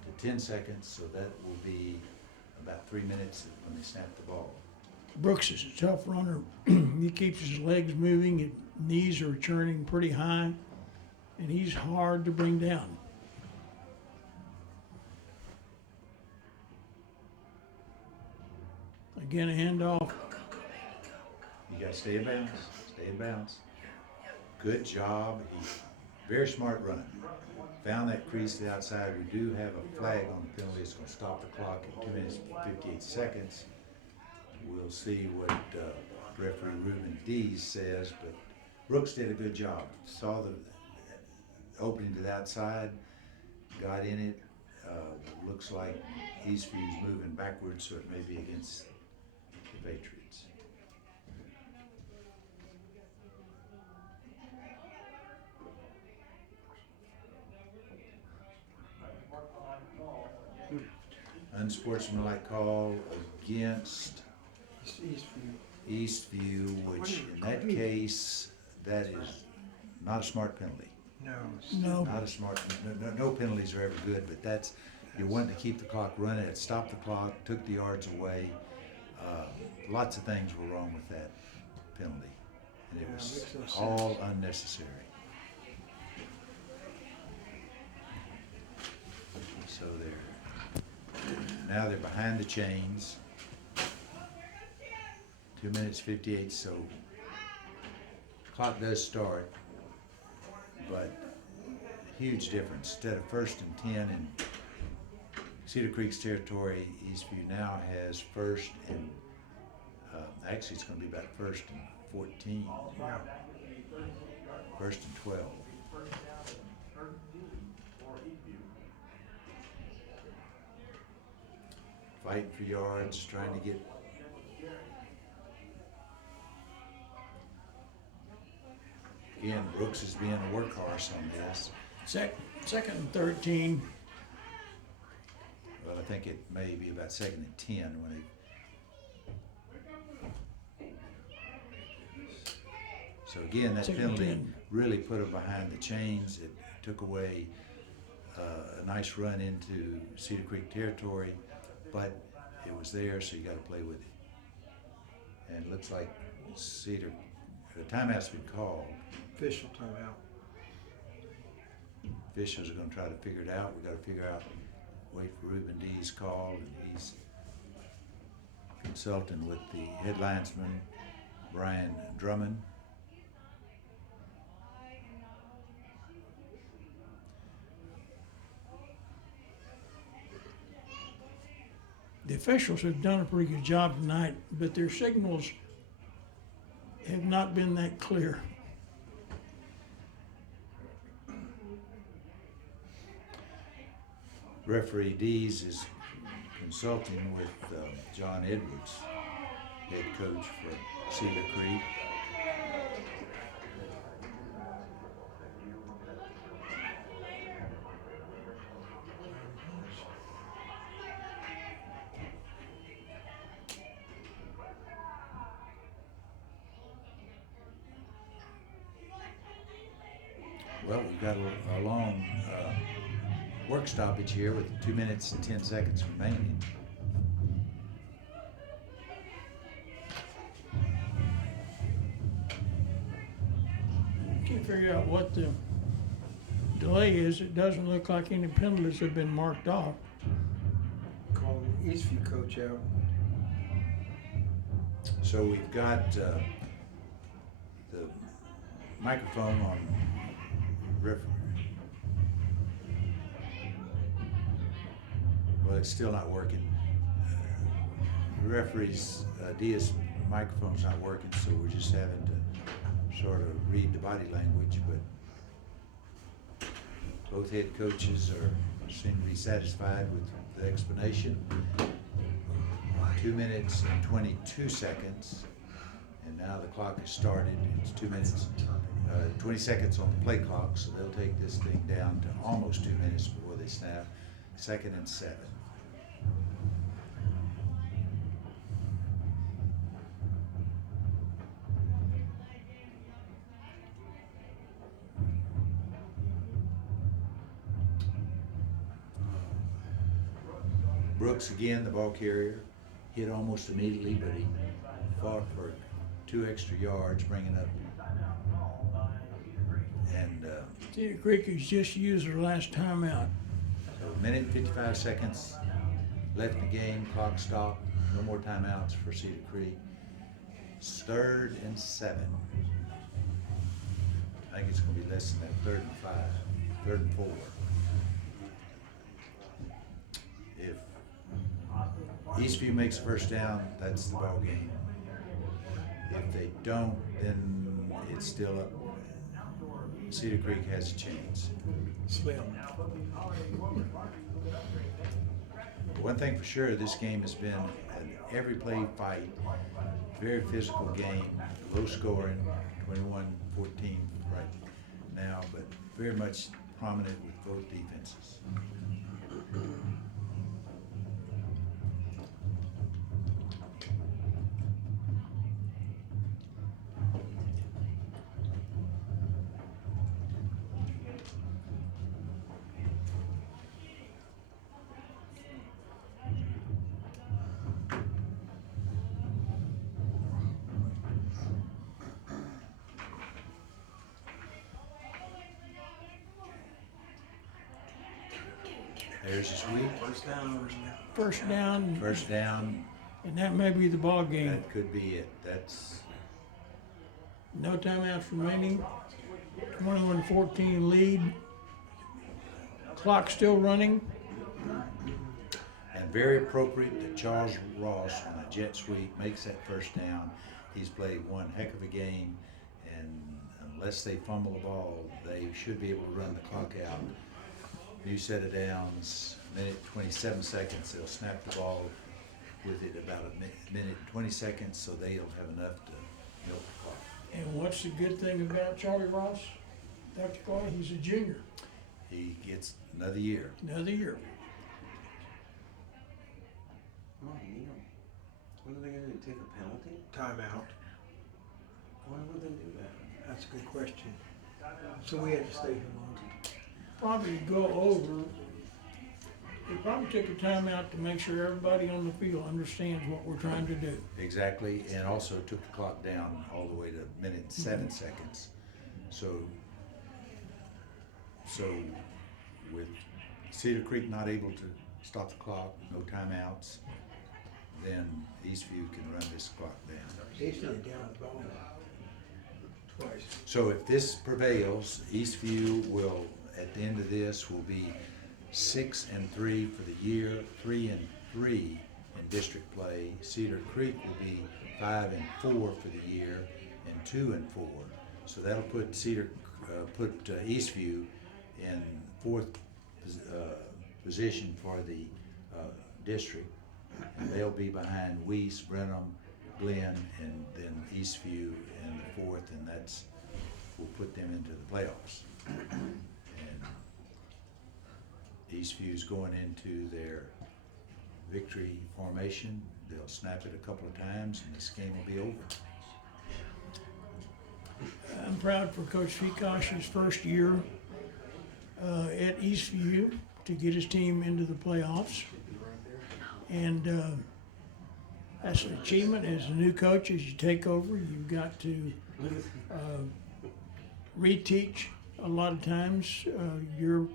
to 10 seconds, so that will be about 3 minutes when they snap the ball. Brooks is a tough runner. He keeps his legs moving, his knees are churning pretty high, and he's hard to bring down. Again, a handoff. You gotta stay in bounds, stay in bounds. Good job. He's very smart runner. Found that crease to the outside. We do have a flag on the penalty. It's gonna stop the clock at 2 minutes and 58 seconds. We'll see what referee Ruben Dees says, but Brooks did a good job. Saw the opening to the outside, got in it. Looks like Eastview's moving backwards, so it may be against the Patriots. Unsportsmanlike call against Eastview, which in that case, that is not a smart penalty. No. Not a smart, no penalties are ever good, but that's, you want to keep the clock running, it stopped the clock, took the yards away. Lots of things were wrong with that penalty, and it was all unnecessary. So now they're behind the chains. 2 minutes 58, so clock does start, but huge difference. Instead of 1st and 10 in Cedar Creek's territory, Eastview now has 1st and actually it's going to be about 1st and 14, 1st and 12. Fighting for yards, trying to get. Again, Brooks is being a workhorse on this. Second and 13. Well, I think it may be about 2nd and 10 when they. So again, that 2nd and penalty 10. really put them behind the chains. It took away a nice run into Cedar Creek territory, but it was there, so you got to play with it. And it looks like Cedar, the timeout's been called. Official timeout. Officials are going to try to figure it out. We got to figure out, wait for Ruben D's call, and he's consulting with the head linesman, Brian Drummond. The officials have done a pretty good job tonight, but their signals have not been that clear. Referee Dees is consulting with John Edwards, head coach for Cedar Creek. Well, we've got a long work stoppage here with 2 minutes and 10 seconds remaining. Can't figure out what the delay is. It doesn't look like any penalties have been marked off. Call the Eastview coach out. So we've got the microphone on referee. Well, it's still not working. The referee's Diaz microphone's not working, so we're just having to sort of read the body language, but both head coaches seem to be satisfied with the explanation. 2 minutes and 22 seconds, and now the clock has started. It's 2 minutes, 20 seconds on the play clock, so they'll take this thing down to almost 2 minutes before they snap. 2nd and 7. Brooks again, the ball carrier, hit almost immediately, but he fought for 2 extra yards, bringing up. And Cedar Creek has just used their last timeout. so a minute and 55 seconds left in the game, clock stopped, no more timeouts for Cedar Creek. It's 3rd and 7. I think it's gonna be less than that, 3rd and 5, 3rd and 4. If Eastview makes the first down, that's the ball game. If they don't, then it's still up. Cedar Creek has a chance. Slim. But one thing for sure, this game has been an every play fight, very physical game, low scoring, 21-14 right now, but very much prominent with both defenses. There's his week. First down, And that may be the ball game. that could be it. That's, No timeouts remaining. 21-14 lead. Clock still running. and very appropriate that Charles Ross on a jet sweep makes that first down. He's played one heck of a game, and unless they fumble the ball, they should be able to run the clock out. New set of downs, minute 27 seconds, they'll snap the ball with it about a minute and 20 seconds, so they'll have enough to milk the clock. And what's the good thing about Charlie Ross? Dr. Coy, he's a junior. He gets another year. Another year. Come on, Neil. When are they gonna take a penalty? Timeout. Why would they do that? That's a good question. So we had to stay here long. Probably go over. They probably took a timeout to make sure everybody on the field understands what we're trying to do. Exactly, and also took the clock down all the way to minute and 7 seconds. So with Cedar Creek not able to stop the clock, no timeouts, then Eastview can run this clock down. Basically down the ball twice. So if this prevails, Eastview will, at the end of this, will be 6-3 for the year, 3-3 in district play. Cedar Creek will be 5-4 for the year, and 2-4. So that'll put Eastview in 4th position for the district, and they'll be behind Weiss, Brenham, Glenn, and then Eastview in the 4th, and that's will put them into the playoffs. And Eastview's going into their victory formation. They'll snap it a couple of times, and this game will be over. I'm proud for Coach Fekosh's first year at Eastview to get his team into the playoffs. And that's an achievement as a new coach. As you take over, you've got to reteach a lot of times your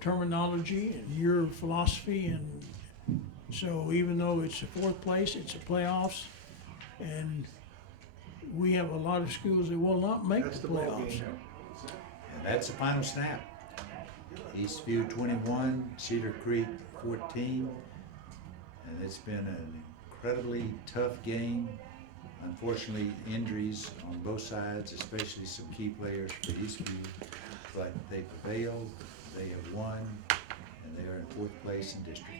terminology and your philosophy. And so even though it's a 4th place, it's a playoffs. And we have a lot of schools that will not make That's the the ball playoffs. game. And that's the final snap. Eastview 21, Cedar Creek 14. And it's been an incredibly tough game. Unfortunately, injuries on both sides, especially some key players for Eastview. But they prevailed, they have won, and they are in 4th place in district.